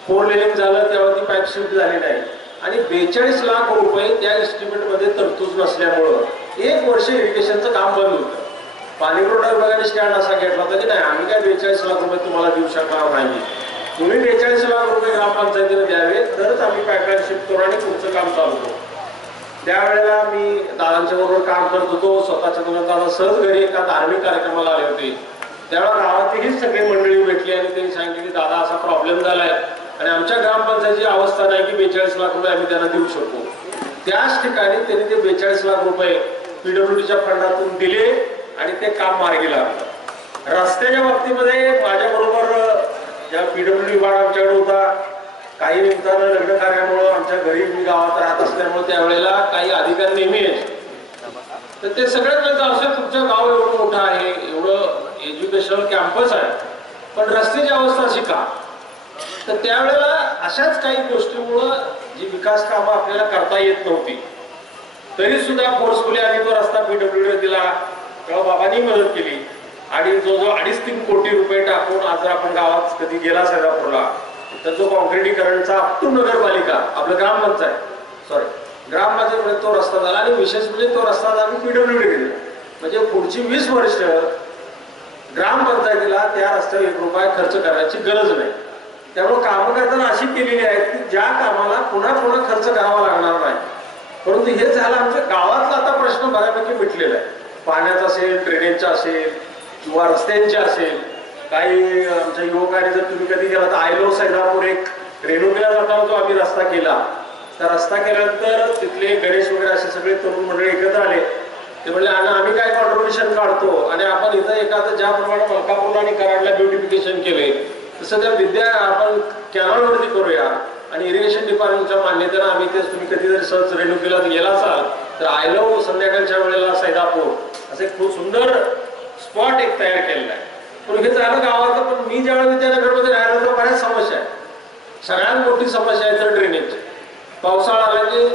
4 लेनिंग झालं तेव्हा ती पाईप शिफ्ट झाली नाही आणि 42 लाख रुपये त्या एस्टिमेटमध्ये तरतूद नसल्यामुळं 1 वर्ष इरिगेशनचं काम बंद होतं. पाणी पुरवठा विभागाने स्टँड असा घेतला होता की नाही, आम्ही काय 42 लाख रुपये तुम्हाला देऊ शकणार नाही, तुम्ही 42 लाख रुपये ग्रामपंचायतीने द्यावे तरच आम्ही पाईपलाईन शिफ्ट करू आणि पुढचं काम चालू करू. त्यावेळेला मी दादांच्या बरोबर काम करत होतो. स्वतःच्या दादा सहज घरी एका धार्मिक कार्यक्रमाला आले होते. त्यावेळेला गावातलीच सगळी मंडळी भेटली आणि त्यांनी सांगितले की दादा असा प्रॉब्लेम झालाय आणि आमच्या ग्रामपंचायतीची अवस्था नाही की 42 लाख रुपये आम्ही त्यांना देऊ शकतो. त्याच ठिकाणी त्यांनी ते 42 लाख रुपये पीडब्ल्यूडीच्या फंडातून दिले आणि ते काम मार्गी लागलं. रस्त्याच्या बाबतीमध्ये माझ्याबरोबर ज्या पीडब्ल्यूडी विभाग आमच्याकडे होता, काही निमित्तानं लग्न कार्यामुळं आमच्या घरी मी गावात राहत असल्यामुळे त्यावेळेला काही अधिकारी नेहमी यायचे. तर ते सगळ्यात म्हणजे असं तुमचं गाव एवढं मोठं आहे, एवढं एज्युकेशनल कॅम्पस आहे, पण रस्त्याची अवस्था अशी का? तर त्यावेळेला अशाच काही गोष्टीमुळं जी विकास कामं आपल्याला करता येत नव्हती तरी सुद्धा फोर्सफुली आम्ही तो रस्ता पीडब्ल्यूडी दिला. तेव्हा बाबांनी मदत केली आणि जो 2.5-3 कोटी रुपये टाकून आज जर आपण गावात कधी गेला सैदापूरला तर जो कॉन्क्रिटीकरणचा अपटू नगरपालिका आपलं ग्रामपंचायत तो रस्ता झाला आणि विशेष म्हणजे तो रस्ता आम्ही पीडब्ल्यूडी दिला. म्हणजे पुढची 20 वर्ष ग्रामपंचायतीला त्या रस्त्यावर 1 रुपया खर्च करायची गरज नाही. त्यामुळे कामं करताना अशी केलेली आहेत की ज्या कामाला पुन्हा खर्च करावा लागणार नाही. परंतु हे झालं आमच्या गावातला आता प्रश्न बऱ्यापैकी मिटलेला आहे. पाण्याचा असेल, ड्रेनेजचा असेल किंवा रस्त्यांचे असेल. काही आमच्या युवकांनी जर तुम्ही कधी गेला तर आयलो सैदापूर एक रेणुकीला जाताना जो आम्ही रस्ता केला, तर रस्ता केल्यानंतर तिथले गणेश वगैरे असे सगळे तरुण मंडळी एकत्र आले. ते म्हणले आम्ही काय कॉन्ट्रिब्युशन काढतो आणि आपण इथं एखादं ज्याप्रमाणे मलकापूरला आणि कराडला ब्युटिफिकेशन केले तसं त्या विद्या आपण कॅनॉलवरती करूया आणि इरिगेशन डिपार्टमेंटच्या मान्यतेनं आम्ही ते तुम्ही कधी जरी सहज रेणुकीला गेला असाल तर आयलो संध्याकाळच्या वेळेला सैदापूर असे खूप सुंदर स्पॉट एक तयार केलेला आहे. पण हे झालं गावाचं. पण मी ज्यावेळेला विद्यानगरमध्ये राहिलो तर बऱ्याच समस्या आहेत. सगळ्यात मोठी समस्या आहे तर ड्रेनेजची. पावसाळा आला की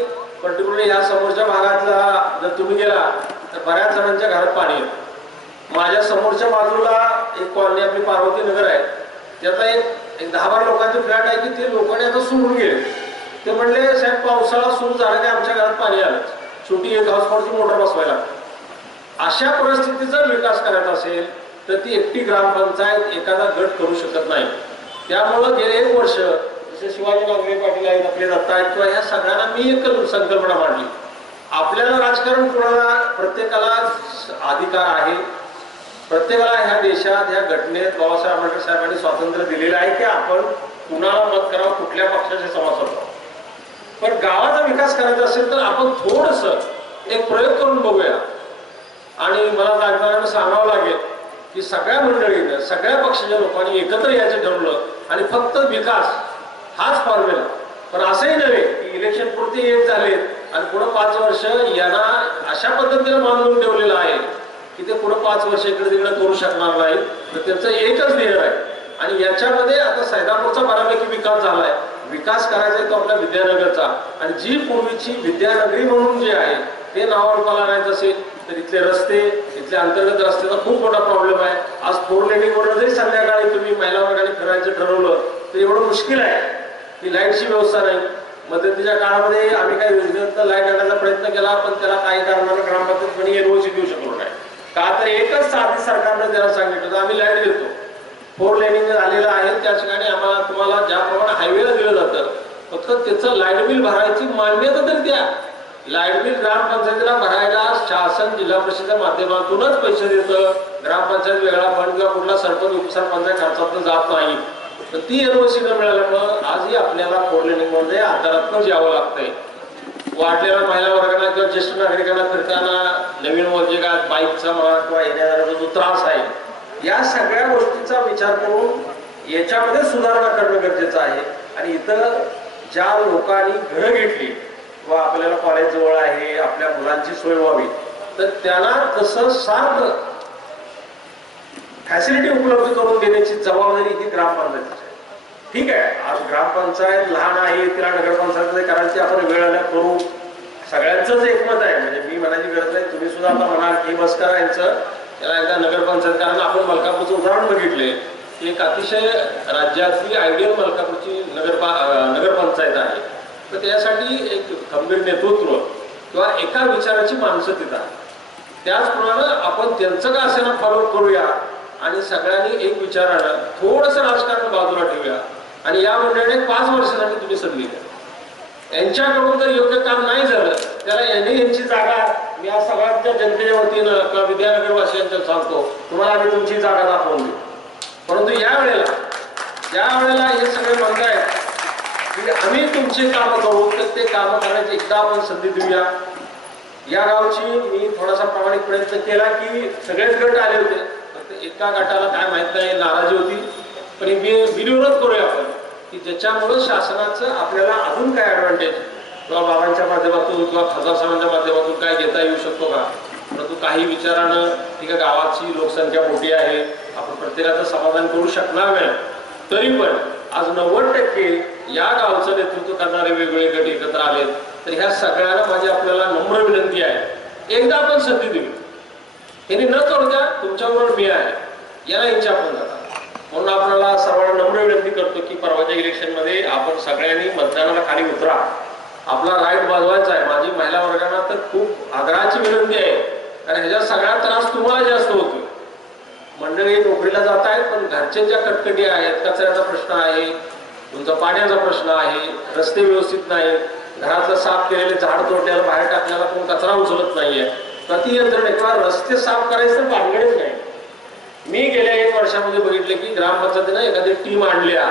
पर्टिक्युलरली ह्या समोरच्या भागातला जर तुम्ही गेला तर बऱ्याच जणांच्या घरात पाणी येतं. माझ्या समोरच्या बाजूला एक कॉलनी आपली पार्वती नगर आहे, त्याचा एक 10-12 लोकांचे फ्लॅट आहे की ते लोकांनी आता सोडून गेले. ते म्हणले साहेब पावसाळा सुरू झाला की आमच्या घरात पाणी आलं, छोटी एक हाऊसपॉटची मोटर बसवायला लागते. अशा परिस्थितीचा विकास करायचा असेल तर ती एकटी ग्रामपंचायत एखादा गट करू शकत नाही. त्यामुळं गेले 1 वर्ष जसे शिवाजी नागरे पाटील आहेत, आपले दत्ता आहेत किंवा ह्या सगळ्यांना मी एक संकल्पना मांडली. आपल्याला राजकारण कोणाला प्रत्येकाला अधिकार आहे, प्रत्येकाला ह्या देशात ह्या घटनेत बाबासाहेब आंबेडकर साहेबांनी स्वातंत्र्य दिलेलं आहे की आपण कुणाला मत करावं, कुठल्या पक्षाचे सभासद व्हावं. पण गावाचा विकास करायचा असेल तर आपण थोडंसं एक प्रयोग करून बघूया. आणि मला जागदारांना सांगावं लागेल की सगळ्या मंडळीनं सगळ्या पक्षाच्या लोकांनी एकत्र यायचं ठरवलं आणि फक्त विकास हाच फॉर्म्युला. पण असंही नव्हे की इलेक्शन पुरते एक झाले आणि पुढं 5 वर्ष यांना अशा पद्धतीने बांधून ठेवलेलं आहे की ते पुढं 5 वर्ष इकडे तिकडे करू शकणार नाही. तर त्यांचं एकच ध्येय आहे आणि याच्यामध्ये आता सैदापूरचा बऱ्यापैकी विकास झालाय. विकास करायचा आहे तो आपल्या विद्यानगरचा. आणि जी पूर्वीची विद्यानगरी म्हणून जे आहे ते नावारूपाला आणायचं असेल तर इथले रस्ते, इथल्या अंतर्गत रस्त्याचा खूप मोठा प्रॉब्लेम आहे. आज 4 लेनिंगवरून जरी संध्याकाळी तुम्ही महिला वर्गाने फिरायचं ठरवलं तर एवढं मुश्किल आहे की लाईटची व्यवस्था नाही. मध्यंतरीच्या काळामध्ये आम्ही काही योजनेत लाईट आणण्याचा प्रयत्न केला पण त्याला काही कारणानं ग्रामपंचायत एनओसी देऊ शकलो नाही. का तर एकच साधी सरकारनं त्याला सांगितलं तर आम्ही लाईट देतो. 4 लेनिंग झालेलं आहे त्या ठिकाणी आम्हाला तुम्हाला ज्याप्रमाणे हायवेला दिलं जातं फक्त त्याचं लाईट बिल भरायची मान्यता तरी द्या. लाईट बिल ग्रामपंचायतीला भरायला शासन जिल्हा परिषदेच्या माध्यमातूनच पैसे देतं. ग्रामपंचायत वेगळा फंड किंवा कुठला सरपंच उपसरपंचा खर्चातून जात नाही. तर ती एनओसी न मिळाल्यामुळं आजही आपल्याला 4 लेनिंगमध्ये आधारातूनच यावं लागतंय. वाटलेल्या महिला वर्गाला किंवा ज्येष्ठ नागरिकांना फिरताना नवीन म्हणजे काय बाईकचा म्हणा किंवा येण्याचा जो त्रास आहे या सगळ्या गोष्टीचा विचार करून याच्यामध्ये सुधारणा करणं गरजेचं आहे. आणि इथं ज्या लोकांनी घरं घेतली किंवा आपल्याला कॉलेज जवळ आहे, आपल्या मुलांची सोय व्हावी तर त्यांना तसं सार्थ फॅसिलिटी उपलब्ध करून देण्याची जबाबदारी ही ग्रामपंचायतीची आहे. ठीक आहे, आज ग्रामपंचायत लहान आहे, तिला नगरपंचायत करायची आपण वेळ आल्या करू, सगळ्यांचंच एकमत आहे. म्हणजे मी म्हणायची गरज नाही, तुम्ही सुद्धा आता म्हणाल की बस करा यांचं त्याला एकदा नगरपंचायत, कारण आपण मलकापूरचं उदाहरण बघितले की एक अतिशय राज्यातली आयडियल मलकापूरची नगरपंचायत आहे. तर त्यासाठी एक खंबीर नेतृत्व किंवा एका विचाराची माणसं तिथं आहे. त्याचप्रमाणे आपण त्यांचं का असेना फॉलो करूया आणि सगळ्यांनी एक विचारानं थोडंसं राजकारण बाजूला ठेवूया. आणि या मंडळीने 5 वर्षासाठी तुम्ही संधी द्या. यांच्याकडून जर योग्य काम नाही झालं त्याला यांची जागा, मी आज सगळ्यांच्या जनतेच्या वतीनं किंवा विद्यानगरवासियांच्या सांगतो, तुम्हाला आम्ही तुमची जागा दाखवून देऊ. परंतु ज्या वेळेला हे सगळे म्हणतायत की आम्ही तुमची कामं करू, तर ते कामं करण्याची एकदा आपण संधी देऊया. या गावची मी थोडासा प्रामाणिक प्रयत्न केला की सगळेच गट आले होते, फक्त एका गटाला काय माहित नाही नाराजी होती, पण बिनविरोध करूया आपण की ज्याच्यामुळे शासनाचं आपल्याला अजून काय ऍडव्हान्टेज किंवा बाबांच्या माध्यमातून किंवा खासदार साहेबांच्या माध्यमातून काय घेता येऊ शकतो का. परंतु काही विचारानं ठीक आहे, गावाची लोकसंख्या मोठी आहे, आपण प्रत्येकाचं समाधान करू शकणार नाही, तरी पण आज 90% या गावचं नेतृत्व करणारे वेगवेगळे गट एकत्र आलेत. तर ह्या सगळ्यांना माझी आपल्याला नम्र विनंती आहे, एकदा आपण संधी देऊ. त्यांनी न तोडता तुमच्याबरोबर मी आहे, याला यांची आपण जाता. म्हणून आपल्याला सर्वांना नम्र विनंती करतो की परवाच्या इलेक्शनमध्ये आपण सगळ्यांनी मतदानाला खाली उतरा, आपला राईट वाजवायचा आहे. माझी महिला वर्गांना तर खूप आग्रहाची विनंती आहे, कारण ह्याच्यात सगळ्यात त्रास तुम्हाला जास्त होतो. मंडळी नोकरीला जात आहेत, पण घरचे ज्या कटकटी आहेत, कचऱ्याचा प्रश्न आहे, तुमचा पाण्याचा प्रश्न आहे, रस्ते व्यवस्थित नाही, घरातलं साफ केलेले झाड तोडल्याला बाहेर टाकल्याला कोण कचरा उचलत नाहीये, प्रति यंत्रणा किंवा रस्ते साफ करायचं तर भानगडच नाही. मी गेल्या 1 वर्षामध्ये बघितले की ग्रामपंचायतीनं एखादी टीम आणल्या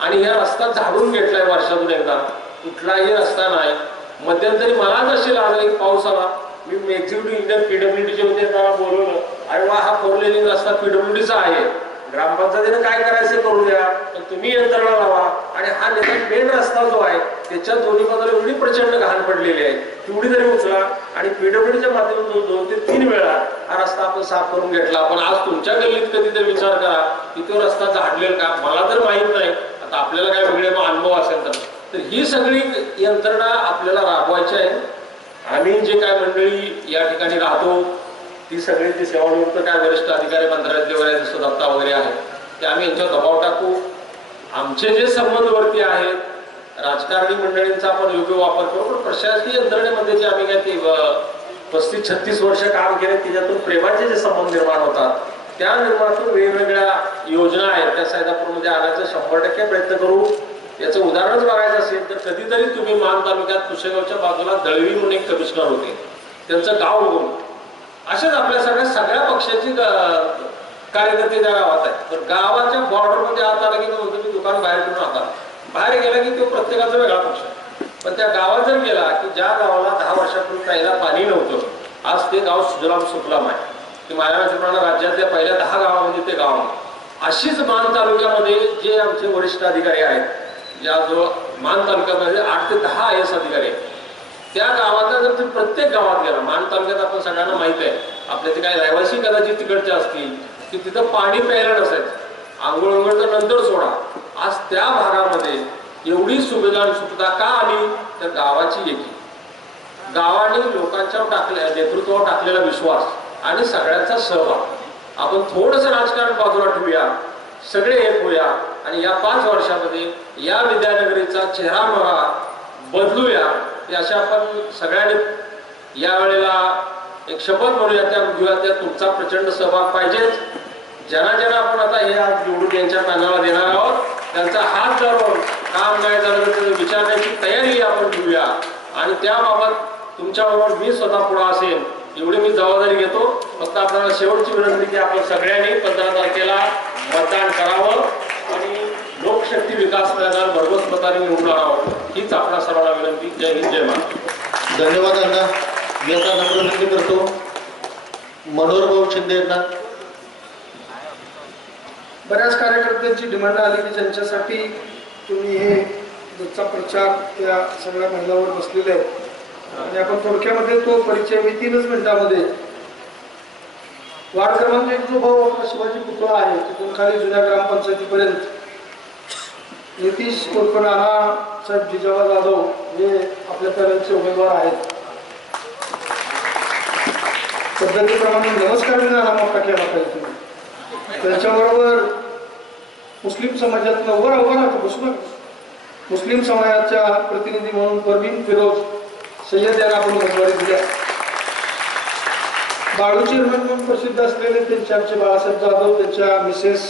आणि या रस्ता झाडून घेतलाय वर्षातून एकदा, कुठलाही रस्ता नाही. मध्यंतरी मला जशी लागली पाऊस आला, मी एक्झिक्युटिव्ह इंजिनियर पीडब्ल्यूडीचे होते, त्यांना बोलवलं, अरे वा हा 4 लेनिंग रस्ता पीडब्ल्यूडीचा आहे, ग्रामपंचायतीनं काय करायचं करू द्या, पण तुम्ही यंत्रणा लावा. आणि हा मेन रस्ता जो आहे त्याच्या दोन्ही बाजूला एवढी प्रचंड घाण पडलेली आहे, तेवढी तरी उचला. आणि पीडब्ल्यूडीच्या माध्यमातून 2 ते 3 वेळा हा रस्ता आपण साफ करून घेतला. पण आज तुमच्या गल्लीत कधीतरी विचार करा की तो रस्ता झाडलेला का, मला तर माहीत नाही, आता आपल्याला काय वेगळे अनुभव असेल तर ही सगळी यंत्रणा आपल्याला राबवायची आहे. आम्ही जे काय मंडळी या ठिकाणी राहतो ती सगळी जी सेवानिवृत्त काय वरिष्ठ अधिकारी मंत्रालयातले वगैरे जसं दत्ता वगैरे आहे, ते आम्ही यांच्यावर दबाव टाकू. आमचे जे संबंध वरती आहेत राजकारणी मंडळींचा आपण योग्य वापर करू, पण प्रशासकीय यंत्रणेमध्ये जे आम्ही काय ते 35-36 वर्ष काम केले त्याच्यातून प्रेमाचे जे संबंध निर्माण होतात, त्या निर्माणातून वेगवेगळ्या योजना आहेत त्या सैदापूरमध्ये आणायचा 100% प्रयत्न करू. याचं उदाहरणच बघायचं असेल तर कधीतरी तुम्ही मान तालुक्यात कुशेगावच्या बाजूला दळवी म्हणून एक कमिशनर होते, त्यांचं गाव बघून असेच आपल्यासारख्या सगळ्या पक्षाची कार्यकर्ते त्या गावात आहेत. तर गावाच्या बॉर्डरमध्ये आत आला की म्हणतो मी दुकान बाहेर करून आता बाहेर गेला की तो प्रत्येकाचा वेगळा पक्ष आहे. पण त्या गावात जर गेला की ज्या गावाला 10 वर्षापूर्वी प्यायला पाणी नव्हतं, आज ते गाव सुजलाम सुफलाम आहे, की महाराष्ट्राप्रमाणे राज्यातल्या पहिल्या 10 गावामध्ये ते गाव आहे. अशीच मान तालुक्यामध्ये जे आमचे वरिष्ठ अधिकारी आहेत, ज्या जो मान तालुक्यामध्ये 8 ते 10 IAS अधिकारी आहेत, त्या गावातला जर तुम्ही प्रत्येक गावात गेला, मान तालुक्यात आपण सगळ्यांना माहित आहे, आपल्या ते काही रहिवासी कदाचित तिकडचे असतील की तिथं पाणी प्यायला नसायचं, आंघोळ तर नंतर सोडा. आज त्या भागामध्ये एवढी सुविधा सुविधा का आली तर गावाची एकी, गावाने लोकांच्या नेतृत्वावर टाकलेला विश्वास आणि सगळ्यांचा सहभाग. आपण थोडंसं राजकारण बाजूला ठेवूया, सगळे एक होऊया आणि या 5 वर्षामध्ये या विद्यानगरीचा चेहरा मोहरा बदलूया. अशा आपण सगळ्यांनी या वेळेला एक शपथ म्हणूया, त्या घेऊया, त्यात तुमचा प्रचंड सहभाग पाहिजेच. ज्यांना आपण आता हे आज निवडून यांच्या कानाला देणार आहोत त्यांचा हात धरून काम नाही झालं तर विचारण्याची तयारी आपण ठेवूया. आणि त्याबाबत तुमच्याबरोबर मी स्वतः पुढे असेल एवढी मी जबाबदारी घेतो. फक्त आपल्याला शेवटची विनंती की आपण सगळ्यांनी 15 तारखेला मतदान करावं आणि लोकशक्ती विकास मैदान भरघोस मताने निवडून आणावं, हीच आपल्या सर्वांना विनंती. जय हिंद, जय महाराष्ट्र. धन्यवाद अण्णा. मी आता नम्र विनंती करतो मनोहर भाऊ शिंदे यांना. बऱ्याच कार्यकर्त्यांची डिमांड आली की ज्यांच्यासाठी तुम्ही हे ज्याचा प्रचार त्या सगळ्या महिलांवर बसलेले आहेत आणि आपण थोडक्यामध्ये तो परिचय मी 3च मिनिटांमध्ये. वार्ड क्रमांक 1 जो भाऊ आपला शिवाजी पुतळा आहे तिथून खाली जुन्या ग्रामपंचायतीपर्यंत नितीश उर्फ नाना साहेब जिजाबा जाधव हे आपल्या पॅनलचे उमेदवार आहेत. तर पद्धतीप्रमाणे नमस्कार विना नामात टाकल्या टाकायचे. त्याच्याबरोबर मुस्लिम समाजातनं वर बसू नका. मुस्लिम समाजाच्या प्रतिनिधी म्हणून परवीन फिरोज सय्यद यांना आपण उमेदवारी दिल्या. बाळू चेअरमन म्हणून प्रसिद्ध असलेले त्यांचे आमचे बाळासाहेब जाधव, त्यांच्या मिसेस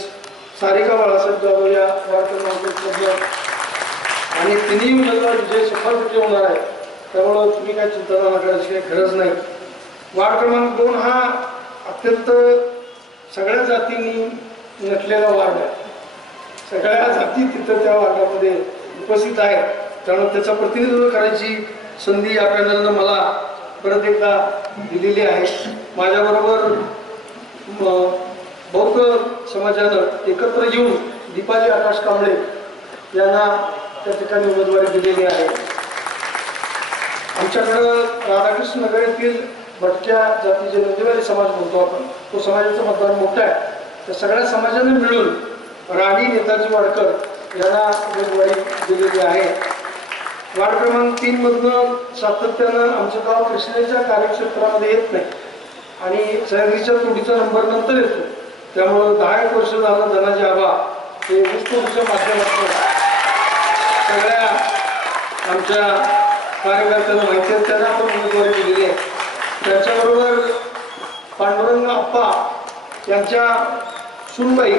सारिका बाळासाहेब जाधव या वार्ड क्रमांक आणि तिन्ही उमेदवार विजय शंभर होणार आहे. त्यामुळं तुम्ही काय चिंता करायची काही गरज नाही. वार्ड क्रमांक 2 हा अत्यंत सगळ्या जातींनी नटलेला वार्ड आहे. सगळ्या जाती तिथं त्या वार्डामध्ये उपस्थित आहेत. त्यामुळे त्याचं प्रतिनिधित्व करायची संधी या पॅनलनं मला परत एकदा दिलेली आहे. माझ्याबरोबर बौद्ध समाजानं एकत्र येऊन दीपाली आकाश कांबळे यांना त्या ठिकाणी उमेदवारी दिलेली आहे. आमच्याकडं राधाकृष्ण नगर येथील भटक्या जातीचे नंदीवाली समाज म्हणतो आपण, तो समाजाचं मतदान मोठं आहे. त्या सगळ्या समाजाने मिळून राणी नेताजी वाडकर यांना उमेदवारी दिलेली आहे. वार्ड क्रमांक 3 मधनं सातत्यानं आमचं गाव कृष्णेच्या कार्यक्षेत्रामध्ये येत नाही आणि सह्याद्रीच्या तोडीचा नंबर नंतर येतो. त्यामुळं 10 वर्ष झालं धनाजी आबा हे ऊसतोडीच्या माध्यमातून सगळ्या आमच्या कार्यकर्त्यांना माहिती आहे, त्यांना आपण उमेदवारी दिलेली आहे. त्याच्याबरोबर पांडुरंग आप्पा यांच्या सुनबाई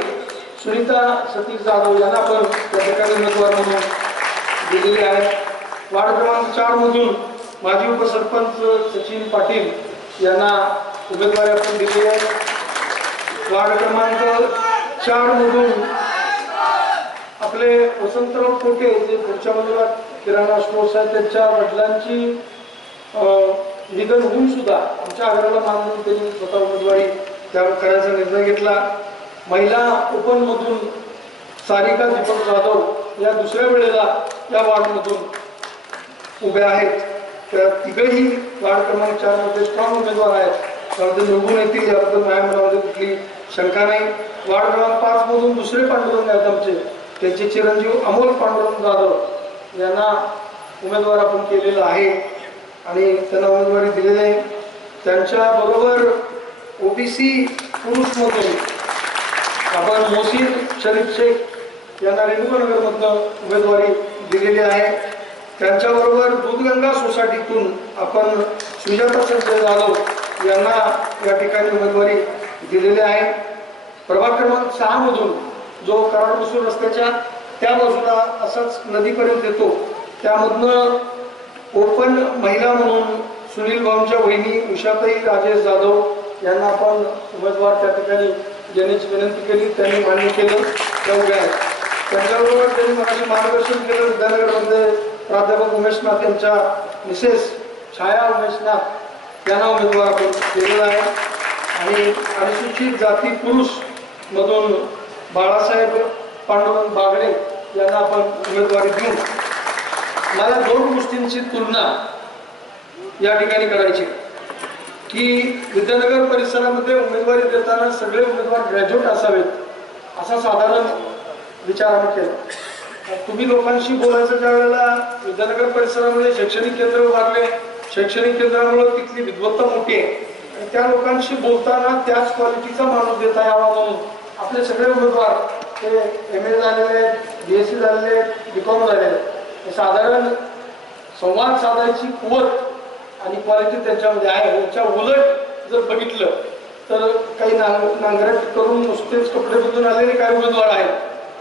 सुनीता सतीश जाधव यांना आपण त्या ठिकाणी उमेदवार म्हणून दिलेले आहे. वार्ड क्रमांक 4 मधून माजी उपसरपंच सचिन पाटील यांना उमेदवारी आपण दिली आहे. वार्ड क्रमांक 4 मधून आपले वसंतराव कोटे जे पुढच्या बाजूला किराणा स्टोर्स आहेत, त्यांच्या वडिलांची निधन होऊन सुद्धा आमच्या आग्रहाला मानून त्यांनी स्वतः उमेदवारी त्या करायचा निर्णय घेतला. महिला ओपन मधून सारिका दीपक जाधव या दुसऱ्या वेळेला या वार्डमधून उभ्या आहेत. त्या तिघही वार्ड क्रमांक 4 मध्ये स्ट्रॉंग उमेदवार आहेत. त्यामध्ये निवडून येतील याबद्दल माझ्या मनामध्ये कुठली शंका नाही. वार्ड क्रमांक 5 मधून दुसरे पांडुरंग आहेत आमचे, त्यांचे चिरंजीव अमोल पांडुरंग जाधव यांना उमेदवार आपण केलेला आहे आणि त्यांना उमेदवारी दिलेली आहे. त्यांच्याबरोबर ओबीसी पुरुषमधून आपण मोहसिन शरीफ शेख यांना रेणुकानगरमधनं उमेदवारी दिलेली आहे. त्यांच्याबरोबर दूधगंगा सोसायटीतून आपण सुजाता संजय जाधव यांना या ठिकाणी उमेदवारी दिलेली आहे. प्रभाग क्रमांक 6 मधून जो कराड रस्त्याच्या त्या बाजूला असाच नदीपर्यंत येतो, त्यामधनं ओपन महिला म्हणून सुनील भाऊंच्या वहिनी उषाताई राजेश जाधव यांना आपण उमेदवार त्या ठिकाणी देण्याची विनंती केली. त्यांनी मान्य केलं. त्या उभ्या आहेत. त्यांच्याबरोबर त्यांनी मगाशी मार्गदर्शन केलं. विद्यानगरमध्ये प्राध्यापक उमेशनाथ यांच्या मिसेस छाया उमेशनाथ यांना उमेदवार आपण केलेला आहे. आणि अनुसूचित जाती पुरुष मधून बाळासाहेब पांडुरंग बागडे यांना आपण उमेदवारी देऊन मला 2 गोष्टींची तुलना या ठिकाणी करायची की विद्यानगर परिसरामध्ये उमेदवारी देताना सगळे उमेदवार ग्रॅज्युएट असावेत असा साधारण विचार आम्ही केला. तुम्ही लोकांशी बोलायचं ज्या वेळेला विद्यानगर परिसरामध्ये शैक्षणिक केंद्र उभारले, शैक्षणिक केंद्रामुळे तिथली विद्वत्ता मोठी आहे आणि त्या लोकांशी बोलताना त्याच क्वालिटीचा माणूस देता यावा म्हणून आपले सगळे उमेदवार ते MA झालेले आहेत, BSc झालेले आहेत, BCom झालेले आहेत. साधारण संवाद साधायची कुवत आणि क्वालिटी त्यांच्यामध्ये आहे. याच्या उलट जर बघितलं तर काही नांगरट करून नुसतेच कपडे बदलून आलेले काही उमेदवार आहेत,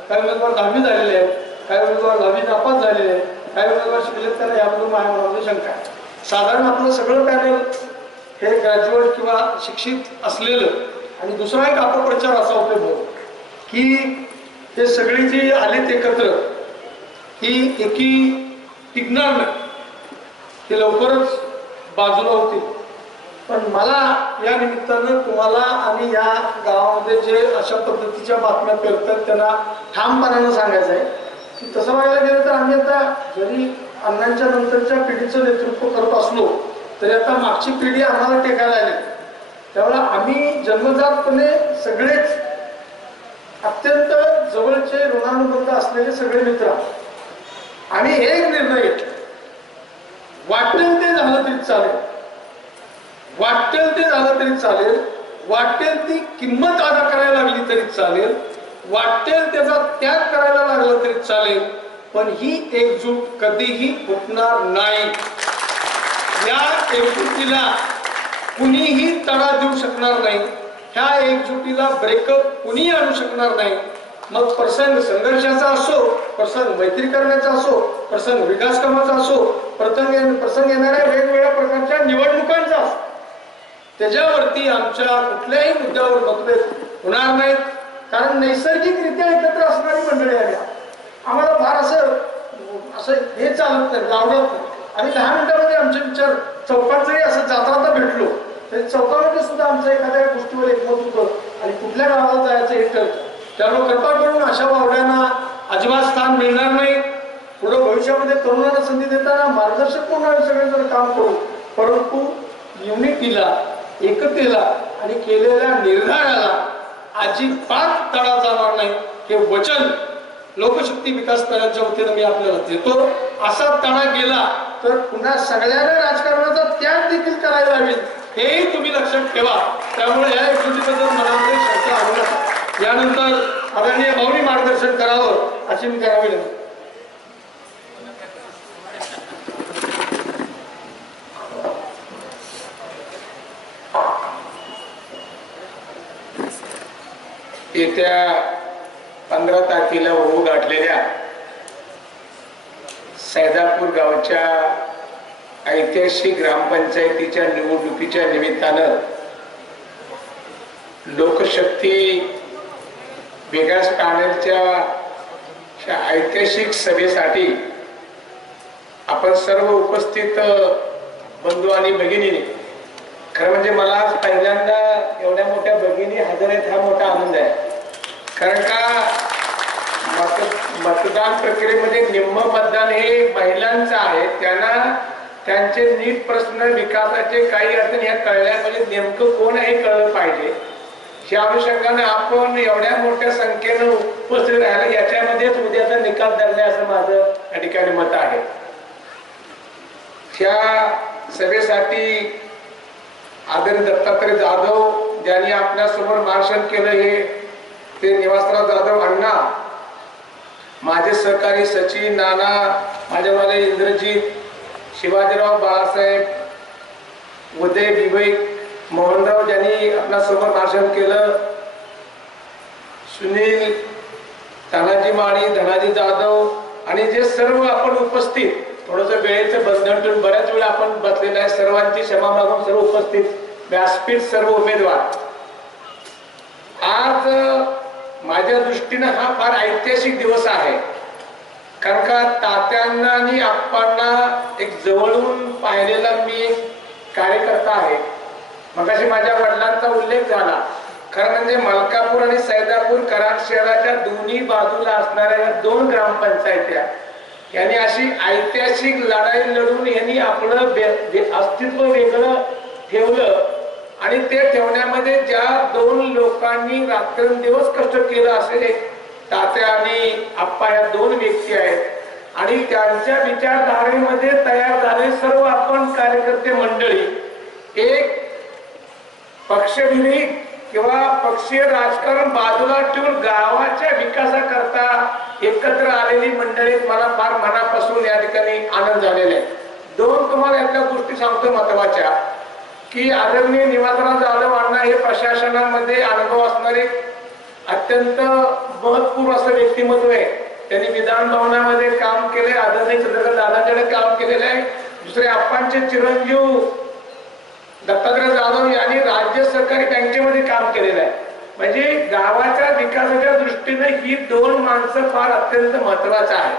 काही उमेदवार 10वी झालेले आहेत, काही उमेदवार 10वी नापास झालेले आहेत, काही उमेदवार शिकलेत. त्यांना याबद्दल माझ्या मनामध्ये शंका आहे. साधारण आपलं सगळं पॅनल हे ग्रॅज्युएट किंवा शिक्षित असलेलं. आणि दुसरा एक अपप्रचार असा होतो की हे सगळी जी आलीत एकत्र ही एकी टिकणार नाही, ते लवकरच बाजूला होतील. पण मला या निमित्तानं तुम्हाला आणि या गावामध्ये जे अशा पद्धतीच्या बातम्या फिरतात त्यांना ठामपणानं सांगायचं आहे की तसं व्हायला गेलं तर आम्ही आता जरी अण्णांच्या नंतरच्या पिढीचं नेतृत्व करत असलो तरी आता मागची पिढी आम्हाला टेकायला आली. त्यामुळे आम्ही जन्मजातपणे सगळेच अत्यंत जवळचे ऋणानुबंध असलेले सगळे मित्र आणि एक निर्णय घेतला, वाटेल ते झालं तरी चालेल. वाटेल ते झालं तरी चालेल, वाटेल ती किंमत अदा करायला लागली तरी चालेल, वाटेल त्याचा त्याग करायला लागला तरी चालेल, पण ही एकजूट कधीही फुटणार नाही. या एकजुटीला कुणीही तडा देऊ शकणार नाही. ह्या एकजुटीला ब्रेकअप कुणीही आणू शकणार नाही. मग प्रसंग संघर्षाचा असो, प्रसंग मैत्री करण्याचा असो, प्रसंग विकास कामाचा असो, प्रसंग येणाऱ्या वेगवेगळ्या प्रकारच्या निवडणुकांचा असो, त्याच्यावरती आमच्या कुठल्याही मुद्द्यावर मतभेद होणार नाहीत. कारण नैसर्गिकरित्या एकत्र असणारी मंडळी आहे. आम्हाला फार असं हे चालत नाही, लावत नाही. आणि 10 मिनिटांमध्ये आमचे विचार चौकात जरी असं जाता भेटलो तरी चौकामध्ये सुद्धा आमचं एखाद्या गोष्टीवर एकमत होतं आणि कुठल्या गावाला जायचं हे ठरतं. त्यामुळे कृपा करून अशा वावड्यांना अजिबात स्थान मिळणार नाही. पुढे भविष्यामध्ये तरुणांना संधी देताना मार्गदर्शक म्हणून आम्ही सगळेजण काम करू, परंतु युनिटीला, एकतेला आणि केलेल्या निर्धाराला अजिबात तडा जाणार नाही हे वचन लोकशक्ती विकास पॅनलच्या वतीनं मी आपल्याला देतो. असा तडा गेला तर पुन्हा सगळ्यांना राजकारणाचा त्याग देखील करायला हवेल, हेही तुम्ही लक्षात ठेवा. त्यामुळे या एकजुटीबद्दल मनामध्ये शंका आणू नका. यानंतर आदरणीय भाऊनी मार्गदर्शन करावं अशी मी करावी विनंती. येत्या 15 तारखेला होऊ गाठलेल्या सैदापूर गावच्या ऐतिहासिक ग्रामपंचायतीच्या निवडणुकीच्या निमित्तानं लोकशक्ती विकास पॅनलच्या ऐतिहासिक सभेसाठी आपण सर्व उपस्थित बंधू आणि भगिनीने, खरं म्हणजे मला पहिल्यांदा एवढ्या मोठ्या भगिनी हजर आहेत हा मोठा आनंद आहे. कारण का मतदान प्रक्रियेमध्ये निम्म मतदान हे महिलांचं आहे. त्यांना त्यांचे नीट प्रश्न, विकासाचे काही अडचणी ह्या कळल्या पाहिजे, नेमकं कोण आहे कळलं पाहिजे. या अनुषंगाने आपण एवढ्या मोठ्या संख्येनं उपस्थित राहिला याच्यामध्येच उद्याचा निकाल धरला असं माझं या ठिकाणी मत आहे. या सभेसाठी आदरणीय दत्तात्रय जाधव ज्यांनी आपल्यासमोर भाषण केलं हे ते निवासराव जाधव अण्णा, माझे सहकारी सचिन नाना, माझ्यावाले इंद्रजीत, शिवाजीराव बाळासाहेब, उदय बिबई, मोहनराव ज्यांनी आपल्यासमोर भाषण केलं, सुनील, तानाजी माळी, धनाजी जाधव आणि जे सर्व आपण उपस्थित, थोडंसं वेळेचं बंधन ठेवून बऱ्याच वेळा आपण बसलेलं आहे, सर्वांची क्षमा मागून सर्व उपस्थित व्यासपीठ, सर्व उमेदवार, आज माझ्या दृष्टीनं हा फार ऐतिहासिक दिवस आहे. कारण का तात्यांना आणि आप्पांना एक जवळून पाहिलेला मी एक कार्यकर्ता आहे. मगाशी माझ्या वडिलांचा उल्लेख झाला. खरं म्हणजे मलकापूर आणि सैदापूर कराड शहराच्या दोन्ही बाजूला असणाऱ्या या 2 ग्रामपंचायत्या यांनी अशी ऐतिहासिक लढाई लढून यांनी आपलं अस्तित्व वेगळं ठेवलं आणि ते ठेवण्यामध्ये ज्या 2 लोकांनी रात्रंदिवस कष्ट केलं असे तात्या आणि आप्पा या 2 व्यक्ती आहेत आणि त्यांच्या विचारधारेमध्ये तयार झाले सर्व आपण कार्यकर्ते मंडळी एक पक्षविरहित किंवा पक्षीय राजकारण बाजूला ठेवून गावाच्या विकासाकरता एकत्र आलेली मंडळी मला फार मनापासून या ठिकाणी आनंद झालेला आहे. 2 तुम्हाला यातल्या गोष्टी सांगतो महत्वाच्या की आदरणीय निवासराव जाधव अण्णा हे प्रशासनामध्ये अनुभव असणारे अत्यंत महत्वपूर्ण असं व्यक्तिमत्व आहे. त्यांनी विधान भवनामध्ये काम केले, आदरणीय चंद्रकांत दादांकडे काम केलेलं आहे. दुसरे आप्पांचे चिरंजीव दत्तात्रय जाधव यांनी राज्य सहकारी बँकेमध्ये काम केलेलं आहे. म्हणजे गावाच्या विकासाच्या दृष्टीने ही 2 माणसं फार अत्यंत महत्वाचं आहे.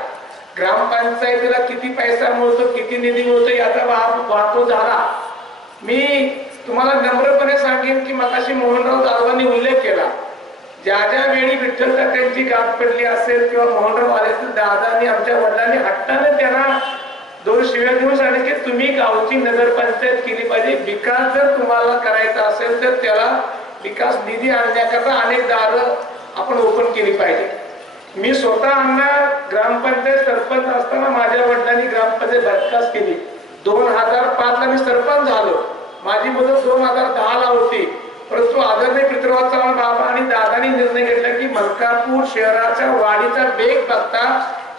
ग्रामपंचायतीला किती पैसा मिळतो, किती निधी मिळतो याचा वापर झाला. मी तुम्हाला नम्रपणे सांगेन की मगाशी मोहनराव जाधवांनी उल्लेख केला, ज्या ज्या वेळी विठ्ठल त्यांची गाठ पडली असेल किंवा मोहनराव आले तर दादांनी आमच्या वडिलांनी हट्टाने त्यांना 2 शिव्या देऊन सांगितले की तुम्ही गावची नगरपंचायत केली पाहिजे. विकास जर तुम्हाला करायचा असेल तर त्याला विकास निधी आणण्याकरता अनेक दारं आपण ओपन केली पाहिजे. मी स्वतः अण्णा ग्रामपंचायत सरपंच असताना माझ्या वडिलांनी ग्रामपंचायत बरखास्त केली. 2005 ला मी सरपंच झालो माझी मुदत 2010 ला होती, परंतु आदरणीय पृथ्वीराज चव्हाण बाबा आणि दादानी निर्णय घेतला की मलकापूर शहराच्या वाढीचा वेग बघता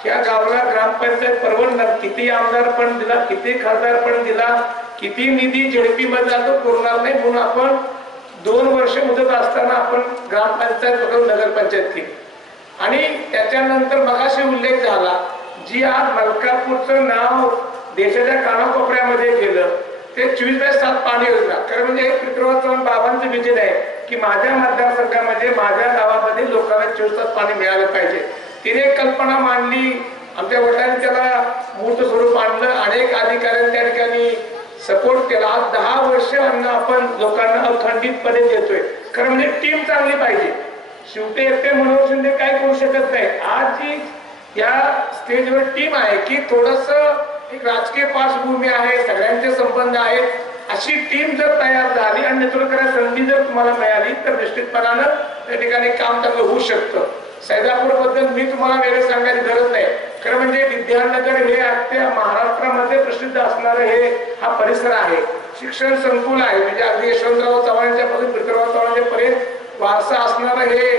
या गावाला ग्रामपंचायत परवडणार, किती आमदार पण दिला, किती खासदार पण दिला, किती निधी झेडपी मध्ये जातो पुरणार नाही, म्हणून आपण 2 वर्ष मुदत असताना आपण ग्रामपंचायत बघून नगरपंचायत केली. आणि त्याच्यानंतर मगाशी उल्लेख झाला, जी आज मलकापूरचं नाव देशाच्या कानाकोपऱ्यामध्ये गेलं ते 24/7 पाणी योजना. खरं म्हणजे हे पृथ्वीराज चव्हाण बाबांचं विजन आहे की माझ्या मतदारसंघामध्ये माझ्या गावामध्ये लोकांना 24 तास पाणी मिळालं पाहिजे. तिने कल्पना मांडली, आमच्या वडिलांनी त्याला मूर्त स्वरूप आणलं, अनेक अधिकाऱ्यांनी त्या ठिकाणी सपोर्ट केला. आज 10 वर्ष अन्न आपण लोकांना अखंडितपणे देतोय. खरं म्हणजे टीम चांगली पाहिजे. शेवटी एकटे मनोहर शिंदे काय करू शकत नाही. आज जी या स्टेजवर टीम आहे की थोडस एक राजकीय पार्श्वभूमी आहे, सगळ्यांचे संबंध आहेत, अशी टीम जर तयार झाली आणि नेतृत्व करायची संधी जर तुम्हाला मिळाली तर निश्चितपणानं त्या ठिकाणी काम चांगलं होऊ शकतं. सैदापूर बद्दल मी तुम्हाला वेगळं सांगायची गरज नाही. खरं म्हणजे विद्यानगर हे अख्ख्या महाराष्ट्रामध्ये प्रसिद्ध असणारं हा परिसर आहे. शिक्षण संकुल आहे, म्हणजे अगदी यशवंतराव चव्हाणांच्या पासून पृथ्वीराज चव्हाणांच्या पर्यंत वारसा असणारं हे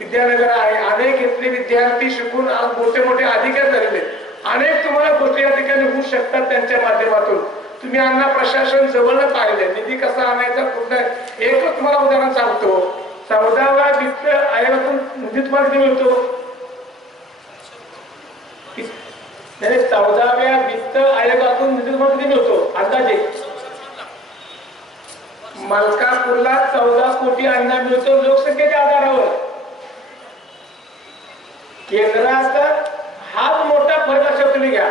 विद्यानगर आहे. अनेक इथले विद्यार्थी शिकून आज मोठे मोठे अधिकारी झालेले. अनेक तुम्हाला गोष्टी या ठिकाणी होऊ शकतात त्यांच्या माध्यमातून. तुम्ही अण्णा प्रशासन जवळनं पाहिले, निधी कसा आणायचा कुठला. एकच तुम्हाला उदाहरण सांगतो, 14व्या वित्त आयोगातून निधी तुम्हाला किती मिळतो? 14व्या वित्त आयोगातून निधी तुम्हाला किती मिळतो अंदाजे? मलकापूरला 14 कोटी अण्णा मिळतो लोकसंख्येच्या आधारावर. केंद्राचा हाच मोठा फरक असा तुम्ही घ्या.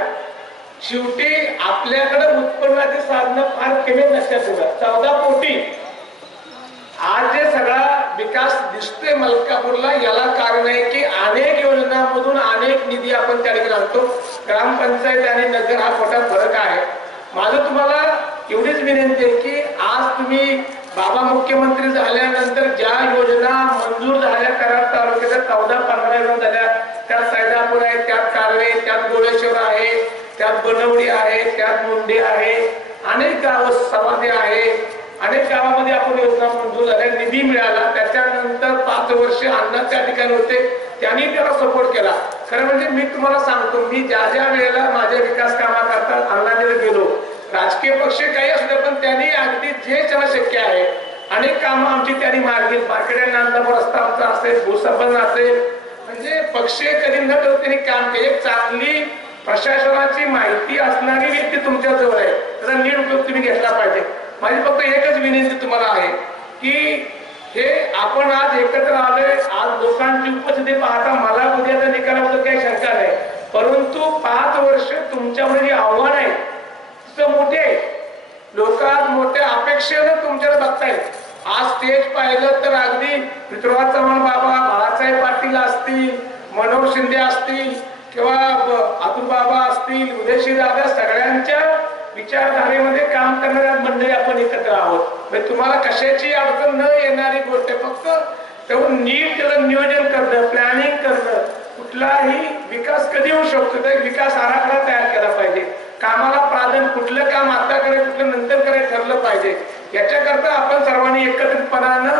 शेवटी आपल्याकडे उत्पन्नाची साधनं फार कमी लक्षात ठेवा. 14 कोटी आज जे सगळा विकास दिसतोय मलकापूरला, याला कारण आहे की अनेक योजनांमधून अनेक निधी आपण त्या ठिकाणी आणतो. ग्रामपंचायत आणि नगर हा मोठा फरक आहे. माझं तुम्हाला एवढीच विनंती आहे की आज तुम्ही बाबा मुख्यमंत्री झाल्यानंतर ज्या योजना मंजूर झाल्या कराड तालुक्याच्या 14-15 योजना झाल्या, त्यात सैदापूर आहे, त्यात कारवे, त्यात गोळेश्वर आहे, त्यात बनवडी आहे, त्यात मुंडे आहे, अनेक गाव समाधी आहे, अनेक गावामध्ये आपण योजना मंजूर झाल्या, निधी मिळाला. त्याच्यानंतर 5 वर्ष अण्णा त्या ठिकाणी होते, त्यांनी त्याला सपोर्ट केला. खरं म्हणजे मी तुम्हाला सांगतो, मी ज्या ज्या वेळेला माझ्या विकास कामाकरता अण्णाकडे गेलो, राजकीय पक्ष काही असू दे, पण त्यांनी अगदी जे त्याला शक्य आहे अनेक कामं आमची त्यांनी मार्गी मार्केट नांदापूर रस्ता आमचा असेल, भूसंपन्न असेल, म्हणजे पक्ष कधी न करत त्यांनी काम केले. एक चांगली प्रशासनाची माहिती असणारी व्यक्ती तुमच्या जवळ आहे, त्याचा नीट उपयोग तुम्ही घेतला पाहिजे. माझी फक्त एकच विनंती तुम्हाला आहे की हे आपण आज एकत्र आलोय, आज लोकांची उपस्थिती पाहता मला उद्याच्या निकालाबद्दल काही शंका नाही, परंतु 5 वर्ष तुमच्यामध्ये जे आव्हान आहे तिथं मोठे आहे. लोक आज मोठ्या अपेक्षेनं तुमच्याकडे बघतायत. आज स्टेज पाहिलं तर अगदी पृथ्वीराज चव्हाण बाबा, बाळासाहेब पाटील असतील, मनोहर शिंदे असतील किंवा अतुल बाबा असतील, उदयश्री दादा, सगळ्यांच्या विचारधारेमध्ये काम करणाऱ्या मंडळी आपण एकत्र आहोत. म्हणजे तुम्हाला कशाची अडचण न येणारी गोष्ट आहे, फक्त तेवढं नीट त्याचं नियोजन करणं, प्लॅनिंग करणं. कुठलाही विकास कधी होऊ शकतो तर विकास आराखडा तयार केला पाहिजे. कामाला प्राधान्य, कुठलं काम आता करायचं कुठलं नंतर करायचं ठरलं पाहिजे. याच्याकरता आपण सर्वांनी एकत्रितपणानं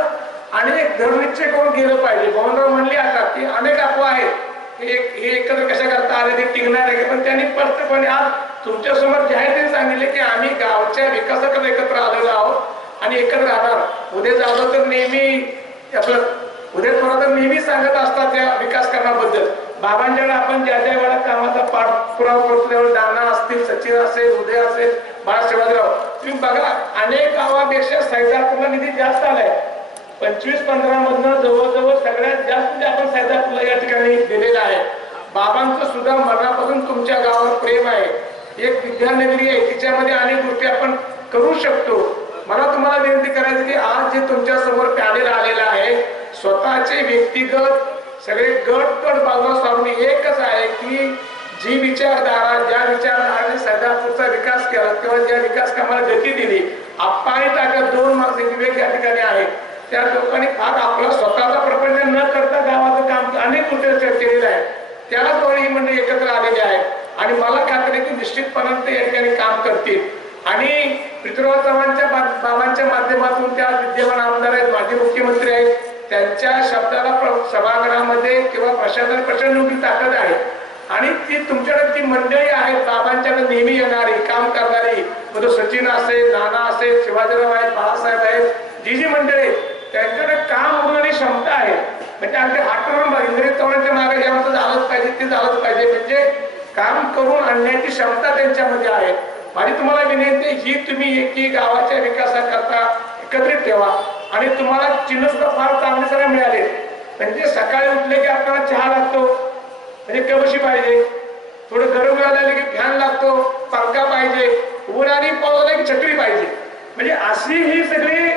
आणि एक धर्मनिश्चय करून गेलं पाहिजे. भवनराव म्हणले आता की अनेक अफवा आहेत, हे एकत्र कशा करता आले, ते टिकणार आहे, पण त्यांनी स्पष्टपणे आज तुमच्या समोर जाहीर सांगितले की आम्ही गावच्या विकासाकडे एकत्र आलेलो आहोत आणि एकत्र राहणार. उद्या जाधव तर नेहमी आपलं उद्या थोडा तर नेहमी सांगत असतात त्या विकास करण्याबद्दल. बाबांच्याकडे आपण ज्या ज्या वेळा कामाचा पाठपुरावा करतो, दाना असतील, सचिन असेल, उदय असेल, बाळाशिवाजीराव, तुम्ही बघा अनेक गावापेक्षा सैदापूरला निधी जास्त आलाय. 25-15 मधनं जवळजवळ सगळ्यात जास्त आपण सैदापूरला या ठिकाणी दिलेला आहे. बाबांचं सुद्धा मनापासून तुमच्या गावावर प्रेम आहे. एक विद्यानगरी आहे, तिच्यामध्ये अनेक गोष्टी आपण करू शकतो. मला तुम्हाला विनंती करायची की आज जे तुमच्या समोर पॅनेल आलेला आहे, स्वतःचे व्यक्तिगत सगळे गट बाजूला सारून एकच आहे की जी विचारधारा, ज्या विचारधाराने सैदापूरचा विकास केला किंवा ज्या विकास कामाला गती दिली, आप्पाही ताकद 2 मार्क्स विवेक या ठिकाणी आहे, त्या लोकांनी फार आपला स्वतःचा प्रपंच न करता गावाचं काम अनेक गोष्टी केलेलं आहे. त्याच वेळी ही मंडळी एकत्र आलेली आहे आणि मला खात्री की निश्चितपणाने ते या ठिकाणी काम करतील. आणि पृथ्वीराज चव्हाणच्या बाबांच्या माध्यमातून त्या विद्यमान आमदार आहेत, माजी मुख्यमंत्री आहेत, त्यांच्या शब्दाला सभागृहामध्ये किंवा प्रशासन प्रचंड मोठी ताकद आहे. आणि ती तुमच्याकडे ती मंडळी आहेत बाबांच्याकडे नेहमी येणारी, काम करणारी, मग तो सचिन असेल, नाना असेल, शिवाजीराव आहेत, बाळासाहेब आहेत, जी मंडळी त्यांच्याकडे काम होण्याची क्षमता आहे. म्हणजे अगदी हातरून इंद्रित चव्हाणच्या मागे जे आमचं झालंच पाहिजे ते झालंच पाहिजे, म्हणजे काम करून आणण्याची क्षमता त्यांच्यामध्ये आहे. माझी तुम्हाला विनंती, ही तुम्ही एकी गावाच्या विकासाकरता एकत्रित ठेवा. आणि तुम्हाला चिन्ह सुद्धा फार चांगले सगळे मिळाले. म्हणजे सकाळी उठले की आपल्याला चहा लागतो, म्हणजे कबशी पाहिजे, थोडं गरम झालं की फॅन लागतो, पंखा पाहिजे, ऊन आणि पाऊस आला की छत्री पाहिजे. म्हणजे अशी ही सगळी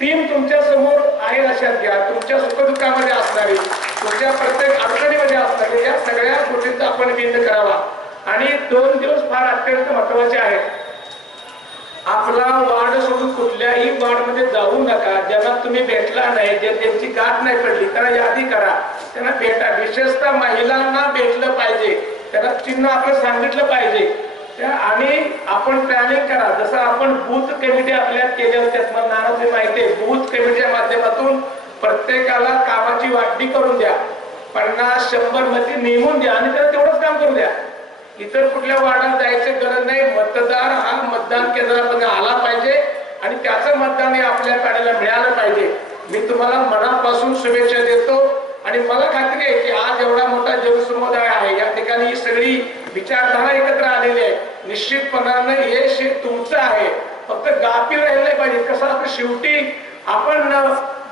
टीम तुमच्या समोर आहे. लक्षात घ्या, तुमच्या सुखदुःखामध्ये असणारी, तुमच्या प्रत्येक अडचणीमध्ये असणारी या सगळ्या गोष्टींचा आपण विंद करावा. आणि 2 दिवस फार अत्यंत महत्वाचे आहेत. आपला वार्ड सोडून कुठल्याही वार्डमध्ये जाऊ नका. ज्यांना तुम्ही भेटला नाही, जे त्यांची गाठ नाही पडली, त्यांना यादी करा, त्यांना भेटा. विशेषतः महिलांना भेटलं पाहिजे, त्यांना चिन्ह आपलं सांगितलं पाहिजे. आणि आपण प्लॅनिंग करा. जसं आपण बूथ कमिटी आपल्या केल्या होत्या, मला नानाची माहिती आहे, बूथ कमिटीच्या माध्यमातून प्रत्येकाला कामाची वाटणी करून द्या. 50-100 मते नेमून द्या आणि त्याला तेवढंच काम करू द्या. इतर कुठल्या वार्डात जायची गरज नाही. मतदार हा मतदान केंद्रामध्ये आला पाहिजे आणि त्याचं मतदान हे आपल्या पॅनेलला मिळालं पाहिजे. मी तुम्हाला मनापासून शुभेच्छा देतो. आणि मला खात्री आहे की आज एवढा मोठा जनसमुदाय आहे, या ठिकाणी ही सगळी विचारधारा एकत्र आलेली आहे. निश्चितपणानं हे तुमचं आहे, फक्त गाफील राहिलं नाही पाहिजे. कसं आपण शेवटी आपण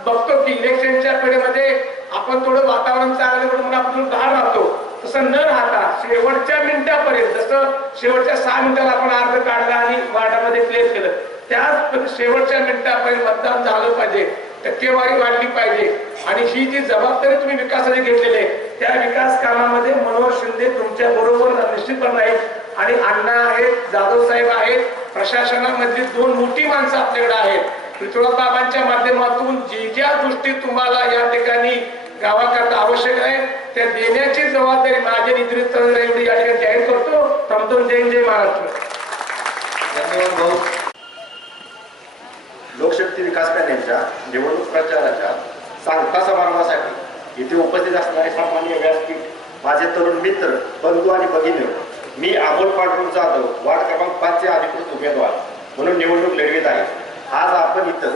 बघतो की इलेक्शनच्या पिढीमध्ये आपण थोडं वातावरण चांगलं म्हणून आपण दहा राहतो, तसं न राहता शेवटच्या मिनिटापर्यंत, जसं शेवटच्या 6 मिनिटाला आपण अर्ज काढला आणि वार्डामध्ये प्लेस केलं, त्याच शेवटच्या मिनिटापर्यंत मतदान झालं पाहिजे, टक्केवारी वाढली पाहिजे. आणि ही जी जबाबदारी तुम्ही विकासाची घेतलेली आहे, त्या विकास कामामध्ये मनोहर शिंदे तुमच्या बरोबर निश्चितपणे आहेत. आणि अण्णा आहेत, जाधव साहेब आहेत, प्रशासनामधली 2 मोठी माणसं आपल्याकडे आहेत. पृथ्वीराज बाबांच्या माध्यमातून जी ज्या गोष्टी तुम्हाला या ठिकाणी गावाकरता आवश्यक आहे त्या देण्याची जबाबदारी माझ्या निद्रित एवढी या ठिकाणी जाहीर करतो. थांबतो. जय महाराष्ट्र. धन्यवाद भाऊ. लोकशक्ती विकास पॅनेलच्या निवडणूक प्रचाराच्या सांगता समारंभासाठी इथे उपस्थित असणारे सामान्य व्यासपीठ, माझे तरुण मित्र, बंधू आणि भगिनी, मी अमोल पांडुरंग जाधव, वार्ड क्रमांक 5 चे अधिकृत उमेदवार म्हणून निवडणूक लढवित आहे. आज आपण इथं